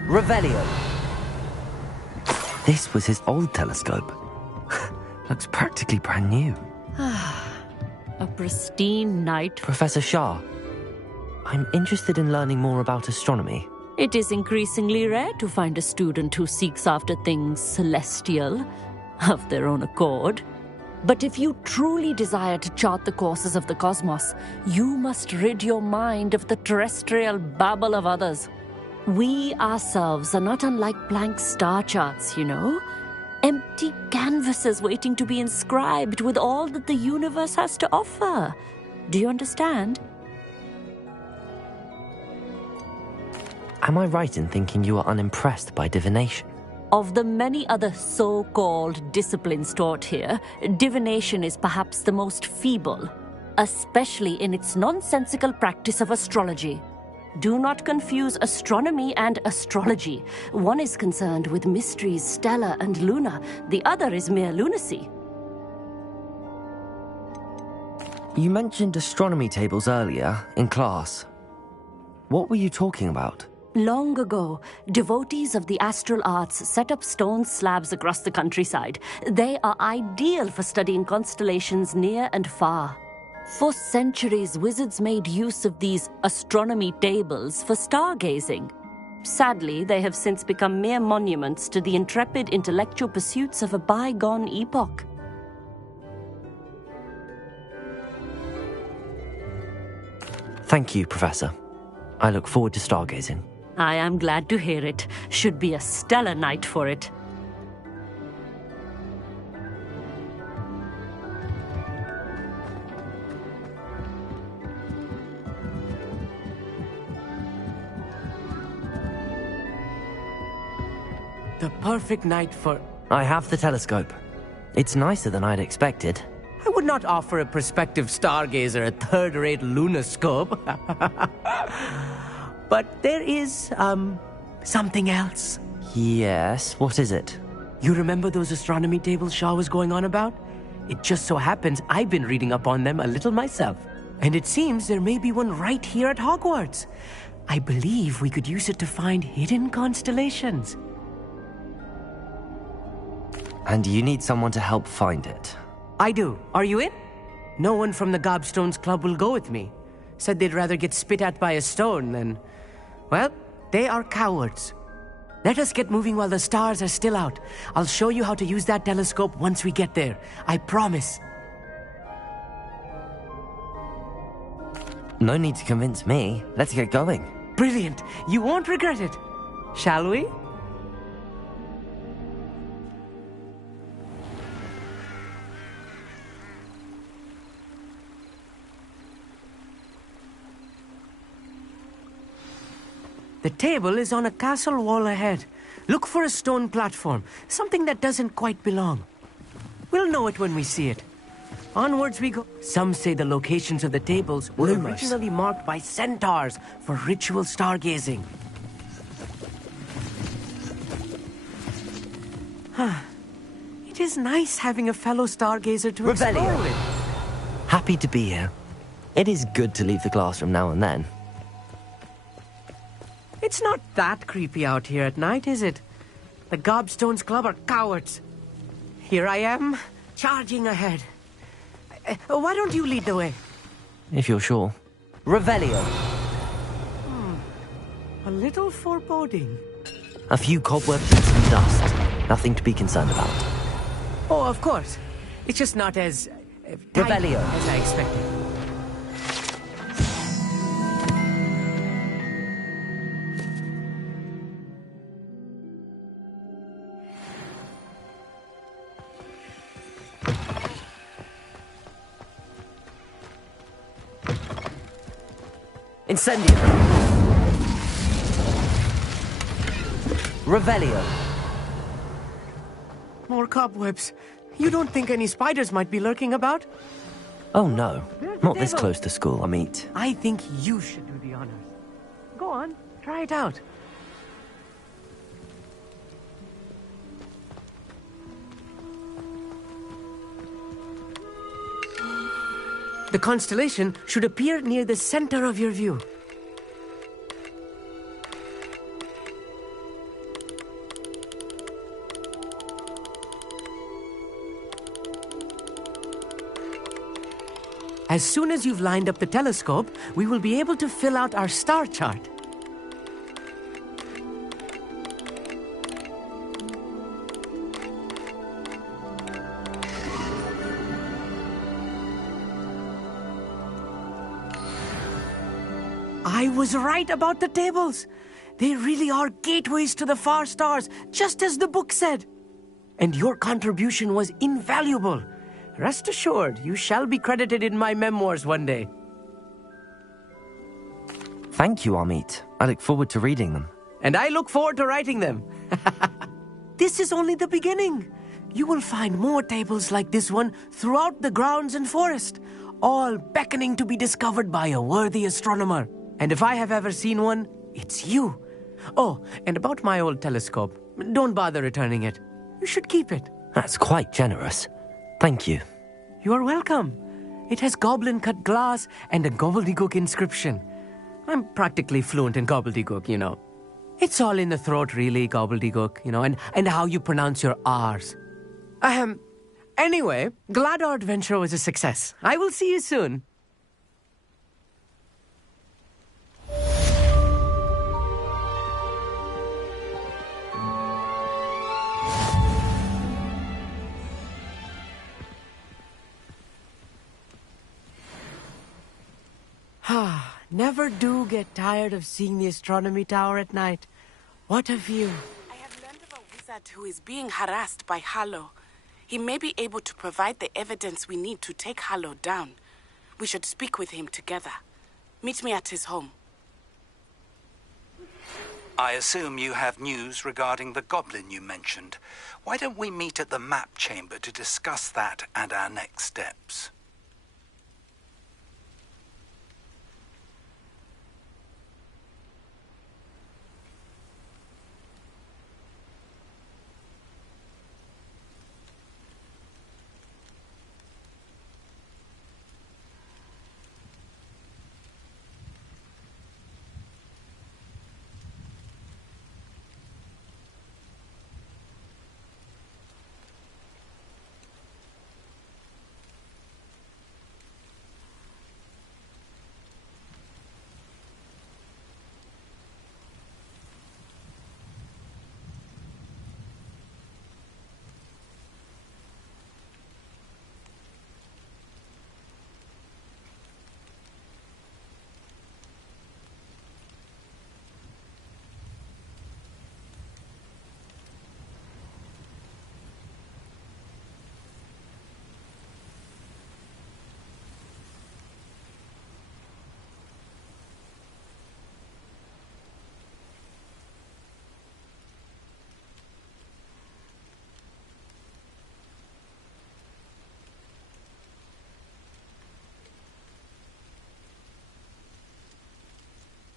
Revelio. This was his old telescope. Looks practically brand new. A pristine night. Professor Shah, I'm interested in learning more about astronomy. It is increasingly rare to find a student who seeks after things celestial, of their own accord. But if you truly desire to chart the courses of the cosmos, you must rid your mind of the terrestrial babble of others. We ourselves are not unlike blank star charts, you know. Empty canvases waiting to be inscribed with all that the universe has to offer. Do you understand? Am I right in thinking you are unimpressed by divination? Of the many other so-called disciplines taught here, divination is perhaps the most feeble, especially in its nonsensical practice of astrology. Do not confuse astronomy and astrology. One is concerned with mysteries stellar and lunar. The other is mere lunacy. You mentioned astronomy tables earlier, in class. What were you talking about? Long ago, devotees of the astral arts set up stone slabs across the countryside. They are ideal for studying constellations near and far. For centuries, wizards made use of these astronomy tables for stargazing. Sadly, they have since become mere monuments to the intrepid intellectual pursuits of a bygone epoch. Thank you, Professor. I look forward to stargazing. I am glad to hear it. Should be a stellar night for it. The perfect night for... I have the telescope. It's nicer than I'd expected. I would not offer a prospective stargazer a third-rate lunoscope. But there is, something else. Yes, what is it? You remember those astronomy tables Shaw was going on about? It just so happens I've been reading up on them a little myself. And it seems there may be one right here at Hogwarts. I believe we could use it to find hidden constellations. And you need someone to help find it. I do. Are you in? No one from the Gobstones Club will go with me. Said they'd rather get spit at by a stone than... Well, they are cowards. Let us get moving while the stars are still out. I'll show you how to use that telescope once we get there. I promise. No need to convince me. Let's get going. Brilliant. You won't regret it. Shall we? The table is on a castle wall ahead. Look for a stone platform, something that doesn't quite belong. We'll know it when we see it. Onwards we go. Some say the locations of the tables were originally marked by centaurs for ritual stargazing. It is nice having a fellow stargazer to explore with. Happy to be here. It is good to leave the classroom now and then. It's not that creepy out here at night, is it? The Gobstones Club are cowards. Here I am, charging ahead. Why don't you lead the way? If you're sure. Revelio. A little foreboding. A few cobwebs and some dust. Nothing to be concerned about. Oh, of course. It's just not as... Revelio. As I expected. Incendio. Revelio. More cobwebs. You don't think any spiders might be lurking about? Oh no, not this close to school, I meet. I think you should do the honors. Go on, try it out. The constellation should appear near the center of your view. As soon as you've lined up the telescope, we will be able to fill out our star chart. I was right about the tables. They really are gateways to the far stars, just as the book said. And your contribution was invaluable. Rest assured, you shall be credited in my memoirs one day. Thank you, Amit. I look forward to reading them. And I look forward to writing them. This is only the beginning. You will find more tables like this one throughout the grounds and forest, all beckoning to be discovered by a worthy astronomer. And if I have ever seen one, it's you. Oh, and about my old telescope, don't bother returning it. You should keep it. That's quite generous. Thank you. You are welcome. It has goblin-cut glass and a gobbledygook inscription. I'm practically fluent in gobbledygook, you know. It's all in the throat, really, gobbledygook, you know, and how you pronounce your R's. Anyway, glad our adventure was a success. I will see you soon. Never do get tired of seeing the astronomy tower at night. What a view. I have learned of a wizard who is being harassed by Harlow. He may be able to provide the evidence we need to take Harlow down. We should speak with him together. Meet me at his home. I assume you have news regarding the goblin you mentioned. Why don't we meet at the map chamber to discuss that and our next steps?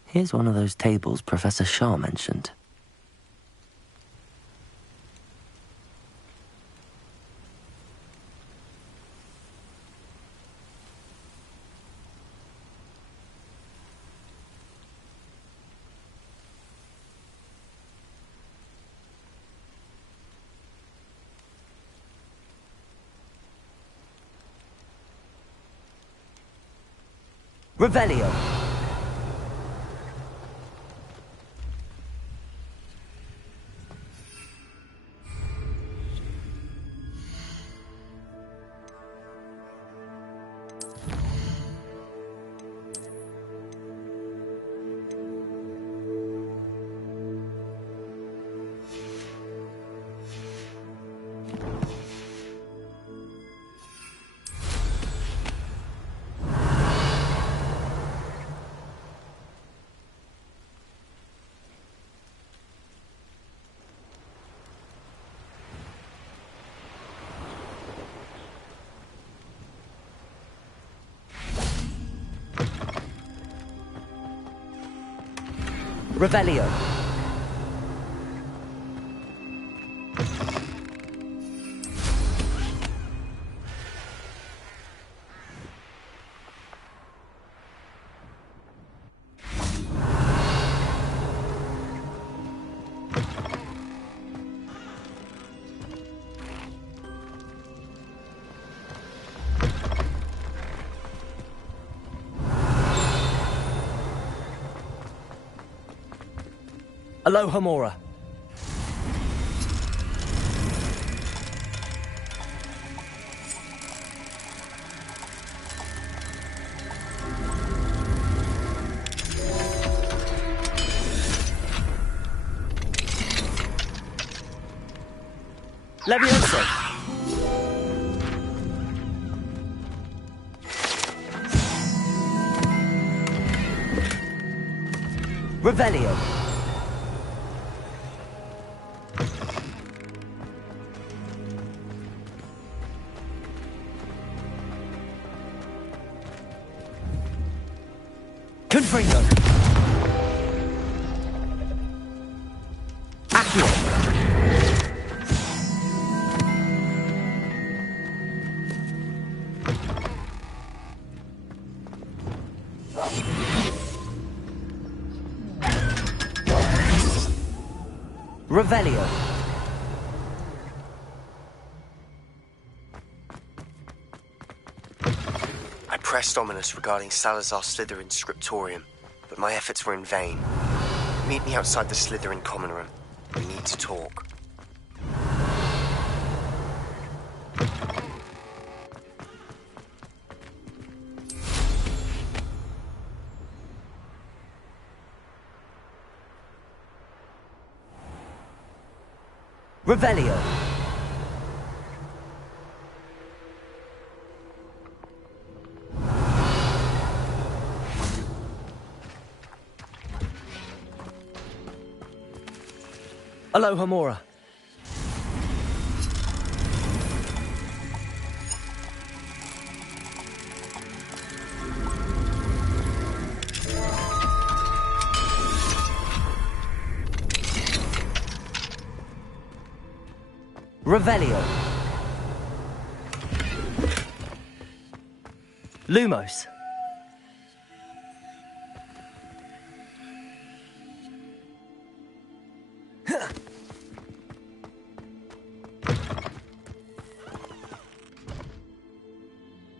Here's one of those tables Professor Shah mentioned. Revelio. Revelio. Aloha Mora. Levioso! Revelio! Confringo! Accio! Revelio. I pressed Ominous regarding Salazar Slytherin's scriptorium, but my efforts were in vain. Meet me outside the Slytherin common room. We need to talk. Revelio. Alohomora. Revelio. Lumos.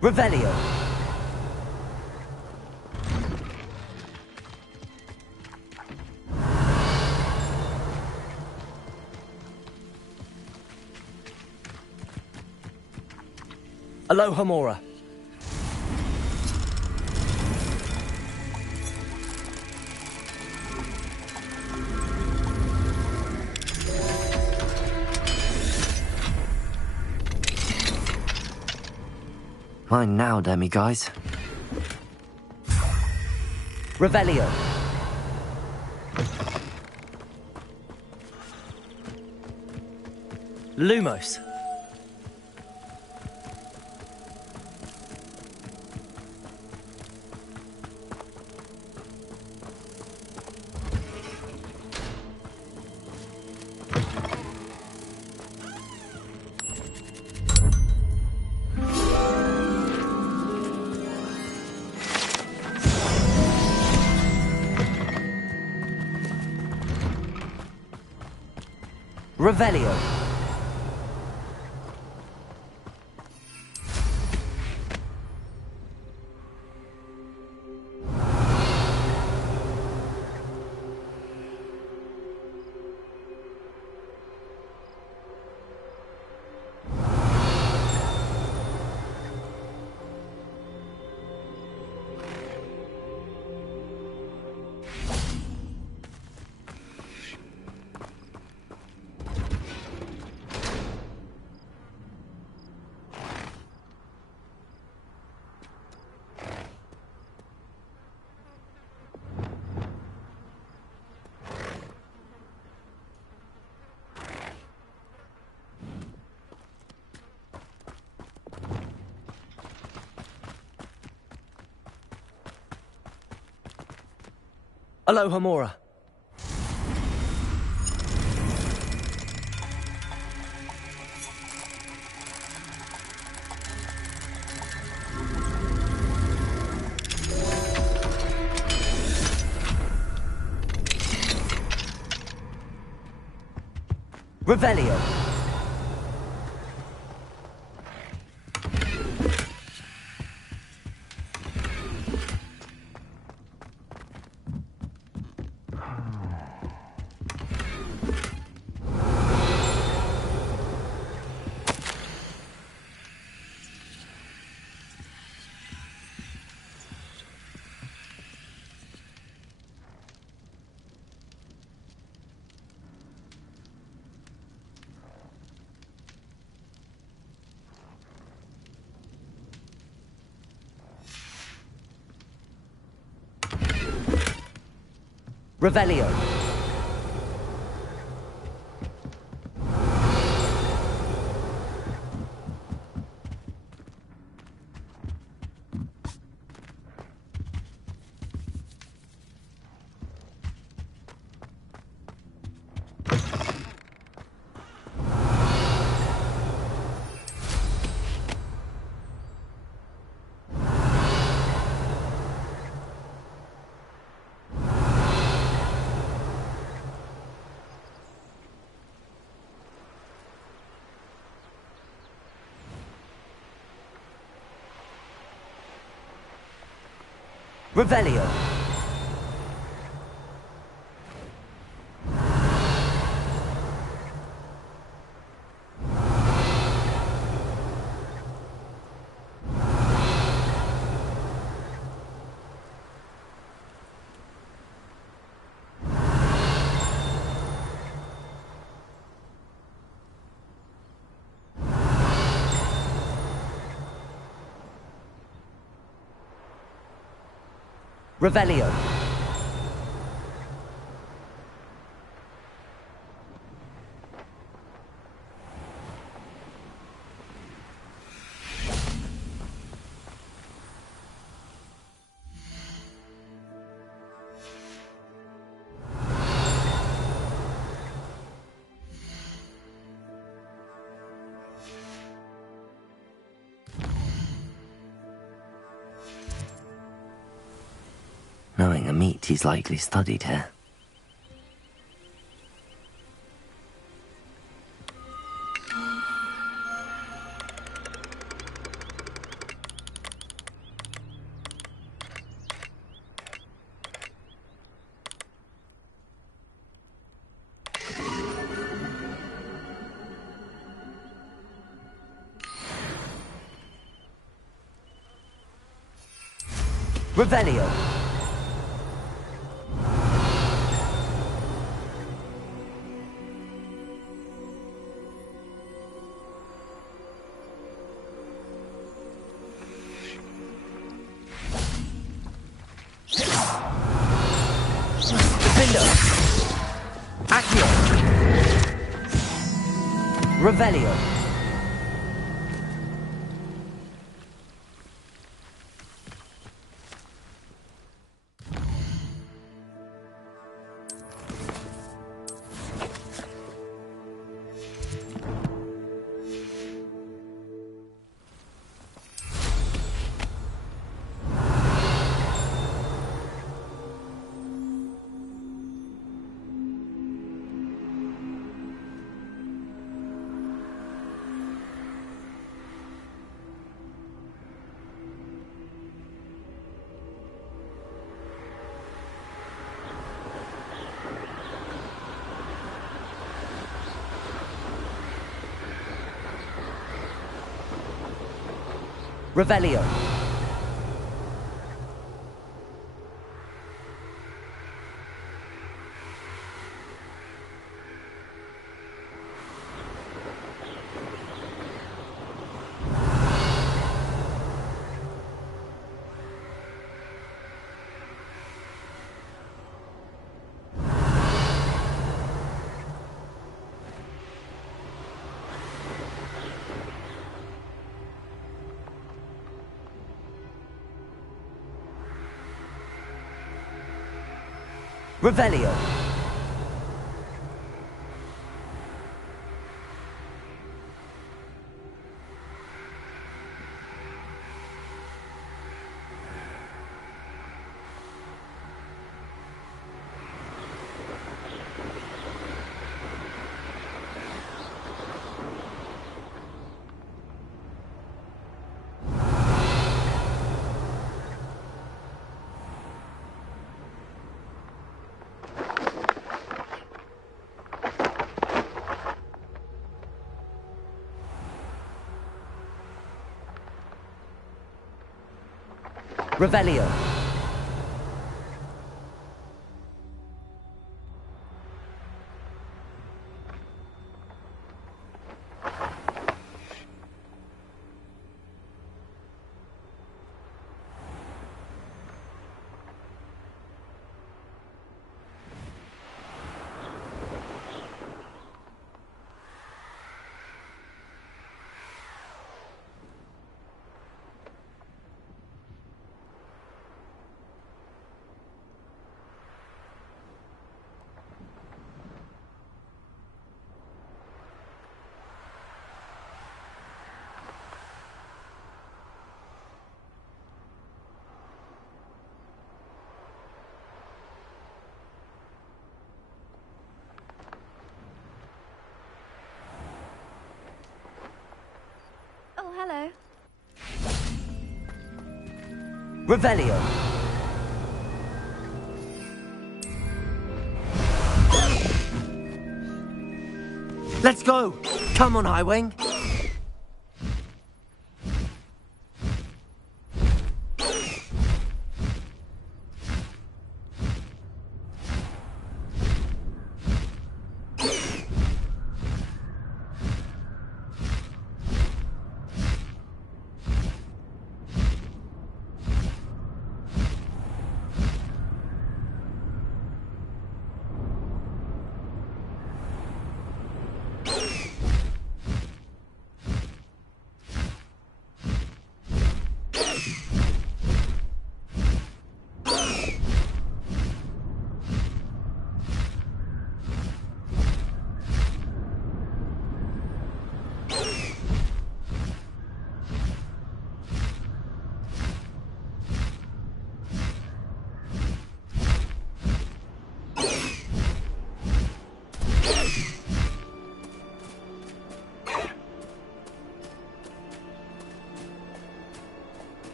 Revelio. Alohomora. Fine now, demi-guys. Revelio. Lumos. Revelio. Alohomora. Revelio. Revelio. Revelio. Revelio. Knowing a meat, he's likely studied here. Revelio. Accio. Revelio. Revelio. Revelio. Revelio. Revelio. Let's go! Come on, Highwing!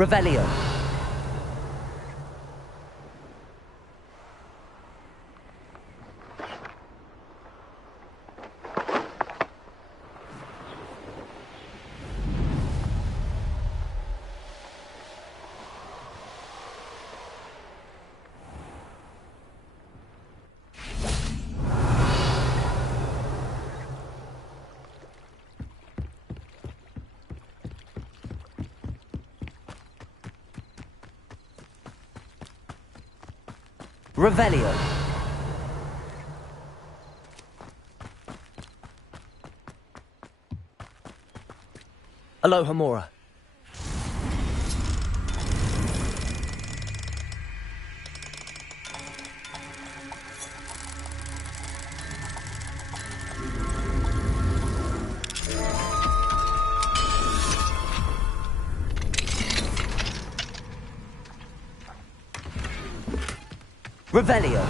Revelio. Revelio. Aloha Mora. Revelio.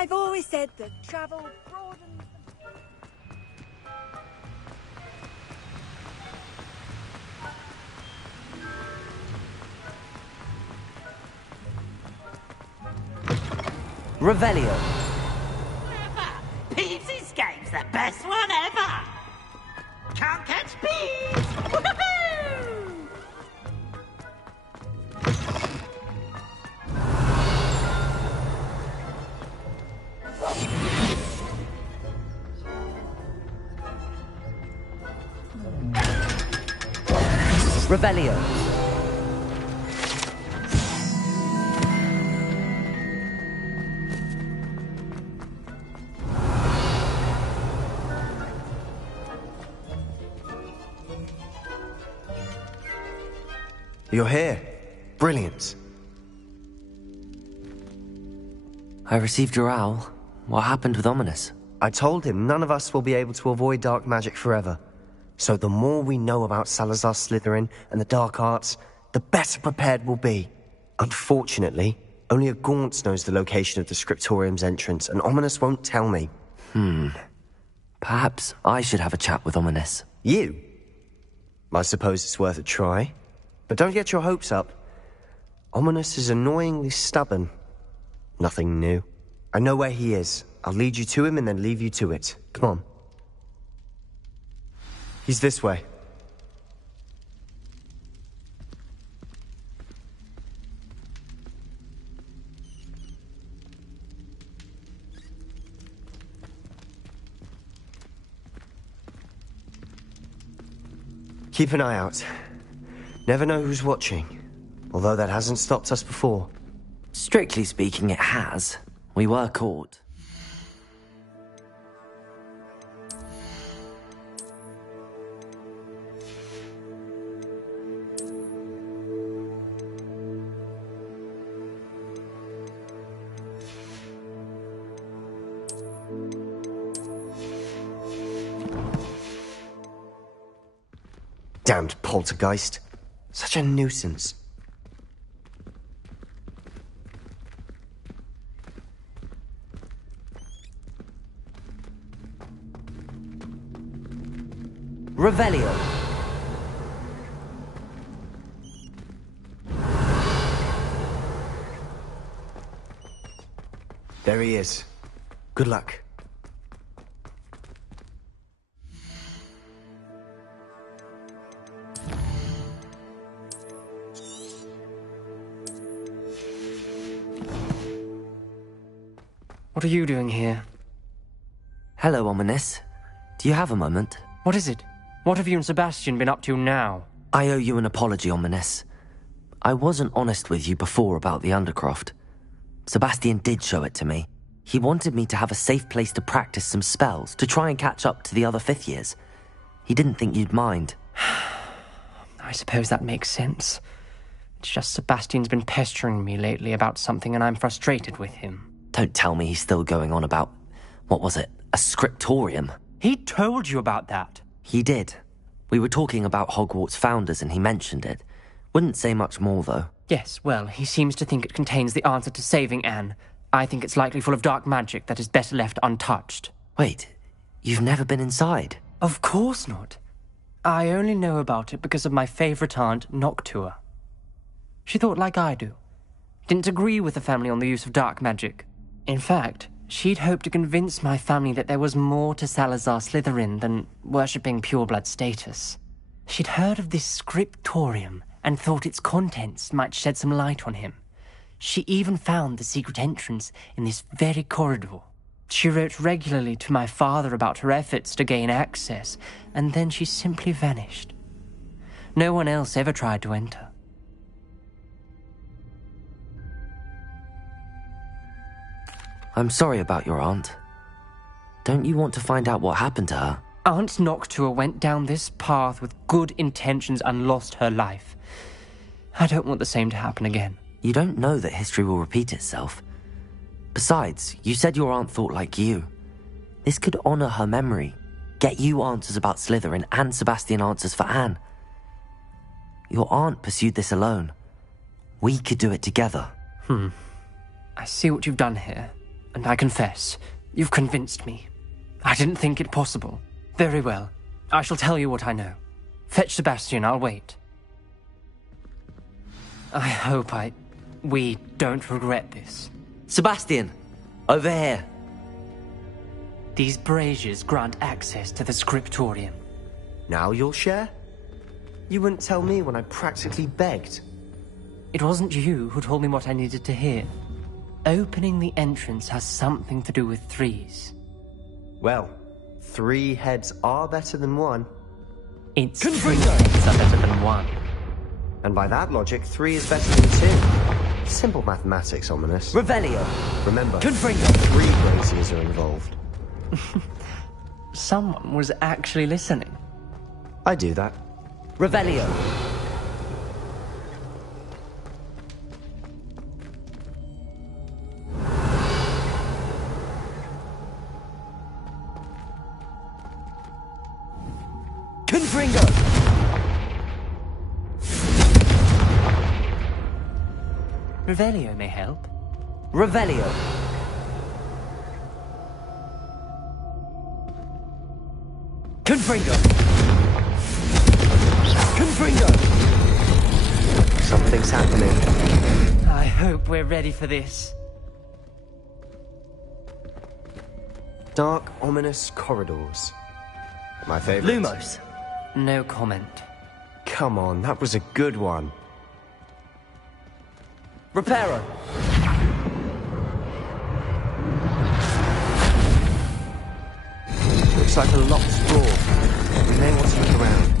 I've always said that travel broadens. Revelio. Pete's Escape's the best one ever! Can't catch Pete! Woohoo! Revelio. You're here. Brilliant. I received your owl. What happened with Ominous? I told him none of us will be able to avoid dark magic forever. So the more we know about Salazar Slytherin and the dark arts, the better prepared we'll be. Unfortunately, only a Gaunt knows the location of the Scriptorium's entrance, and Ominous won't tell me. Perhaps I should have a chat with Ominous. You? I suppose it's worth a try. But don't get your hopes up. Ominous is annoyingly stubborn. Nothing new. I know where he is. I'll lead you to him and then leave you to it. Come on. He's this way. Keep an eye out. Never know who's watching. Although that hasn't stopped us before. Strictly speaking, it has. We were caught. Damned poltergeist. Such a nuisance. Revelio. There he is. Good luck. What are you doing here? Hello, Ominous. Do you have a moment? What is it? What have you and Sebastian been up to now? I owe you an apology, Ominous. I wasn't honest with you before about the Undercroft. Sebastian did show it to me. He wanted me to have a safe place to practice some spells, to try and catch up to the other fifth years. He didn't think you'd mind. I suppose that makes sense. It's just Sebastian's been pestering me lately about something and I'm frustrated with him. Don't tell me he's still going on about, what was it, a scriptorium? He told you about that. He did. We were talking about Hogwarts founders and he mentioned it. Wouldn't say much more, though. Yes, well, he seems to think it contains the answer to saving Anne. I think it's likely full of dark magic that is better left untouched. Wait, you've never been inside? Of course not. I only know about it because of my favourite aunt, Noctua. She thought like I do. Didn't agree with the family on the use of dark magic. In fact, she'd hoped to convince my family that there was more to Salazar Slytherin than worshipping pureblood status. She'd heard of this scriptorium and thought its contents might shed some light on him. She even found the secret entrance in this very corridor. She wrote regularly to my father about her efforts to gain access, and then she simply vanished. No one else ever tried to enter. I'm sorry about your aunt. Don't you want to find out what happened to her? Aunt Noctua went down this path with good intentions and lost her life. I don't want the same to happen again. You don't know that history will repeat itself. Besides, you said your aunt thought like you. This could honor her memory, get you answers about Slytherin and Sebastian answers for Anne. Your aunt pursued this alone. We could do it together. I see what you've done here. And I confess, you've convinced me. I didn't think it possible. Very well. I shall tell you what I know. Fetch Sebastian, I'll wait. I hope we don't regret this. Sebastian! Over here. These braziers grant access to the scriptorium. Now you'll share? You wouldn't tell me when I practically begged. It wasn't you who told me what I needed to hear. Opening the entrance has something to do with threes. Well, 3 heads are better than 1. It's 3 heads are better than 1. And by that logic, 3 is better than 2. Simple mathematics, Ominous. Revelio! Remember, Confringo! 3 braziers are involved. Someone was actually listening. I do that. Revelio! Confringo! Revelio may help. Revelio! Confringo! Confringo! Something's happening. I hope we're ready for this. Dark, ominous corridors. My favorite. Lumos! No comment. Come on, that was a good one. Reparo! Looks like a locked door. We may want to look around.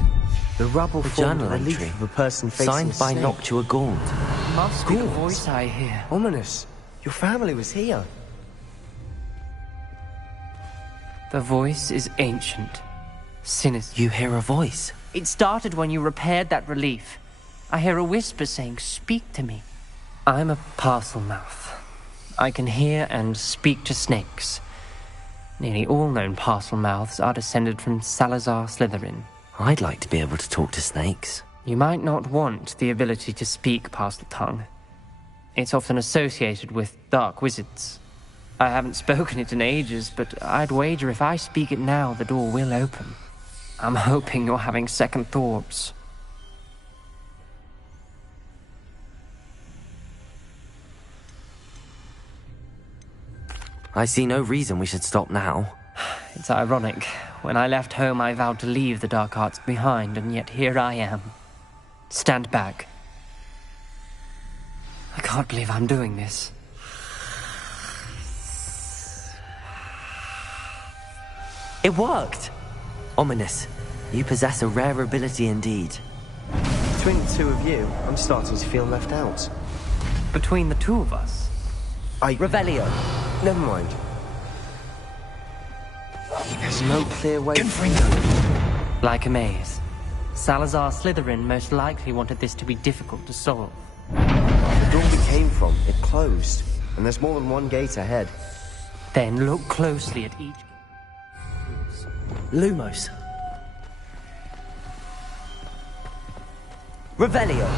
The rubble The formed journal a relief entry. of a person facing Signed a by snake. Noctua Gaunt. Must be the voice I hear. Ominous. Your family was here. The voice is ancient. Sinister. You hear a voice? It started when you repaired that relief. I hear a whisper saying, "Speak to me." I'm a parcel mouth. I can hear and speak to snakes. Nearly all known parcel mouths are descended from Salazar Slytherin. I'd like to be able to talk to snakes. You might not want the ability to speak parcel tongue. It's often associated with dark wizards. I haven't spoken it in ages, but I'd wager if I speak it now, the door will open. I'm hoping you're having second thoughts. I see no reason we should stop now. It's ironic. When I left home, I vowed to leave the dark arts behind, and yet here I am. Stand back. I can't believe I'm doing this. It worked! Ominous, you possess a rare ability indeed. Between the 2 of you, I'm starting to feel left out. Between the 2 of us? Revelio! Never mind. There's no clear way... Confringo! Like a maze. Salazar Slytherin most likely wanted this to be difficult to solve. The door we came from, it closed. And there's more than one gate ahead. Then look closely at each... Lumos. Revelio.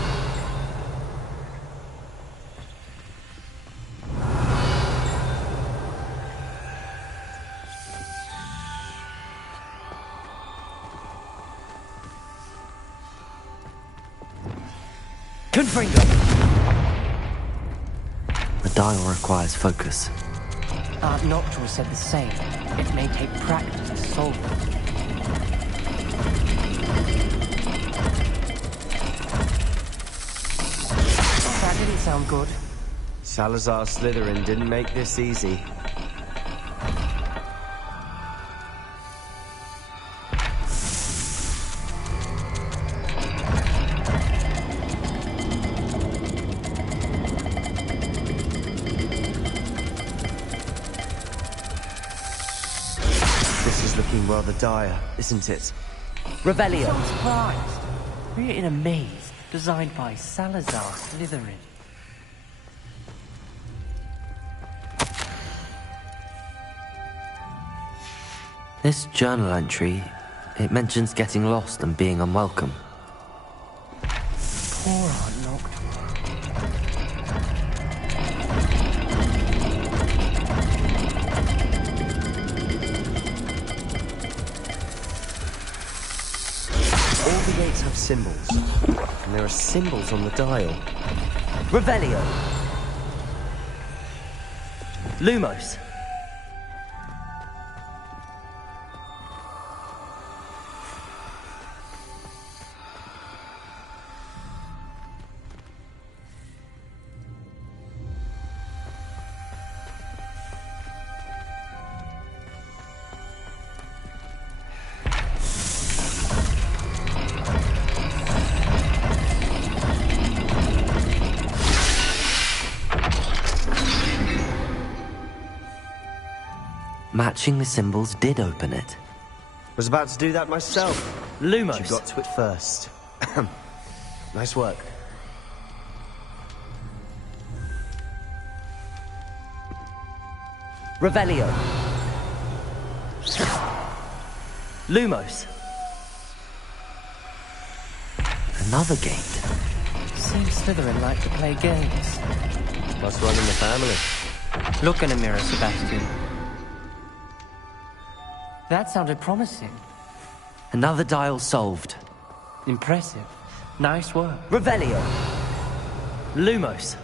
Confringo. The dial requires focus. Noctua said the same. It may take practice to solve it. That didn't sound good. Salazar Slytherin didn't make this easy. Looking rather dire, isn't it? Revelio. I'm surprised. We're in a maze designed by Salazar Slytherin. This journal entry, it mentions getting lost and being unwelcome. Poor Aunt Noctua. gates have symbols, and there are symbols on the dial. Revelio. Lumos. Matching the symbols did open it. Was about to do that myself. Lumos. You got to it first. Nice work. Revelio. Lumos. Another gate. Seems Slytherin like to play games. Must run in the family. Look in a mirror, Sebastian. That sounded promising. Another dial solved. Impressive. Nice work. Revelio. Lumos.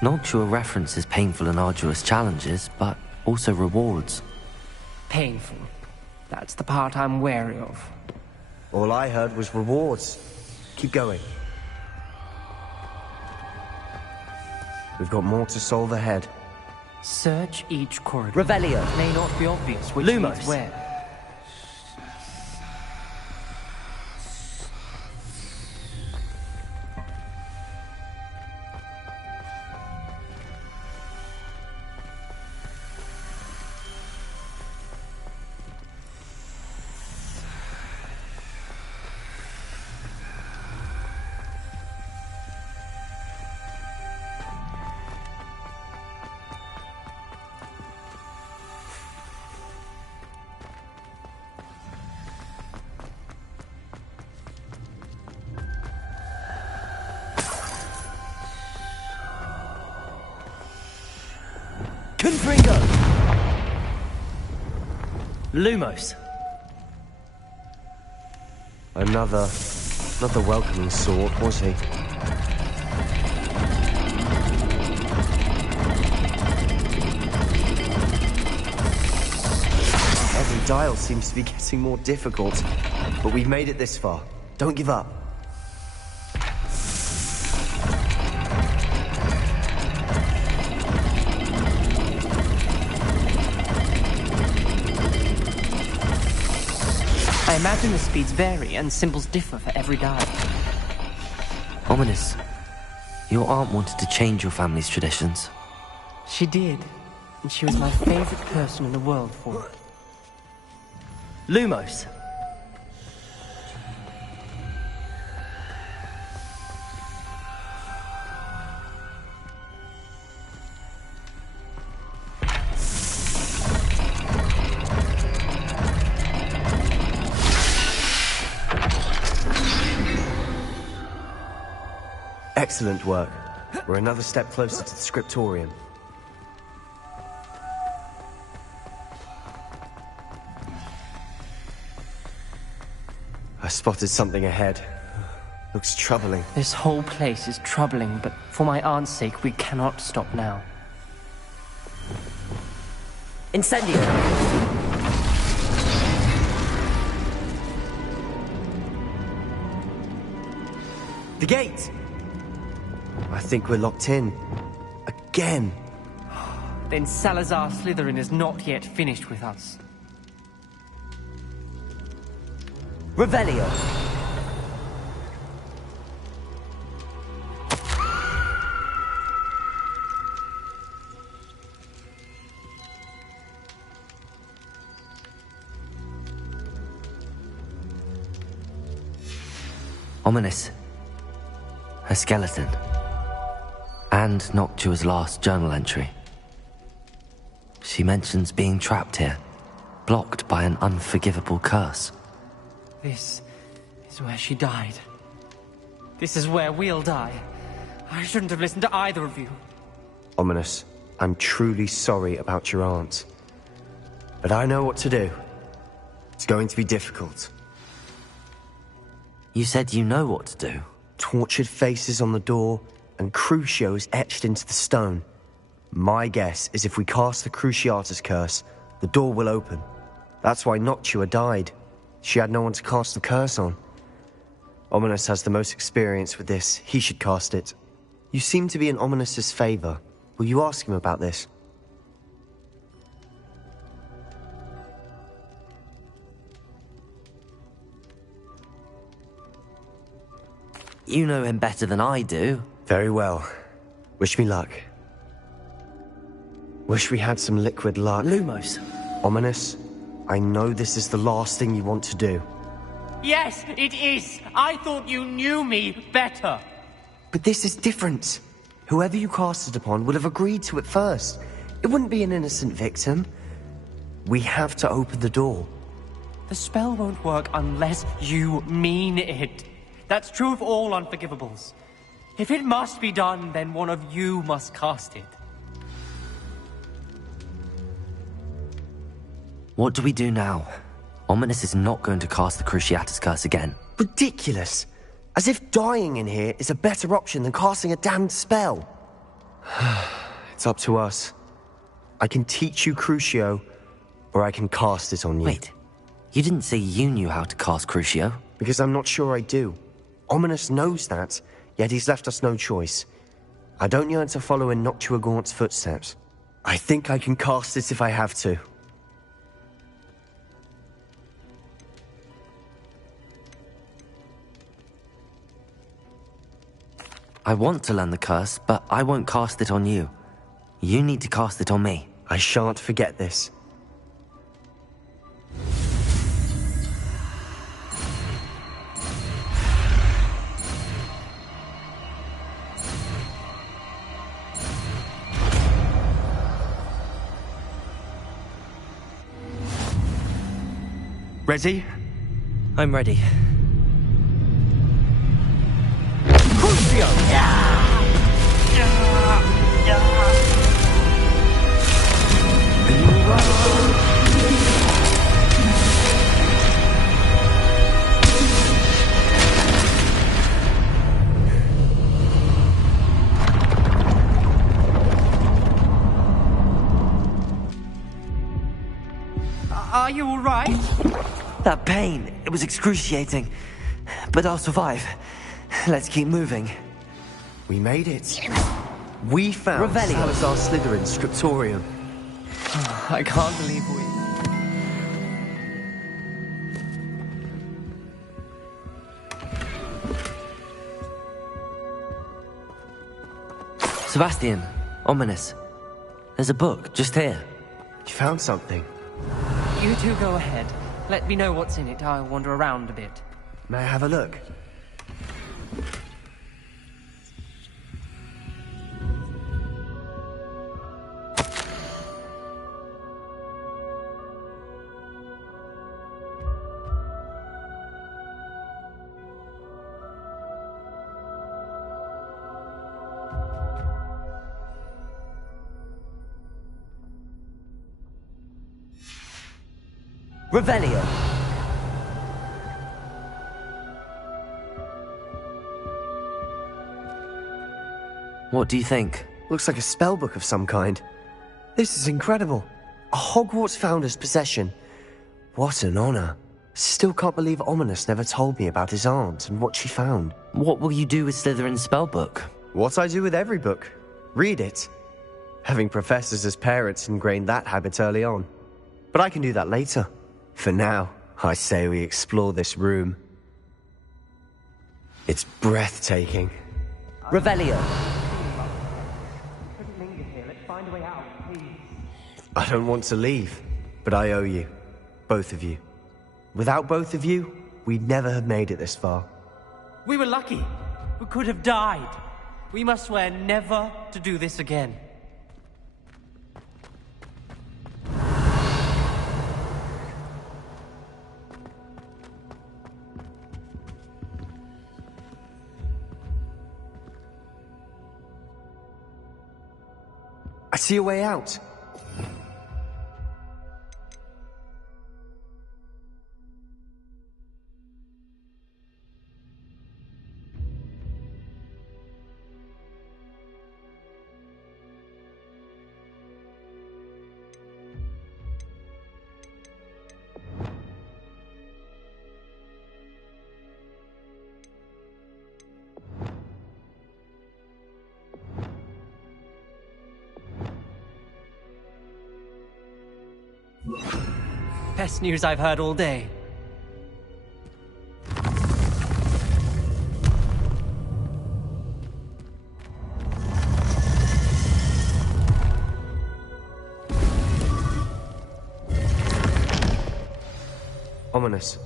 Noctua references painful and arduous challenges, but also rewards. Painful. That's the part I'm wary of. All I heard was rewards. Keep going. We've got more to solve ahead. Search each corridor. Revelio. It may not be obvious which Lumos. leads where. Lumos. Another welcoming sort, was he? Every dial seems to be getting more difficult, but we've made it this far. Don't give up. I imagine the speeds vary and symbols differ for every dial. Ominous. Your aunt wanted to change your family's traditions. She did, and she was my favorite person in the world for it. Lumos. Excellent work. We're another step closer to the scriptorium. I spotted something ahead. Looks troubling. This whole place is troubling, but for my aunt's sake, we cannot stop now. Incendio! The gate! I think we're locked in. Again. Then Salazar Slytherin is not yet finished with us. Revelio. Ominous. Her skeleton. And Noctua's last journal entry. She mentions being trapped here, blocked by an unforgivable curse. This is where she died. This is where we'll die. I shouldn't have listened to either of you. Ominous, I'm truly sorry about your aunt. But I know what to do. It's going to be difficult. You said you know what to do. Tortured faces on the door, and Crucios etched into the stone. My guess is if we cast the Cruciatus curse, the door will open. That's why Noctua died. She had no one to cast the curse on. Ominous has the most experience with this. He should cast it. You seem to be in Ominous's favor. Will you ask him about this? You know him better than I do. Very well. Wish me luck. Wish we had some liquid luck. Lumos. Ominous, I know this is the last thing you want to do. Yes, it is. I thought you knew me better. But this is different. Whoever you cast it upon would have agreed to it first. It wouldn't be an innocent victim. We have to open the door. The spell won't work unless you mean it. That's true of all unforgivables. If it must be done, then one of you must cast it. What do we do now? Ominous is not going to cast the Cruciatus curse again. Ridiculous! As if dying in here is a better option than casting a damned spell. It's up to us. I can teach you Crucio, or I can cast it on you. Wait, you didn't say you knew how to cast Crucio? Because I'm not sure I do. Ominous knows that, yet he's left us no choice. I don't yearn to follow in Noctua Gaunt's footsteps. I think I can cast it if I have to. I want to learn the curse, but I won't cast it on you. You need to cast it on me. I shan't forget this. Ready? I'm ready. Are you all right? That pain, it was excruciating. But I'll survive. Let's keep moving. We made it. We found Revelio. Salazar Slytherin's scriptorium. I can't believe we... Sebastian, Ominous. There's a book, just here. You found something. You two go ahead. Let me know what's in it. I'll wander around a bit. May I have a look? Revelio. What do you think? Looks like a spellbook of some kind. This is incredible. A Hogwarts founder's possession. What an honor. Still can't believe Ominous never told me about his aunt and what she found. What will you do with Slytherin's spellbook? What I do with every book. Read it. Having professors as parents ingrained that habit early on. But I can do that later. For now, I say we explore this room. It's breathtaking. Revelio. I don't want to leave, but I owe you. Both of you. Without both of you, we'd never have made it this far. We were lucky. We could have died. We must swear never to do this again. I see a way out. best news I've heard all day. Ominous.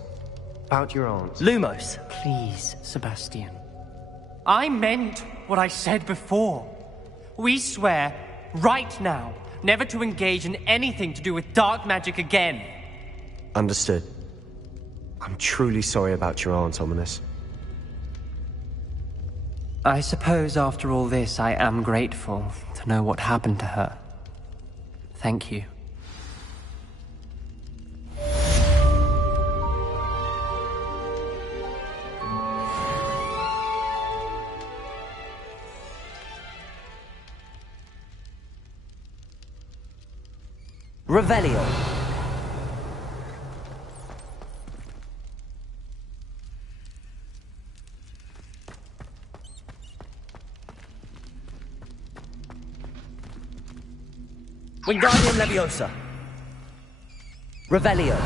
About your aunt. Lumos. Please, Sebastian. I meant what I said before. We swear, right now, never to engage in anything to do with dark magic again. Understood. I'm truly sorry about your aunt, Ominous. I suppose after all this, I am grateful to know what happened to her. Thank you. Revelio. Wingardium Leviosa. Revelio.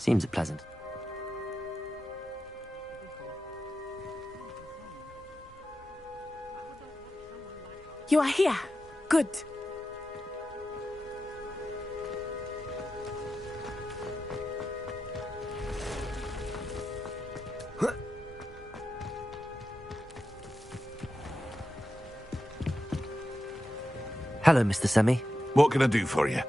Seems pleasant. You are here. Good. Hello, Mr. Semi. What can I do for you?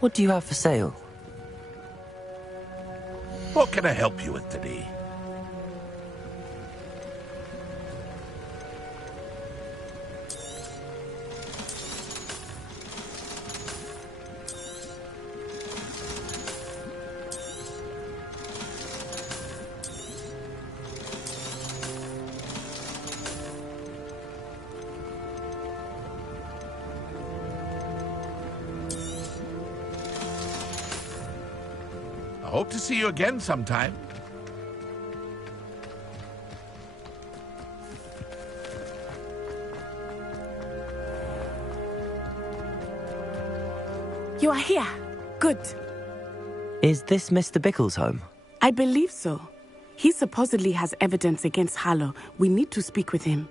What do you have for sale? What can I help you with today? I hope to see you again sometime. You are here. Good. Is this Mr. Bickle's home? I believe so. He supposedly has evidence against Harlow. We need to speak with him.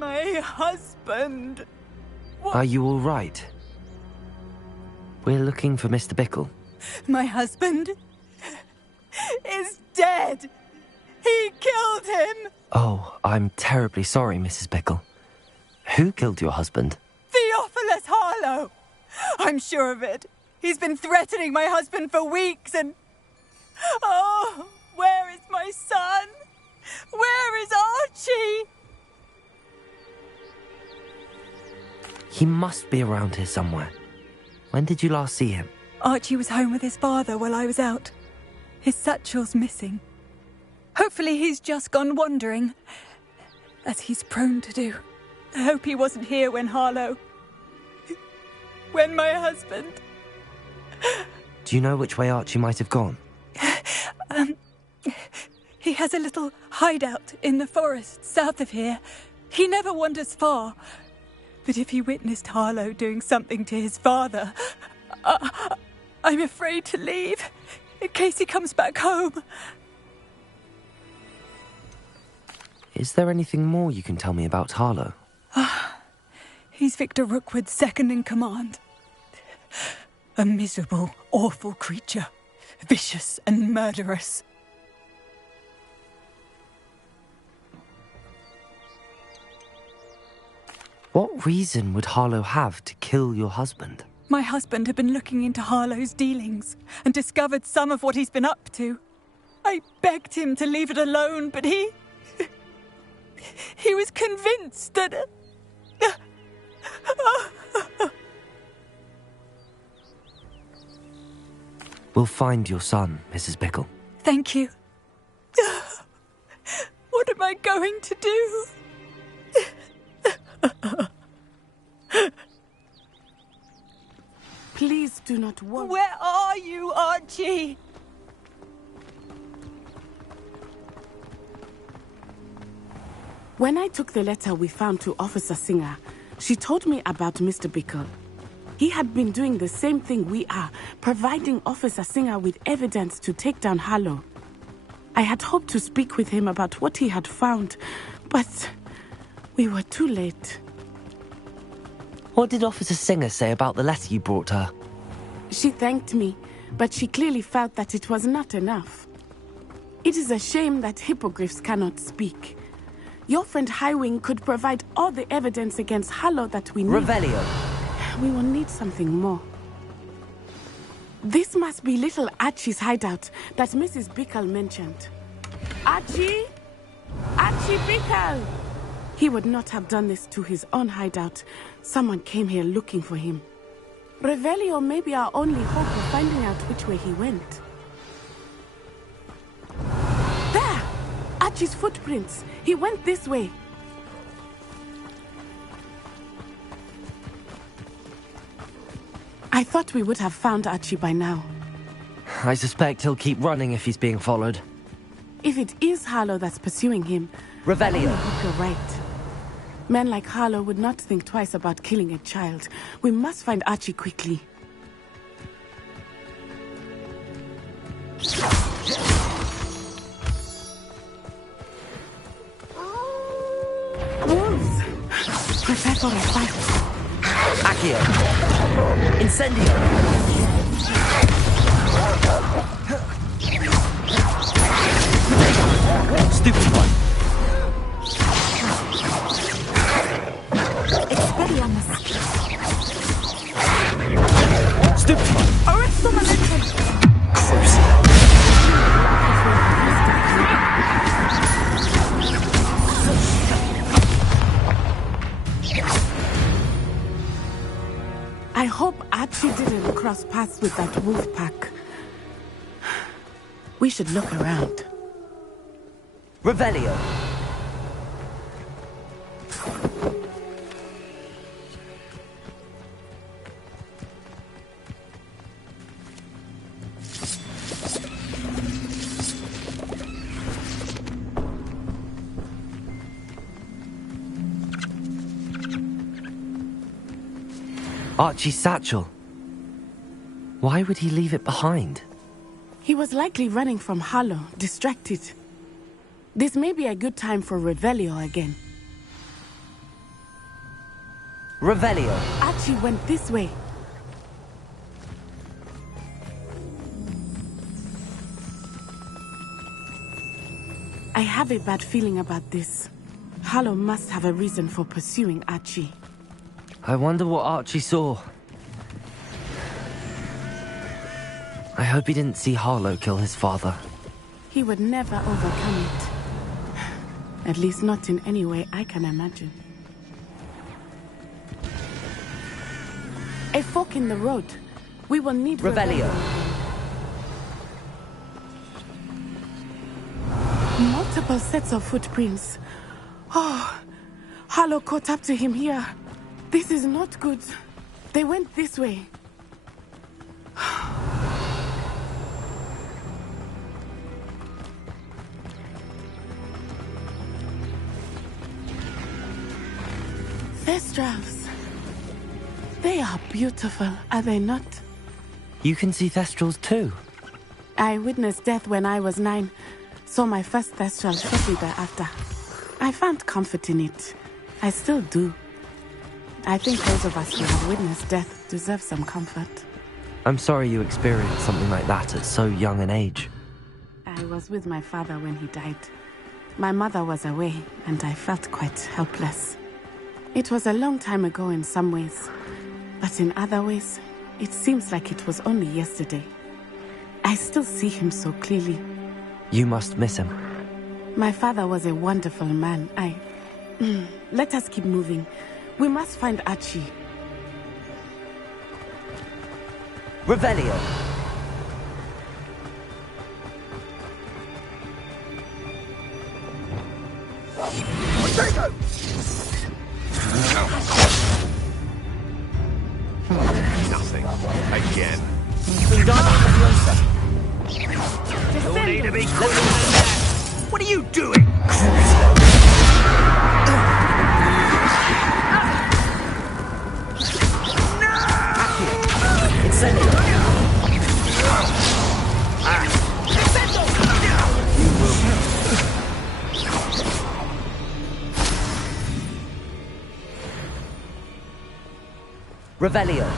My husband. Are you all right? We're looking for Mr. Bickle. My husband is dead. He killed him. Oh, I'm terribly sorry, Mrs. Bickle. Who killed your husband? Theophilus Harlow. I'm sure of it. He's been threatening my husband for weeks and... Oh, where is my son? Where is Archie? He must be around here somewhere. When did you last see him? Archie was home with his father while I was out. His satchel's missing. Hopefully he's just gone wandering, as he's prone to do. I hope he wasn't here when Harlow... when my husband... Do you know which way Archie might have gone? He has a little hideout in the forest south of here. He never wanders far. But if he witnessed Harlow doing something to his father, I'm afraid to leave, in case he comes back home. Is there anything more you can tell me about Harlow? He's Victor Rookwood's second in command. A miserable, awful creature. Vicious and murderous. What reason would Harlow have to kill your husband? My husband had been looking into Harlow's dealings and discovered some of what he's been up to. I begged him to leave it alone, but he was convinced that... We'll find your son, Mrs. Bickle. Thank you. What am I going to do? Please do not worry. Where are you, Archie? When I took the letter we found to Officer Singer, she told me about Mr. Bickle. He had been doing the same thing we are, providing Officer Singer with evidence to take down Harlow. I had hoped to speak with him about what he had found, but we were too late. What did Officer Singer say about the letter you brought her? She thanked me, but she clearly felt that it was not enough. It is a shame that hippogriffs cannot speak. Your friend Highwing could provide all the evidence against Harlow that we need. Revelio. We will need something more. This must be little Archie's hideout that Mrs. Bickle mentioned. Archie? Archie Bickle! He would not have done this to his own hideout. Someone came here looking for him. Revelio may be our only hope of finding out which way he went. There! Archie's footprints. He went this way. I thought we would have found Archie by now. I suspect he'll keep running if he's being followed. If it is Harlow that's pursuing him... Revelio. I hope you're right. Men like Harlow would not think twice about killing a child. We must find Archie quickly. Wolves! Prepare for a fight. Accio! Incendio! Stupid one! Expelliarmus! Stupid one! Arresto Maleficent! I hope Archie didn't cross paths with that wolf pack. We should look around. Revelio. Archie's satchel. Why would he leave it behind? He was likely running from Harlow, distracted. This may be a good time for Revelio again. Revelio. Archie went this way. I have a bad feeling about this. Harlow must have a reason for pursuing Archie. I wonder what Archie saw. I hope he didn't see Harlow kill his father. He would never overcome it. At least not in any way I can imagine. A fork in the road. We will need Revelio. Multiple sets of footprints. Oh, Harlow caught up to him here. This is not good. They went this way. Thestrals. They are beautiful, are they not? You can see Thestrals too. I witnessed death when I was 9. Saw my first Thestral shortly thereafter. I found comfort in it. I still do. I think those of us who have witnessed death deserve some comfort. I'm sorry you experienced something like that at so young an age. I was with my father when he died. My mother was away, and I felt quite helpless. It was a long time ago in some ways, but in other ways, it seems like it was only yesterday. I still see him so clearly. You must miss him. My father was a wonderful man. Let us keep moving. We must find Archie. Revelio. Potato! Nothing. Again. You'll need to be quicker than that. What are you doing? Revelio.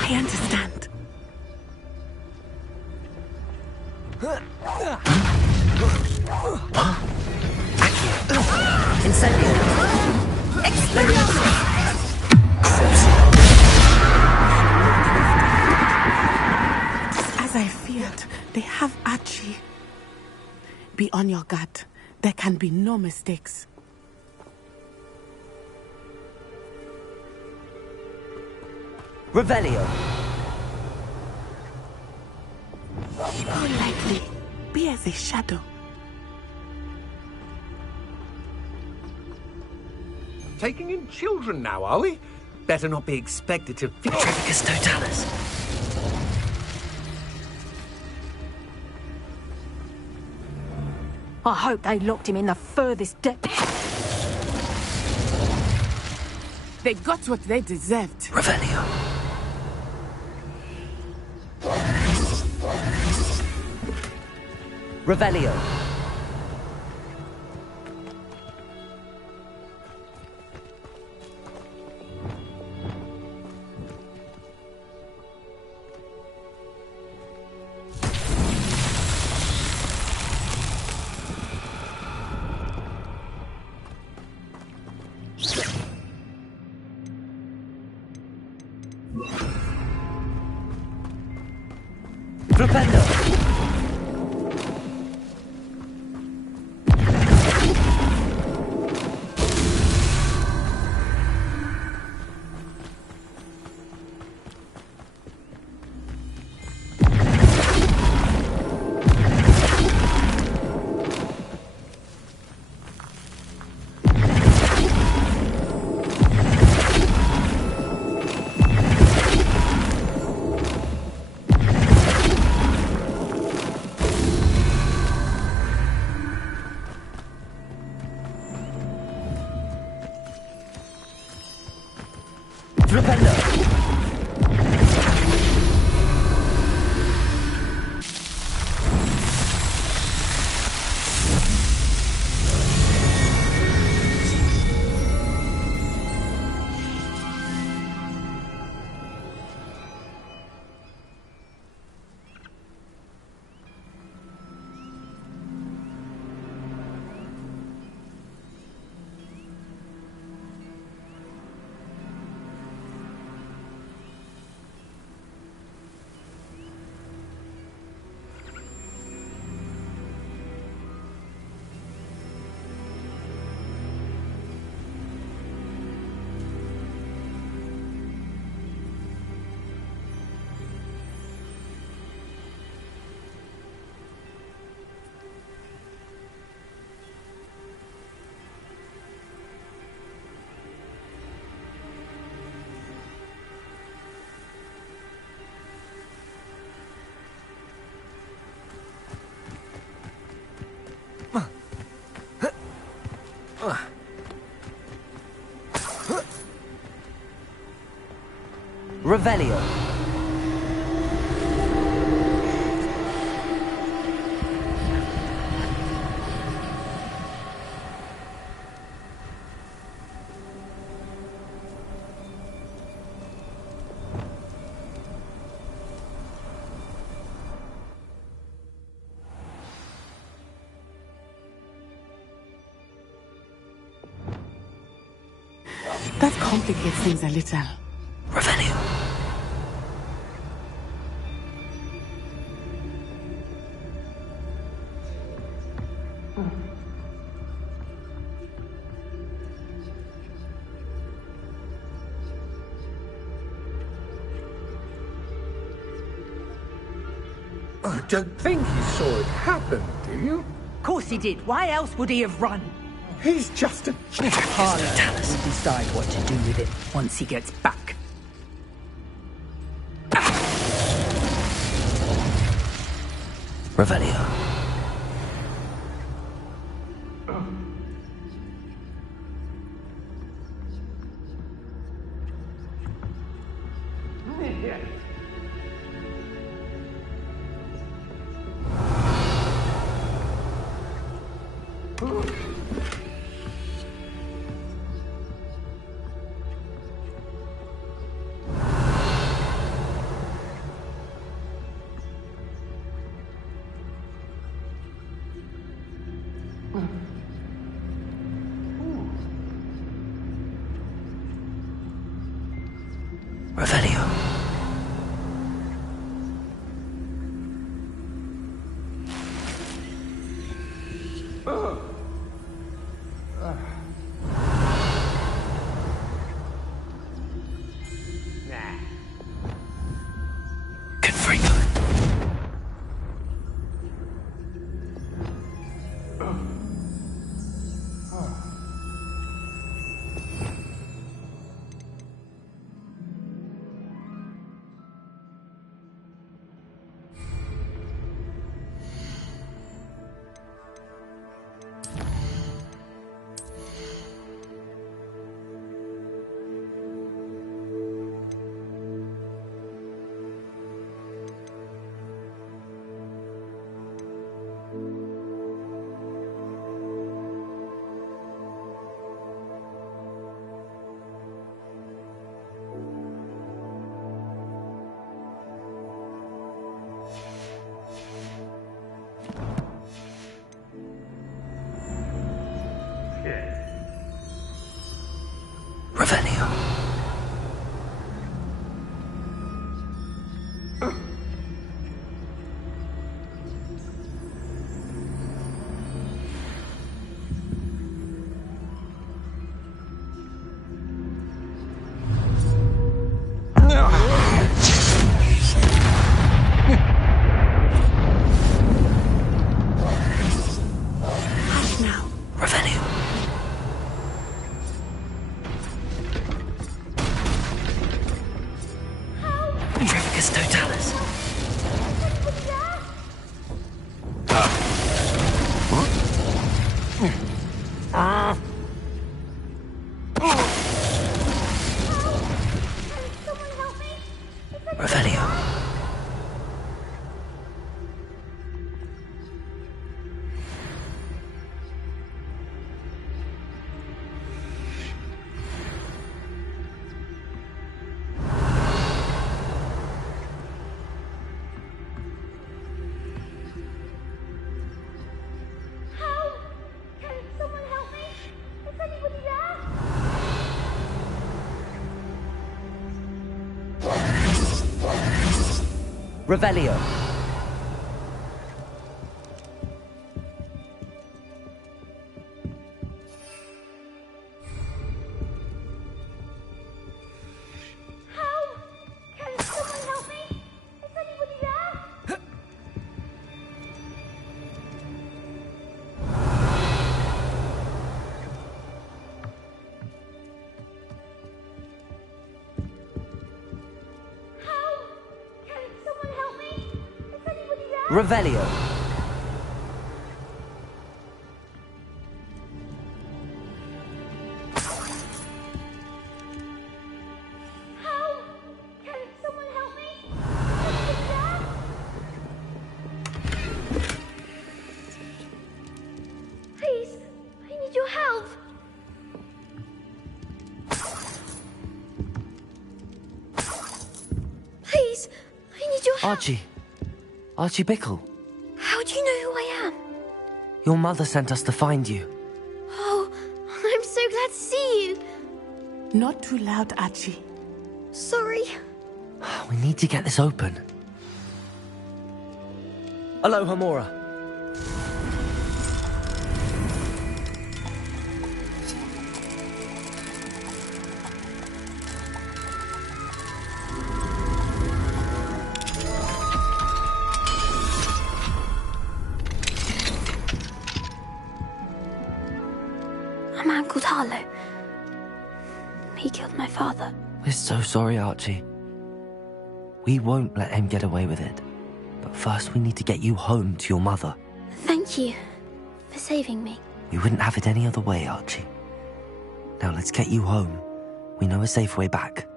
I understand. Incendio. As I feared, they have Archie. Be on your guard. There can be no mistakes. Revelio. Go lightly. Be as a shadow. Taking in children now, are we? Better not be expected to... Petrificus totalis. I hope they locked him in the furthest depth. They got what they deserved. Revelio. Revelio. Flipendo. Revelio. That complicates things a little. Revelio. I don't think he saw it happen, do you? Of course he did. Why else would he have run? He's just a... Harlow will decide what to do with it once he gets back. Revelio. Revelio. Confringo. Revelio. Revelio. Trevicus Totalis. Revelio. Revelio. Revelio. Archie. Archie Bickle. How do you know who I am? Your mother sent us to find you. Oh, I'm so glad to see you. Not too loud, Archie. Sorry. We need to get this open. Hello, Hamora. A man called Harlow. He killed my father. We're so sorry, Archie. We won't let him get away with it. But first we need to get you home to your mother. Thank you for saving me. We wouldn't have it any other way, Archie. Now let's get you home. We know a safe way back.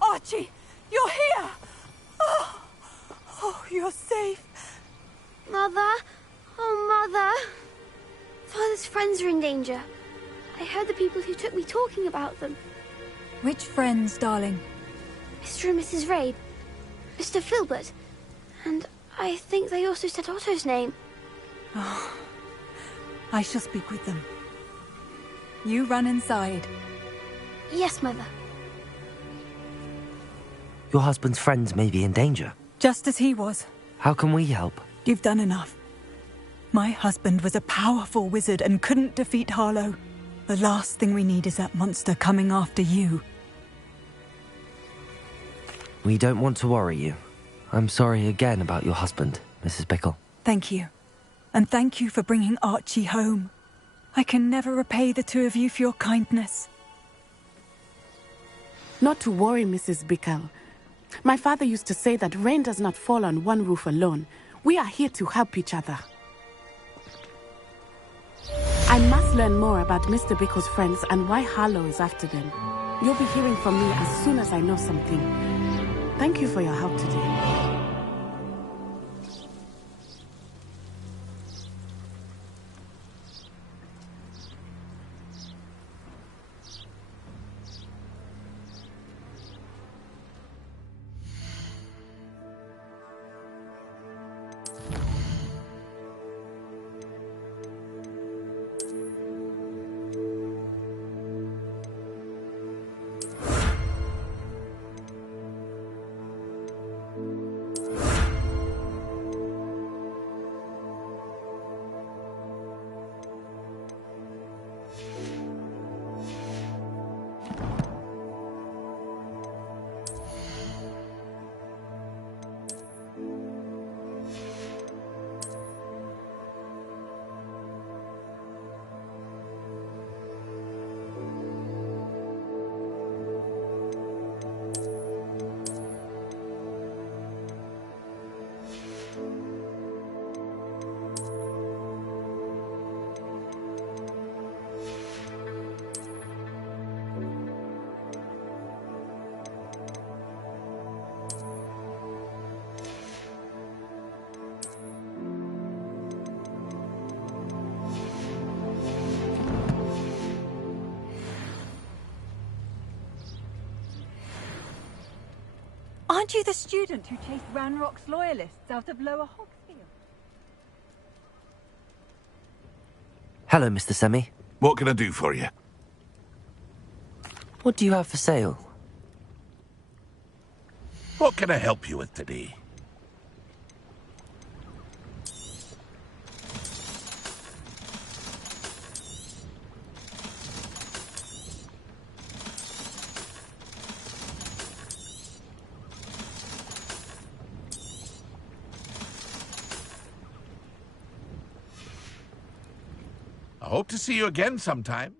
Archie, you're here! Oh, you're safe. Mother? Oh, Mother. Father's friends are in danger. I heard the people who took me talking about them. Which friends, darling? Mr. and Mrs. Rabe. Mr. Filbert. And I think they also said Otto's name. Oh, I shall speak with them. You run inside. Yes, Mother. Your husband's friends may be in danger. Just as he was. How can we help? You've done enough. My husband was a powerful wizard and couldn't defeat Harlow. The last thing we need is that monster coming after you. We don't want to worry you. I'm sorry again about your husband, Mrs. Bickle. Thank you. And thank you for bringing Archie home. I can never repay the two of you for your kindness. Not to worry, Mrs. Bickle. My father used to say that rain does not fall on one roof alone. We are here to help each other. I must learn more about Mr. Bickle's friends and why Harlow is after them. You'll be hearing from me as soon as I know something. Thank you for your help today. Aren't you the student who chased Ranrock's loyalists out of Lower Hogsfield? Hello, Mr. Semi. What can I do for you? What do you have for sale? What can I help you with today? I hope to see you again sometime.